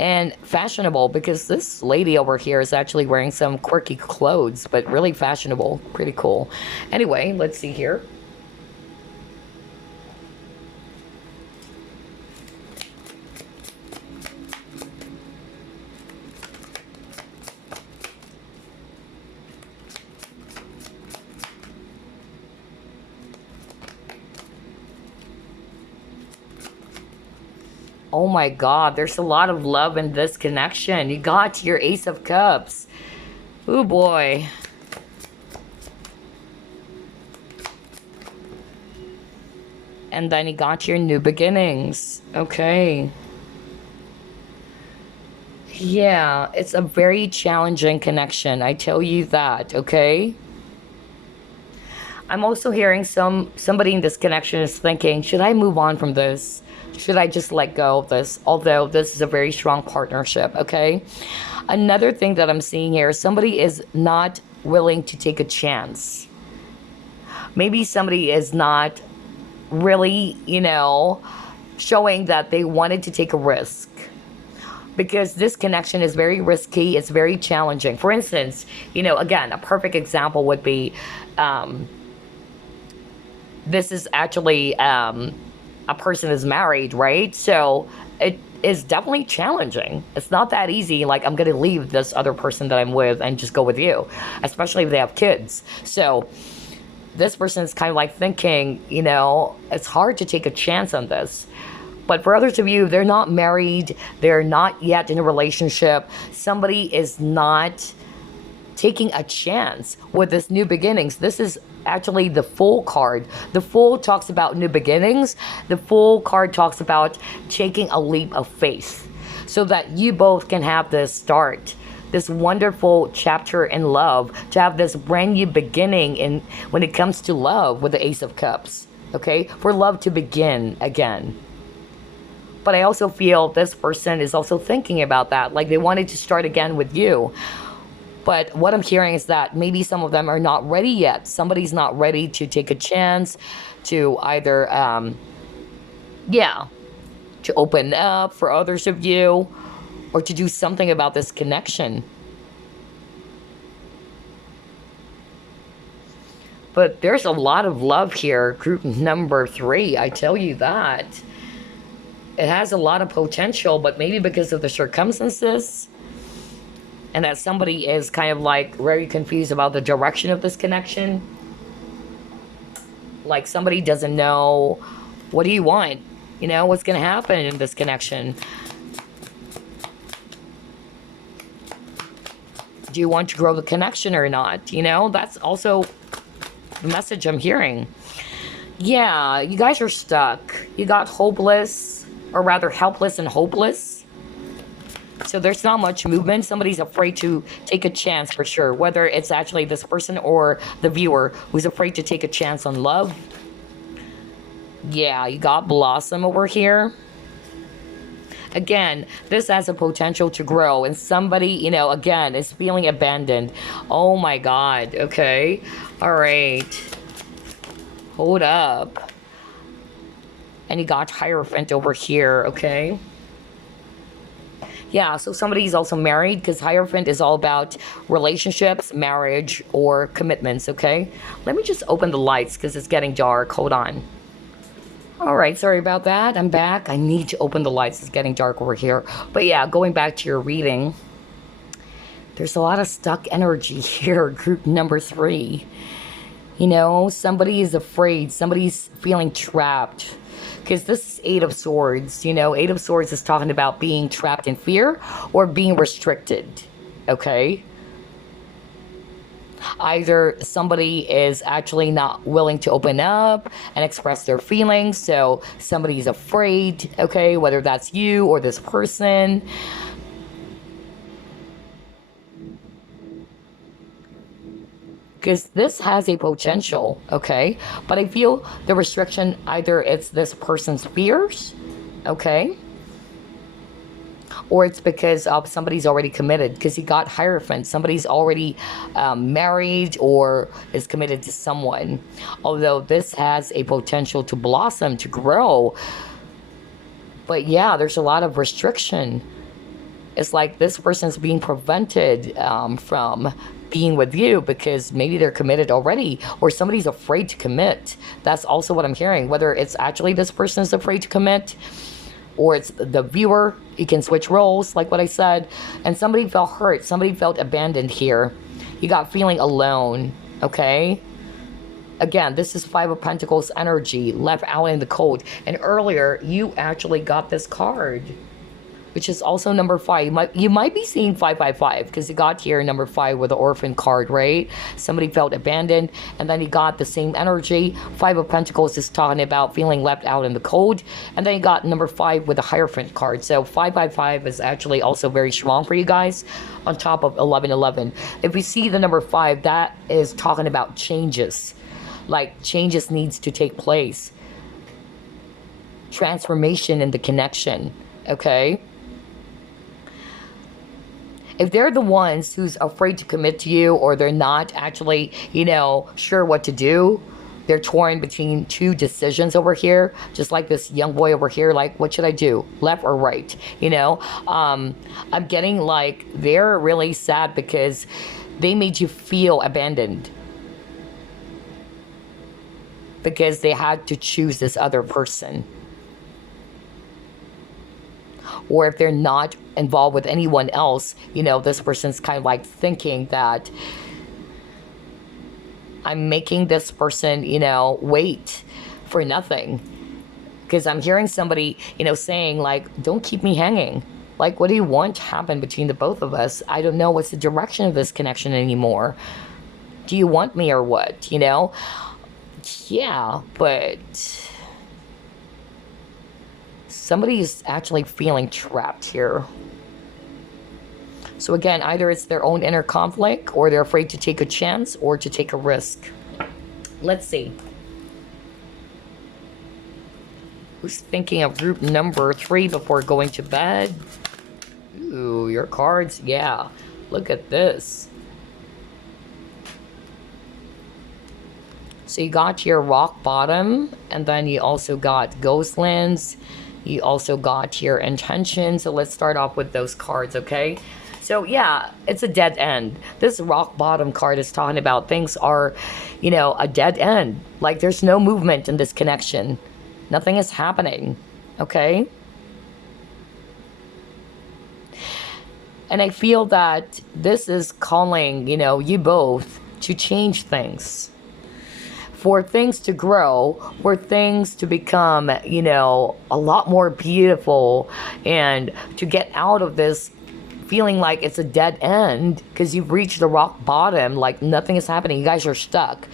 And fashionable, because this lady over here is actually wearing some quirky clothes, but really fashionable. Pretty cool. Anyway, let's see here. Oh my God, there's a lot of love in this connection. You got your Ace of Cups. Oh boy. And then you got your new beginnings. Okay. Yeah, it's a very challenging connection. I tell you that, okay? I'm also hearing somebody in this connection is thinking, should I move on from this? Should I just let go of this? Although this is a very strong partnership, okay? Another thing that I'm seeing here, somebody is not willing to take a chance. Maybe somebody is not really, you know, showing that they wanted to take a risk. Because this connection is very risky, it's very challenging. For instance, again, a perfect example would be this is actually a person is married, right? So it is definitely challenging. It's not that easy, like I'm going to leave this other person that I'm with and just go with you, especially if they have kids. So this person is kind of like thinking, it's hard to take a chance on this. But for others of you, they're not married, they're not yet in a relationship, somebody is not taking a chance with this new beginnings. This is actually the Fool card. The Fool talks about new beginnings. The Fool card talks about taking a leap of faith so that you both can have this start, this wonderful chapter in love, to have this brand new beginning in when it comes to love with the Ace of Cups, okay? For love to begin again. But I also feel this person is also thinking about that, like they wanted to start again with you. But what I'm hearing is that maybe some of them are not ready yet. Somebody's not ready to take a chance to either, to open up for others of you or to do something about this connection. But there's a lot of love here, group number 3, I tell you that. It has a lot of potential, but maybe because of the circumstances, and that somebody is kind of like very confused about the direction of this connection. Like somebody doesn't know, what do you want? What's going to happen in this connection? Do you want to grow the connection or not? That's also the message I'm hearing. Yeah, you guys are stuck. You got hopeless, or rather helpless and hopeless. So there's not much movement. Somebody's afraid to take a chance for sure. Whether it's actually this person or the viewer who's afraid to take a chance on love. Yeah, you got Blossom over here. Again, this has a potential to grow. And somebody, again, is feeling abandoned. Oh my God. Okay. All right. Hold up. And you got Hierophant over here. Okay. Yeah, so somebody's also married, because Hierophant is all about relationships, marriage, or commitments, okay? Let me just open the lights because it's getting dark. Hold on. All right, sorry about that. I'm back. I need to open the lights. It's getting dark over here. But yeah, going back to your reading, there's a lot of stuck energy here, group number 3. Somebody is afraid. Somebody's feeling trapped. Because this is 8 of Swords. 8 of Swords is talking about being trapped in fear or being restricted. Okay? Either somebody is actually not willing to open up and express their feelings, so somebody's afraid, okay? Whether that's you or this person. Because this has a potential, okay? But I feel the restriction, either it's this person's fears, okay? Or it's because of somebody's already committed, because he got Hierophant. Somebody's already married or is committed to someone. Although this has a potential to blossom, to grow. But yeah, there's a lot of restriction. It's like this person's being prevented from being with you because maybe they're committed already, or somebody's afraid to commit. That's also what I'm hearing. Whether it's actually this person is afraid to commit, or it's the viewer. You can switch roles, like what I said. And somebody felt hurt. Somebody felt abandoned here. You got feeling alone, okay? Again, this is 5 of Pentacles energy, left out in the cold. And earlier, you actually got this card, which is also number 5. You might be seeing 555 because you got here number 5 with the Orphan card, right? Somebody felt abandoned, and then you got the same energy. 5 of Pentacles is talking about feeling left out in the cold, and then you got number 5 with the Hierophant card. So 555 is actually also very strong for you guys, on top of 1111. If you see the number 5, that is talking about changes. Like changes needs to take place. Transformation in the connection, okay? If they're the ones who's afraid to commit to you, or they're not actually, sure what to do, They're torn between two decisions over here, just like this young boy over here. Like, what should I do, left or right? You know, I'm getting like they're really sad because they made you feel abandoned because they had to choose this other person. Or if they're not involved with anyone else, you know, this person's kind of like thinking that I'm making this person, you know, wait for nothing. Because I'm hearing somebody, you know, saying like, don't keep me hanging. Like, what do you want to happen between the both of us? I don't know what's the direction of this connection anymore. Do you want me or what, you know? Yeah, but somebody's actually feeling trapped here. So again, either it's their own inner conflict, or they're afraid to take a chance or to take a risk. Let's see. Who's thinking of group number 3 before going to bed? Ooh, your cards. Yeah, look at this. So you got your rock bottom, and then you also got ghostlands. You also got your intention. So let's start off with those cards, okay? So yeah, it's a dead end. This rock bottom card is talking about things are, you know, a dead end. Like there's no movement in this connection. Nothing is happening, okay? And I feel that this is calling, you know, you both to change things. For things to grow, for things to become, you know, a lot more beautiful, and to get out of this feeling like it's a dead end because you've reached the rock bottom, like nothing is happening, you guys are stuck.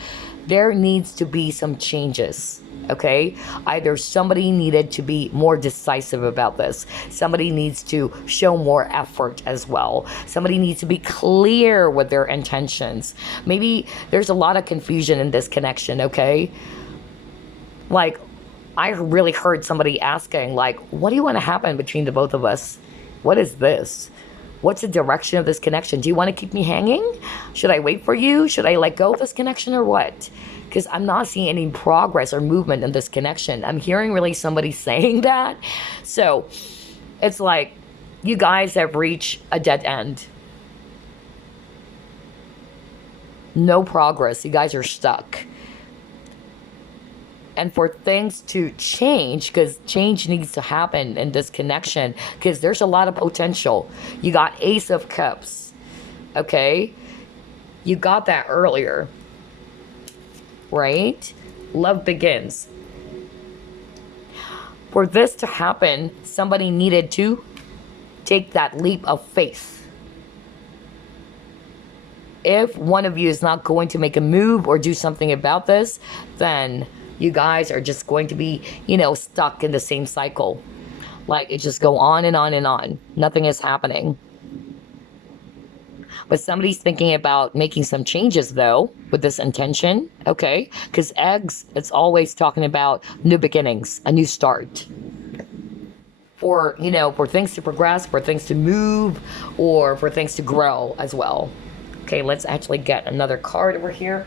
There needs to be some changes, okay? Either somebody needed to be more decisive about this. Somebody needs to show more effort as well. Somebody needs to be clear with their intentions. Maybe there's a lot of confusion in this connection, okay? Like, I really heard somebody asking, like, what do you want to happen between the both of us? What is this? What's the direction of this connection? Do you want to keep me hanging? Should I wait for you? Should I let go of this connection or what? Because I'm not seeing any progress or movement in this connection. I'm hearing really somebody saying that. So it's like you guys have reached a dead end. No progress. You guys are stuck. And for things to change, because change needs to happen in this connection, because there's a lot of potential. You got Ace of Cups, okay? You got that earlier, right? Love begins. For this to happen, somebody needed to take that leap of faith. If one of you is not going to make a move or do something about this, then you guys are just going to be, you know, stuck in the same cycle. Like, it just go on and on and on. Nothing is happening. But somebody's thinking about making some changes, though, with this intention, okay? Because eggs, it's always talking about new beginnings, a new start. For, you know, for things to progress, for things to move, or for things to grow as well. Okay, let's actually get another card over here.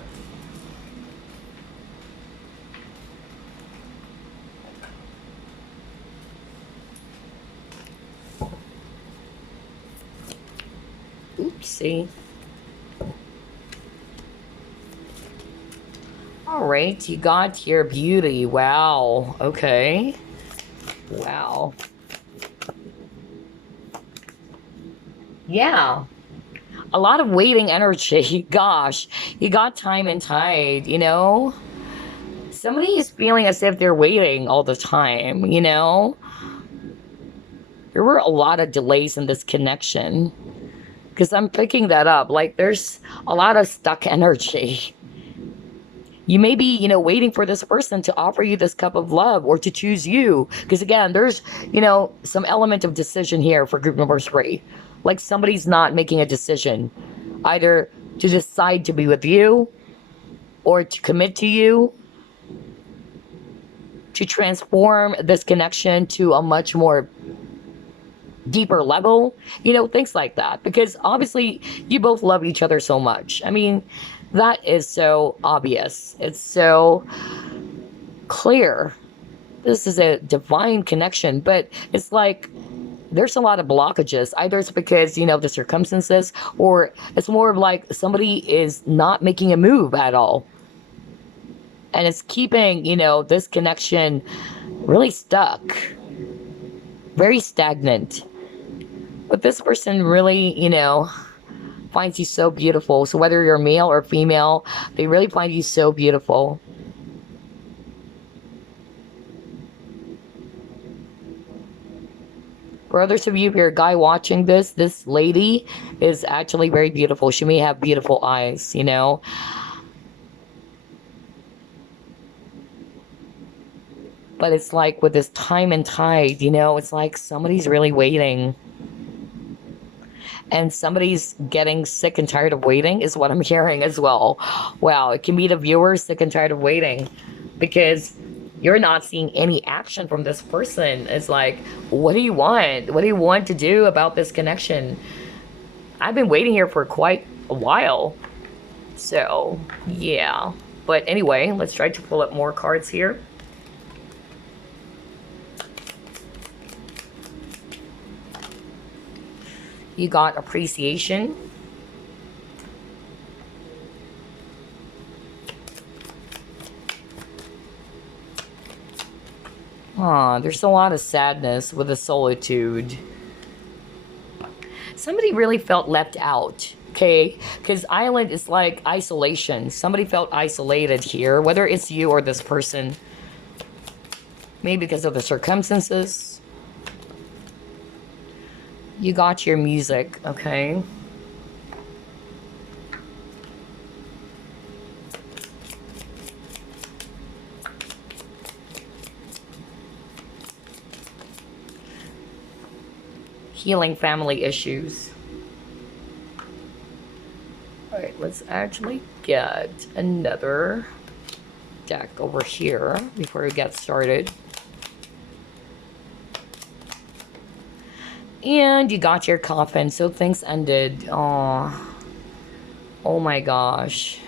Oopsie. All right, you got your beauty. Wow. Okay. Wow. Yeah. A lot of waiting energy. Gosh, you got time and tide, you know? Somebody is feeling as if they're waiting all the time, you know? There were a lot of delays in this connection. Because I'm picking that up. Like, there's a lot of stuck energy. You may be, you know, waiting for this person to offer you this cup of love or to choose you. Because again, there's, you know, some element of decision here for group number 3. Like somebody's not making a decision. Either to decide to be with you or to commit to you. To transform this connection to a much more deeper level, you know, things like that. Because obviously you both love each other so much. I mean, That is so obvious. It's so clear. This is a divine connection, but it's like there's a lot of blockages. Either it's because, the circumstances, or it's more of like somebody is not making a move at all. And it's keeping, this connection really stuck, very stagnant. But this person really, finds you so beautiful. So whether you're male or female, they really find you so beautiful. For others of you, if you're a guy watching this lady is actually very beautiful. She may have beautiful eyes, But it's like with this time and tide, it's like somebody's really waiting. And somebody's getting sick and tired of waiting is what I'm hearing as well. Wow, it can be the viewer sick and tired of waiting because you're not seeing any action from this person. It's like, what do you want? What do you want to do about this connection? I've been waiting here for quite a while. So, yeah. But anyway, let's try to pull up more cards here. You got appreciation. There's a lot of sadness with the solitude. Somebody really felt left out, okay? Because island is like isolation. Somebody felt isolated here, whether it's you or this person. Maybe because of the circumstances. You got your music, okay? Healing family issues. All right, let's actually get another deck over here before we get started. And you got your coffin, so things ended. Oh my gosh.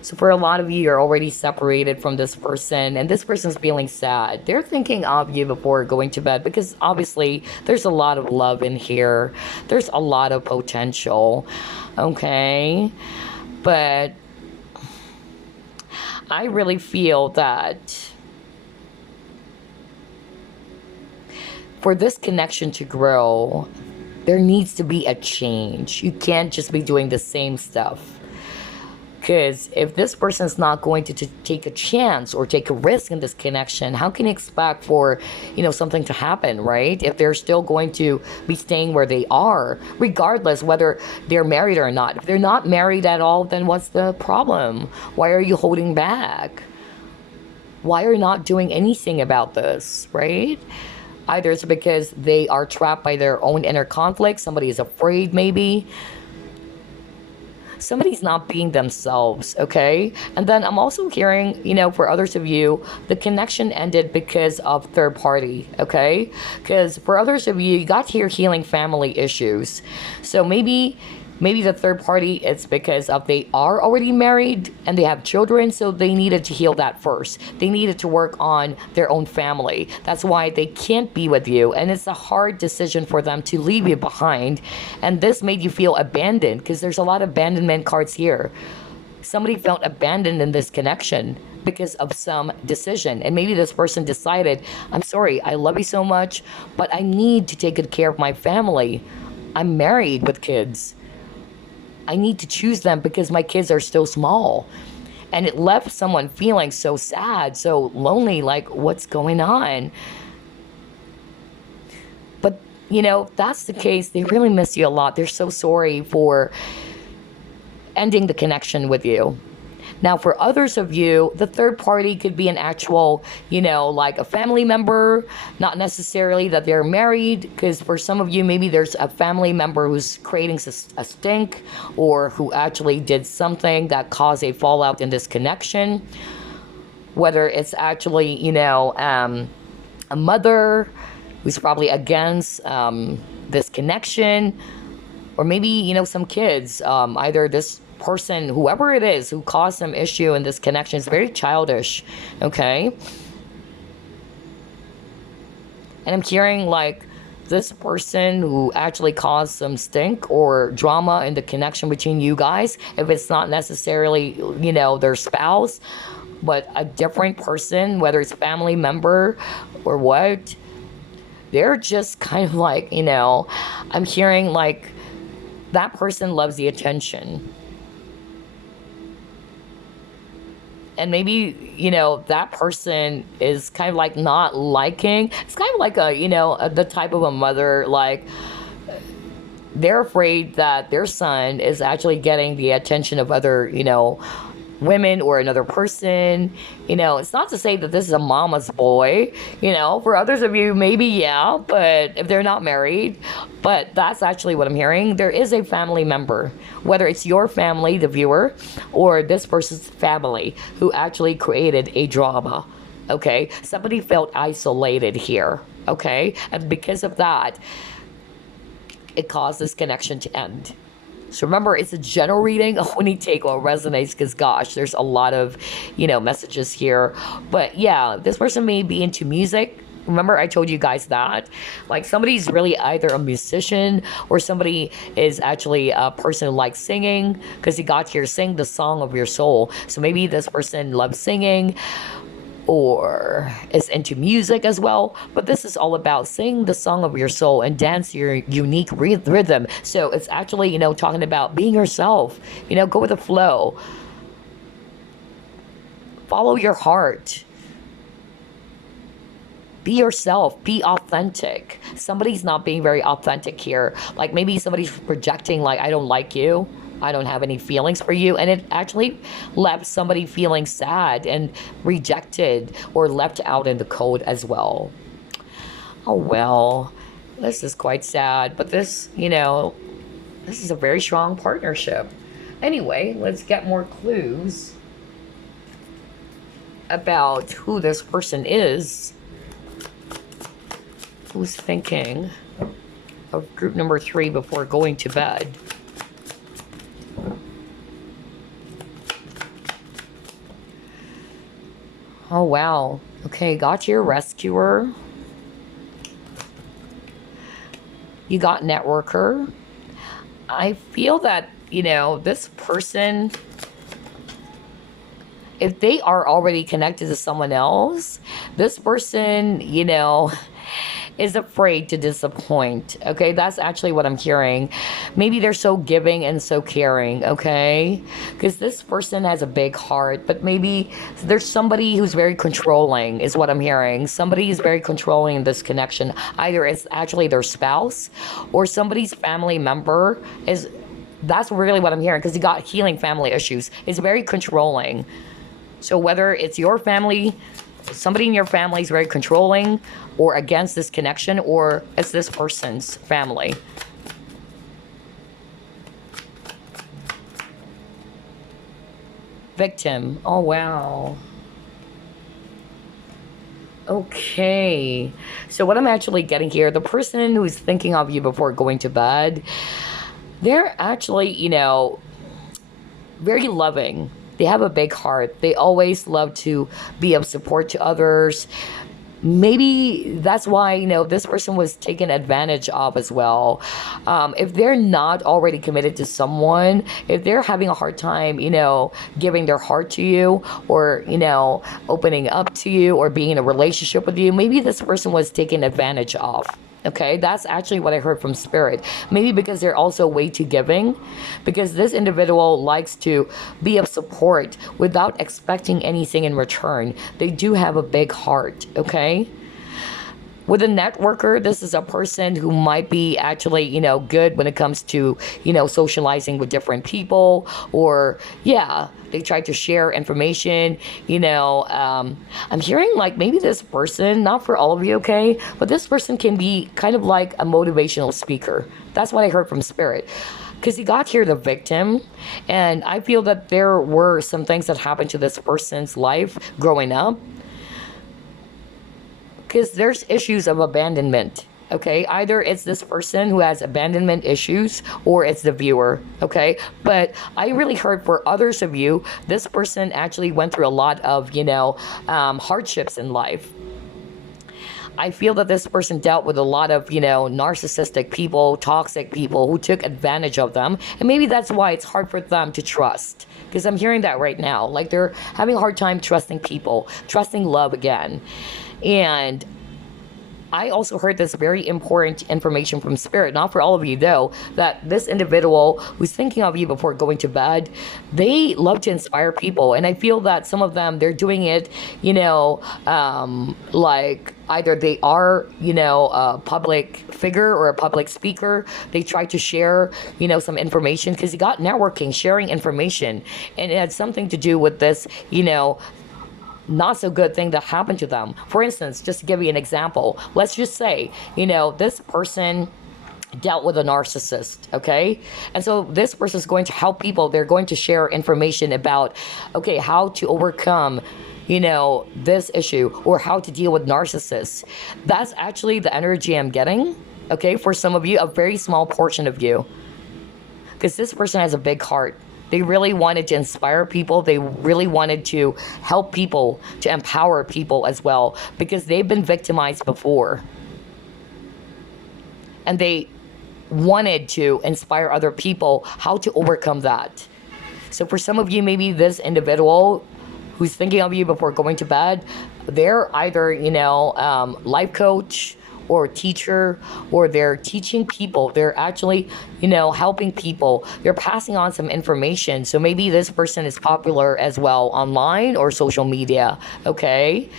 So for a lot of you, you're already separated from this person, and this person's feeling sad. They're thinking of you before going to bed because obviously there's a lot of love in here. There's a lot of potential, okay? But I really feel that for this connection to grow, there needs to be a change. You can't just be doing the same stuff. Because if this person's not going to take a chance or take a risk in this connection, how can you expect for, something to happen, right? If they're still going to be staying where they are, regardless whether they're married or not. If they're not married at all, then what's the problem? Why are you holding back? Why are you not doing anything about this, right? Either it's because they are trapped by their own inner conflict. Somebody is afraid, maybe. Somebody's not being themselves, okay? And then I'm also hearing, for others of you, the connection ended because of third party, okay? Because for others of you, you got to hear healing family issues. So maybe the third party, it's because of they are already married and they have children, so they needed to heal that first. They needed to work on their own family. That's why they can't be with you, and it's a hard decision for them to leave you behind. And this made you feel abandoned because there's a lot of abandonment cards here. Somebody felt abandoned in this connection because of some decision. And maybe this person decided, I'm sorry, I love you so much, but I need to take good care of my family. I'm married with kids. I need to choose them because my kids are still small. And it left someone feeling so sad, so lonely, like, what's going on? But, if that's the case, they really miss you a lot. They're so sorry for ending the connection with you. Now, for others of you, the third party could be an actual, like a family member, not necessarily that they're married, because for some of you, maybe there's a family member who's creating a stink or who actually did something that caused a fallout in this connection. Whether it's actually, a mother who's probably against this connection, or maybe, some kids, either this person, whoever it is who caused some issue in this connection, is very childish, okay? And I'm hearing like this person who actually caused some stink or drama in the connection between you guys, if it's not necessarily, you know, their spouse, but a different person, whether it's a family member or what, they're just kind of like, you know, I'm hearing like that person loves the attention. And maybe, you know, that person is kind of like not liking, it's kind of like a, you know, the type of a mother, like they're afraid that their son is actually getting the attention of other, you know, women or another person. You know, it's not to say that this is a mama's boy, you know, for others of you, maybe, yeah, but if they're not married, but that's actually what I'm hearing. There is a family member, whether it's your family, the viewer, or this person's family who actually created a drama, okay? Somebody felt isolated here, okay? And because of that, it caused this connection to end. So remember, it's a general reading. When you take what resonates, because gosh, there's a lot of, you know, messages here. But yeah, this person may be into music. Remember, I told you guys that. Like somebody's really either a musician or somebody is actually a person who likes singing, because you got here, sing the song of your soul. So maybe this person loves singing or is into music as well, but this is all about sing the song of your soul and dance your unique rhythm. So it's actually, you know, talking about being yourself, you know, go with the flow, follow your heart, be yourself, be authentic. Somebody's not being very authentic here. Like maybe somebody's projecting like, I don't like you, I don't have any feelings for you, and it actually left somebody feeling sad and rejected or left out in the cold as well. Oh well, this is quite sad, but this, you know, this is a very strong partnership. Anyway, let's get more clues about who this person is, who's thinking of group number 3 before going to bed. Oh, wow. Okay, got your rescuer. You got networker. I feel that, you know, this person, if they are already connected to someone else, this person, you know, is afraid to disappoint. Okay, that's actually what I'm hearing. Maybe they're so giving and so caring, okay? Because this person has a big heart, but maybe there's somebody who's very controlling, is what I'm hearing. Somebody is very controlling in this connection. Either it's actually their spouse or somebody's family member is, that's really what I'm hearing, because you got healing family issues. It's very controlling. So whether it's your family, somebody in your family is very controlling or against this connection, or it's this person's family. Victim. Oh, wow. Okay. So what I'm actually getting here, the person who's thinking of you before going to bed, they're actually, you know, very loving. They have a big heart. They always love to be of support to others. Maybe that's why, you know, this person was taken advantage of as well. If they're not already committed to someone, if they're having a hard time, you know, giving their heart to you, or, you know, opening up to you, or being in a relationship with you, maybe this person was taken advantage of. Okay, that's actually what I heard from Spirit. Maybe because they're also way too giving, because this individual likes to be of support without expecting anything in return. They do have a big heart, okay? With a networker, this is a person who might be actually, you know, good when it comes to, you know, socializing with different people, or, yeah, they try to share information, you know. I'm hearing like maybe this person, not for all of you, okay, but this person can be kind of like a motivational speaker. That's what I heard from Spirit. Because you got here the victim, and I feel that there were some things that happened to this person's life growing up, because there's issues of abandonment, Okay, either it's this person who has abandonment issues or it's the viewer. Okay, but I really heard for others of you, this person actually went through a lot of, hardships in life. I feel that this person dealt with a lot of, narcissistic people, toxic people who took advantage of them. And maybe that's why it's hard for them to trust. Because I'm hearing that right now. Like they're having a hard time trusting people, trusting love again. And I also heard this very important information from Spirit, not for all of you though, that this individual who's thinking of you before going to bed, they love to inspire people. And I feel that some of them, they're doing it, like either they are, a public figure or a public speaker. They try to share, some information because you got networking, sharing information. And it had something to do with this, not so good thing that happened to them. For instance, just to give you an example, let's just say, this person dealt with a narcissist, okay? And so this person is going to help people. They're going to share information about, okay, how to overcome, this issue or how to deal with narcissists. That's actually the energy I'm getting, okay? For some of you, a very small portion of you, because this person has a big heart. They really wanted to inspire people. They really wanted to help people, to empower people as well, because they've been victimized before. And they wanted to inspire other people how to overcome that. So for some of you, maybe this individual who's thinking of you before going to bed, they're either, life coach, or teacher, or they're teaching people. They're actually, helping people. They're passing on some information. So maybe this person is popular as well online or social media, okay?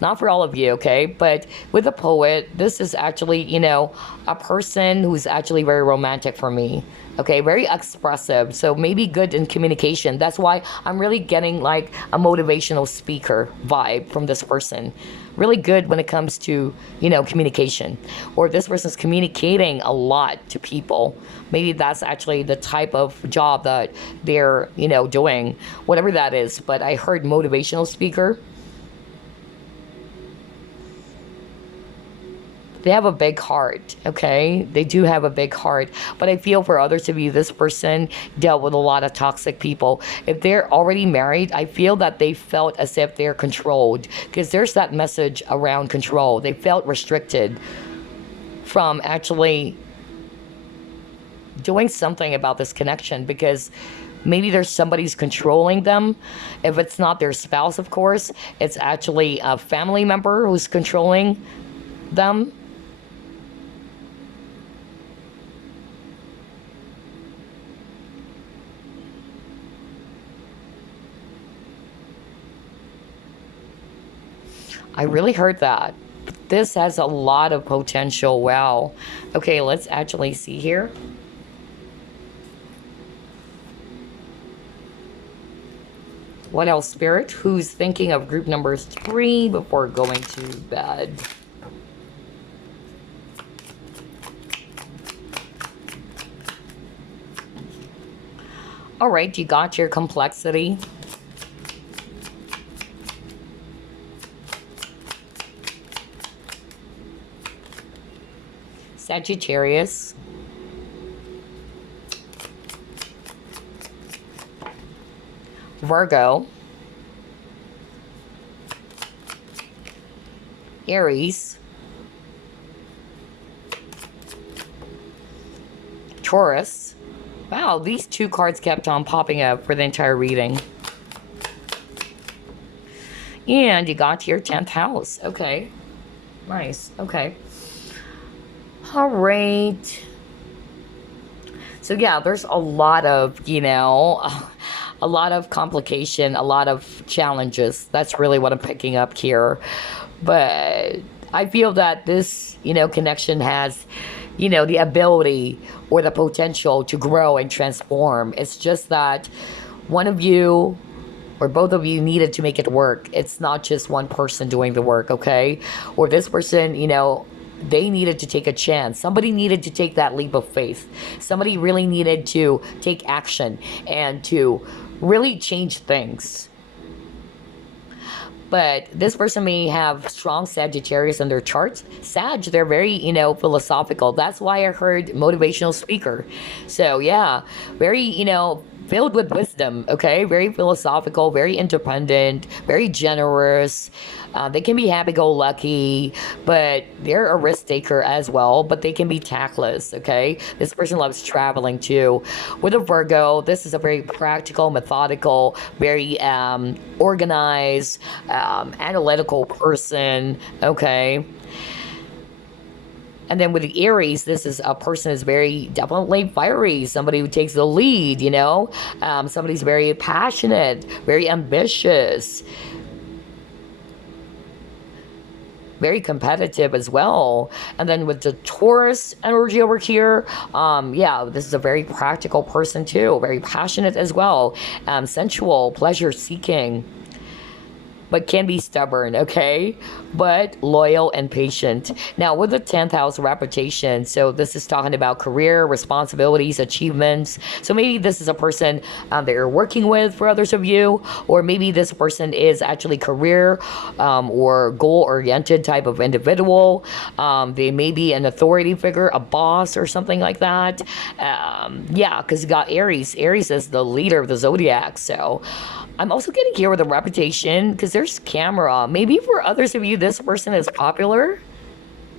Not for all of you, okay? But with a poet, this is actually, a person who's actually very romantic for me. Okay, very expressive. So maybe good in communication. That's why I'm really getting like a motivational speaker vibe from this person. Really good when it comes to, communication. Or this person's communicating a lot to people. Maybe that's actually the type of job that they're, doing. Whatever that is. But I heard motivational speaker. They have a big heart, okay? They do have a big heart. But I feel for others of you, this person dealt with a lot of toxic people. If they're already married, I feel that they felt as if they're controlled. Because there's that message around control. They felt restricted from actually doing something about this connection. Because maybe there's somebody who's controlling them. If it's not their spouse, of course, it's actually a family member who's controlling them. I really heard that. This has a lot of potential. Wow. Okay, let's actually see here. What else, Spirit? Who's thinking of group number 3 before going to bed? All right, you got your complexity. Sagittarius. Virgo. Aries. Taurus. Wow, these 2 cards kept on popping up for the entire reading. And you got to your 10th house. Okay. Nice. Okay. All right. So yeah, there's a lot of, a lot of complication, a lot of challenges. That's really what I'm picking up here. But I feel that this, connection has, the ability or the potential to grow and transform. It's just that one of you or both of you needed to make it work. It's not just one person doing the work, okay? Or this person, they needed to take a chance. Somebody needed to take that leap of faith. Somebody really needed to take action and to really change things. But this person may have strong Sagittarius in their charts. Sag, they're very, philosophical. That's why I heard motivational speaker. So yeah, very, filled with wisdom, okay? Very philosophical, very independent, very generous. They can be happy-go-lucky, but they're a risk taker as well, but they can be tactless, okay? This person loves traveling too. With a Virgo, this is a very practical, methodical, very organized, analytical person, okay? And then with the Aries, this is a person is very definitely fiery, somebody who takes the lead, somebody's very passionate, very ambitious, very competitive as well. And then with the Taurus energy over here, yeah, this is a very practical person too, very passionate as well, sensual, pleasure seeking, but can be stubborn, okay? But loyal and patient. Now, with the 10th house reputation, so this is talking about career, responsibilities, achievements. So maybe this is a person that you're working with for others of you, or maybe this person is actually career or goal-oriented type of individual. They may be an authority figure, a boss or something like that. Yeah, because you got Aries. Aries is the leader of the zodiac, so I'm also getting here with a reputation because there's camera. Maybe for others of you, this person is popular.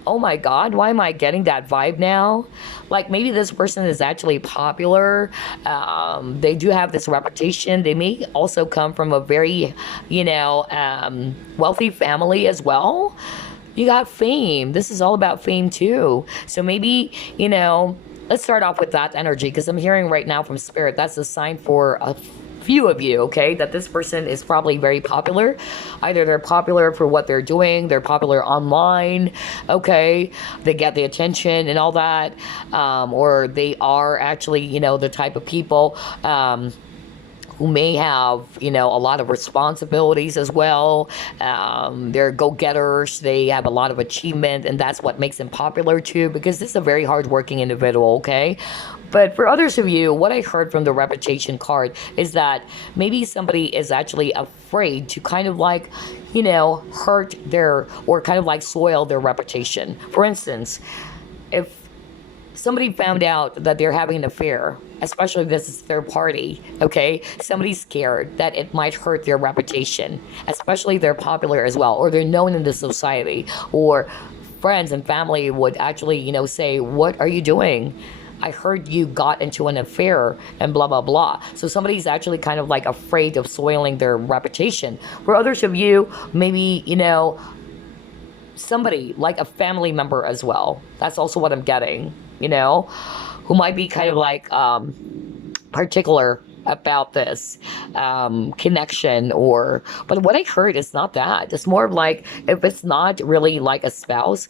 Oh my God, why am I getting that vibe now? Like maybe this person is actually popular. They do have this reputation. They may also come from a very, wealthy family as well. You got fame. This is all about fame too. So maybe, let's start off with that energy because I'm hearing right now from Spirit, that's a sign for a few of you, okay, that this person is probably very popular. Either they're popular for what they're doing, they're popular online, okay, they get the attention and all that, or they are actually, the type of people who may have, a lot of responsibilities as well. They're go-getters. They have a lot of achievement, and that's what makes them popular too, because this is a very hardworking individual, okay? But for others of you, what I heard from the reputation card is that maybe somebody is actually afraid to kind of like, hurt their, or kind of like soil their reputation. For instance, if somebody found out that they're having an affair, especially if this is third party, okay? Somebody's scared that it might hurt their reputation, especially if they're popular as well, or they're known in the society, or friends and family would actually, say, what are you doing? I heard you got into an affair and blah, blah, blah. So somebody's actually kind of like afraid of soiling their reputation. For others of you, maybe, somebody like a family member as well. That's also what I'm getting, who might be kind of like particular about this connection, but what I heard is not that. It's more of like, if it's not really like a spouse,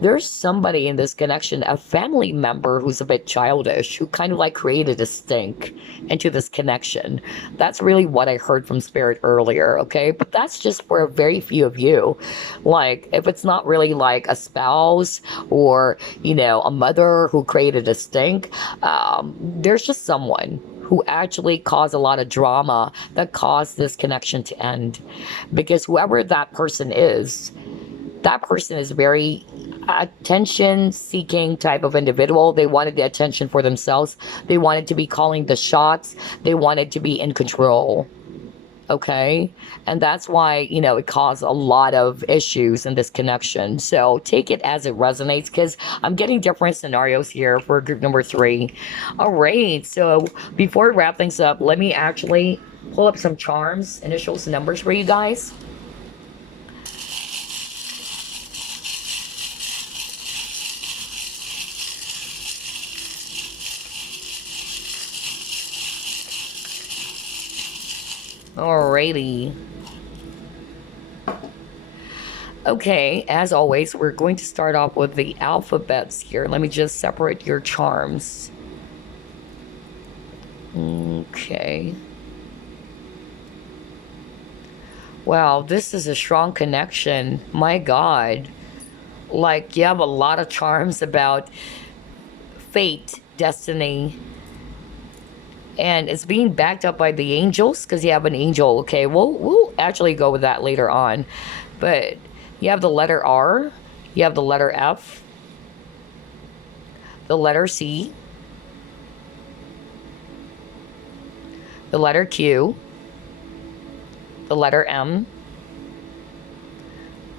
there's somebody in this connection, a family member who's a bit childish, who kind of like created a stink into this connection. That's really what I heard from Spirit earlier, okay? But that's just for a very few of you. Like, if it's not really like a spouse or, a mother who created a stink, there's just someone who actually caused a lot of drama that caused this connection to end. Because whoever that person is very attention-seeking type of individual. They wanted the attention for themselves. They wanted to be calling the shots. They wanted to be in control. Okay? And that's why, it caused a lot of issues in this connection. So take it as it resonates, because I'm getting different scenarios here for group number 3. All right. So before we wrap things up, let me actually pull up some charms, initials, numbers for you guys. Alrighty. Okay, as always, we're going to start off with the alphabets here. Let me just separate your charms. Okay. Wow, this is a strong connection. My God. Like, you have a lot of charms about fate, destiny, and it's being backed up by the angels because you have an angel. Okay, we'll actually go with that later on, but you have the letter R, you have the letter F, the letter C, the letter Q, the letter M,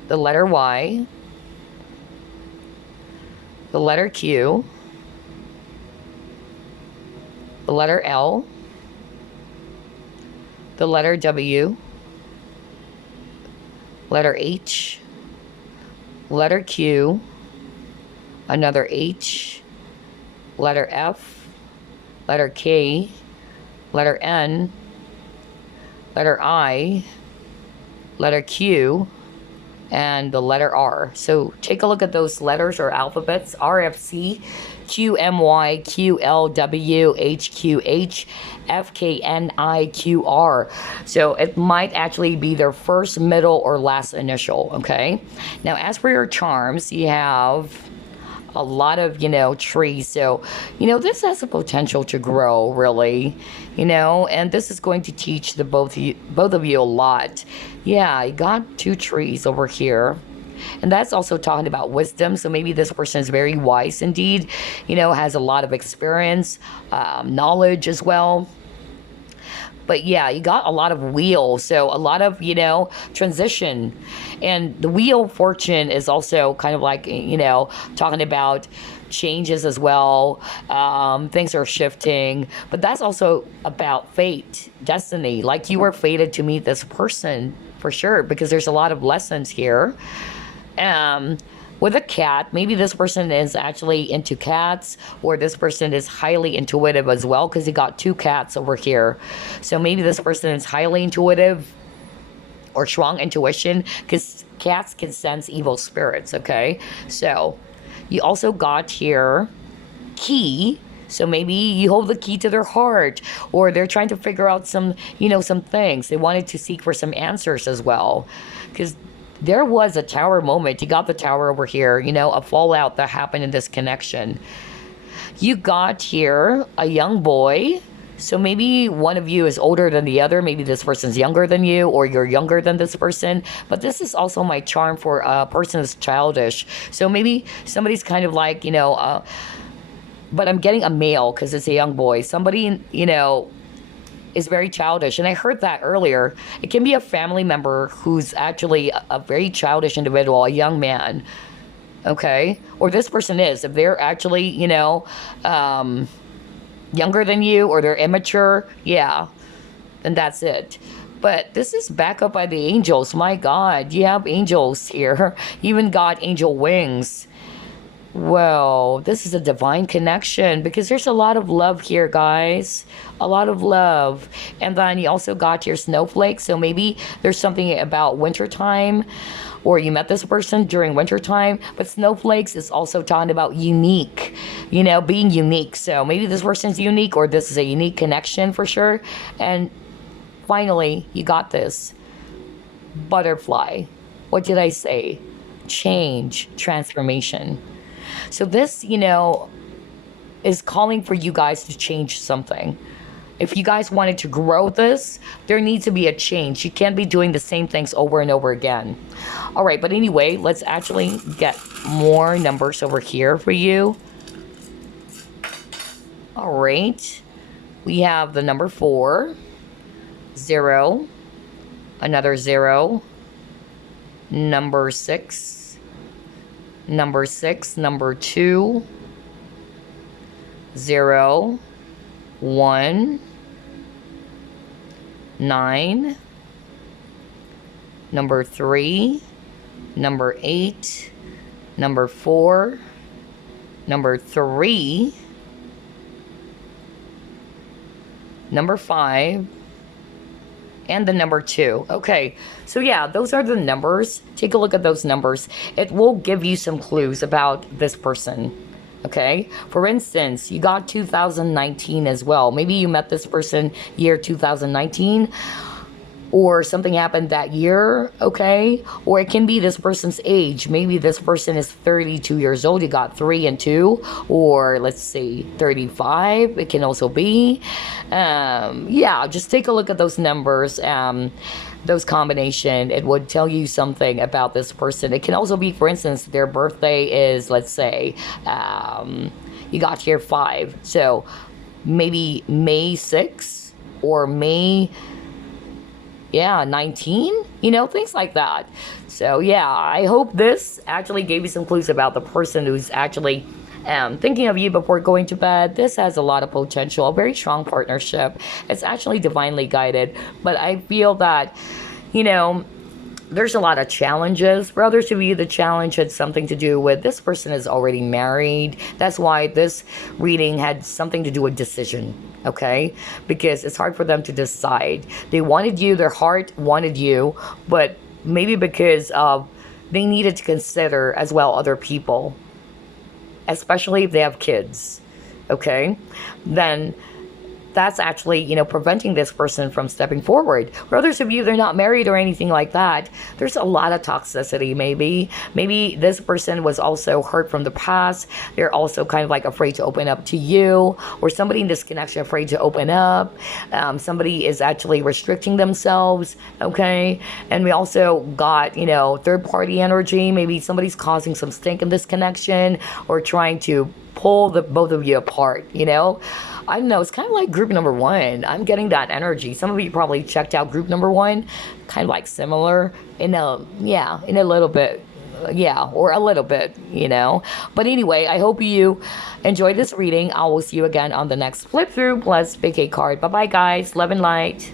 the letter Y, the letter Q, the letter L, the letter W, letter H, letter Q, another H, letter F, letter K, letter N, letter I, letter Q, and the letter R. So take a look at those letters or alphabets: RFC, QMY, QLW, HQH, FKNIQR. So it might actually be their first, middle, or last initial, okay? Now, as for your charms, you have a lot of, trees. So, this has the potential to grow, really, and this is going to teach the both of you a lot. Yeah, you got 2 trees over here. And that's also talking about wisdom. So maybe this person is very wise indeed, has a lot of experience, knowledge as well. But yeah, you got a lot of wheel, so a lot of, transition. And the wheel of fortune is also kind of like, talking about changes as well. Things are shifting, but that's also about fate, destiny. Like you were fated to meet this person for sure, because there's a lot of lessons here. With a cat, maybe this person is actually into cats, or this person is highly intuitive as well, because you got 2 cats over here. So maybe this person is highly intuitive or strong intuition, because cats can sense evil spirits, okay? So you also got here key. So maybe you hold the key to their heart, or they're trying to figure out some things. They wanted to seek for some answers as well, because there was a tower moment. You got the tower over here, a fallout that happened in this connection. You got here a young boy. So maybe one of you is older than the other. Maybe this person's younger than you, or you're younger than this person. But this is also my charm for a person who's childish. So maybe somebody's kind of like, but I'm getting a male because it's a young boy. Somebody, is very childish. And I heard that earlier. It can be a family member who's actually a very childish individual, a young man. Okay? Or this person is. If they're actually, younger than you, or they're immature, yeah, then that's it. But this is backed up by the angels. My God, you have angels here. You even got angel wings. Well, this is a divine connection, because there's a lot of love here, guys. A lot of love. And then you also got your snowflake. So maybe there's something about wintertime, or you met this person during wintertime. But snowflakes is also talking about unique, being unique. So maybe this person's unique, or this is a unique connection for sure. And finally, you got this butterfly. What did I say? Change, transformation. So this, is calling for you guys to change something. If you guys wanted to grow this, there needs to be a change. You can't be doing the same things over and over again. All right, but anyway, let's actually get more numbers over here for you. All right. We have the number 4, 0, another 0, number 6, number 6, number 2, 0, 1, 9, number 3, number 8, number 4, number 3, number 5, and the number 2. Okay, so yeah, those are the numbers. Take a look at those numbers. It will give you some clues about this person. Okay, for instance, you got 2019 as well. Maybe you met this person year 2019. or something happened that year, okay? Or it can be this person's age. Maybe this person is 32 years old. You got 3 and 2, or let's see, 35. It can also be. Yeah, just take a look at those numbers. Those combination, it would tell you something about this person. It can also be, for instance, their birthday is, let's say, you got here 5, so maybe May 6 or May 19, things like that. So yeah, I hope this actually gave you some clues about the person who's actually thinking of you before going to bed. This has a lot of potential, a very strong partnership. It's actually divinely guided, but I feel that, there's a lot of challenges. For others of you, the challenge had something to do with this person is already married. That's why this reading had something to do with decision, okay? Because it's hard for them to decide. They wanted you, their heart wanted you, but maybe because of they needed to consider as well other people, especially if they have kids, okay? Then that's actually, preventing this person from stepping forward. For others of you, they're not married or anything like that. There's a lot of toxicity, maybe. Maybe this person was also hurt from the past. They're also kind of like afraid to open up to you, or somebody in this connection afraid to open up. Somebody is actually restricting themselves, okay? And we also got, third-party energy. Maybe somebody's causing some stink in this connection or trying to pull the both of you apart, I don't know, it's kind of like group number 1. I'm getting that energy. Some of you probably checked out group number 1, kind of like similar in a little bit, or a little bit, But anyway, I hope you enjoyed this reading. I will see you again on the next flip through plus pick a card. Bye bye, guys. Love and light.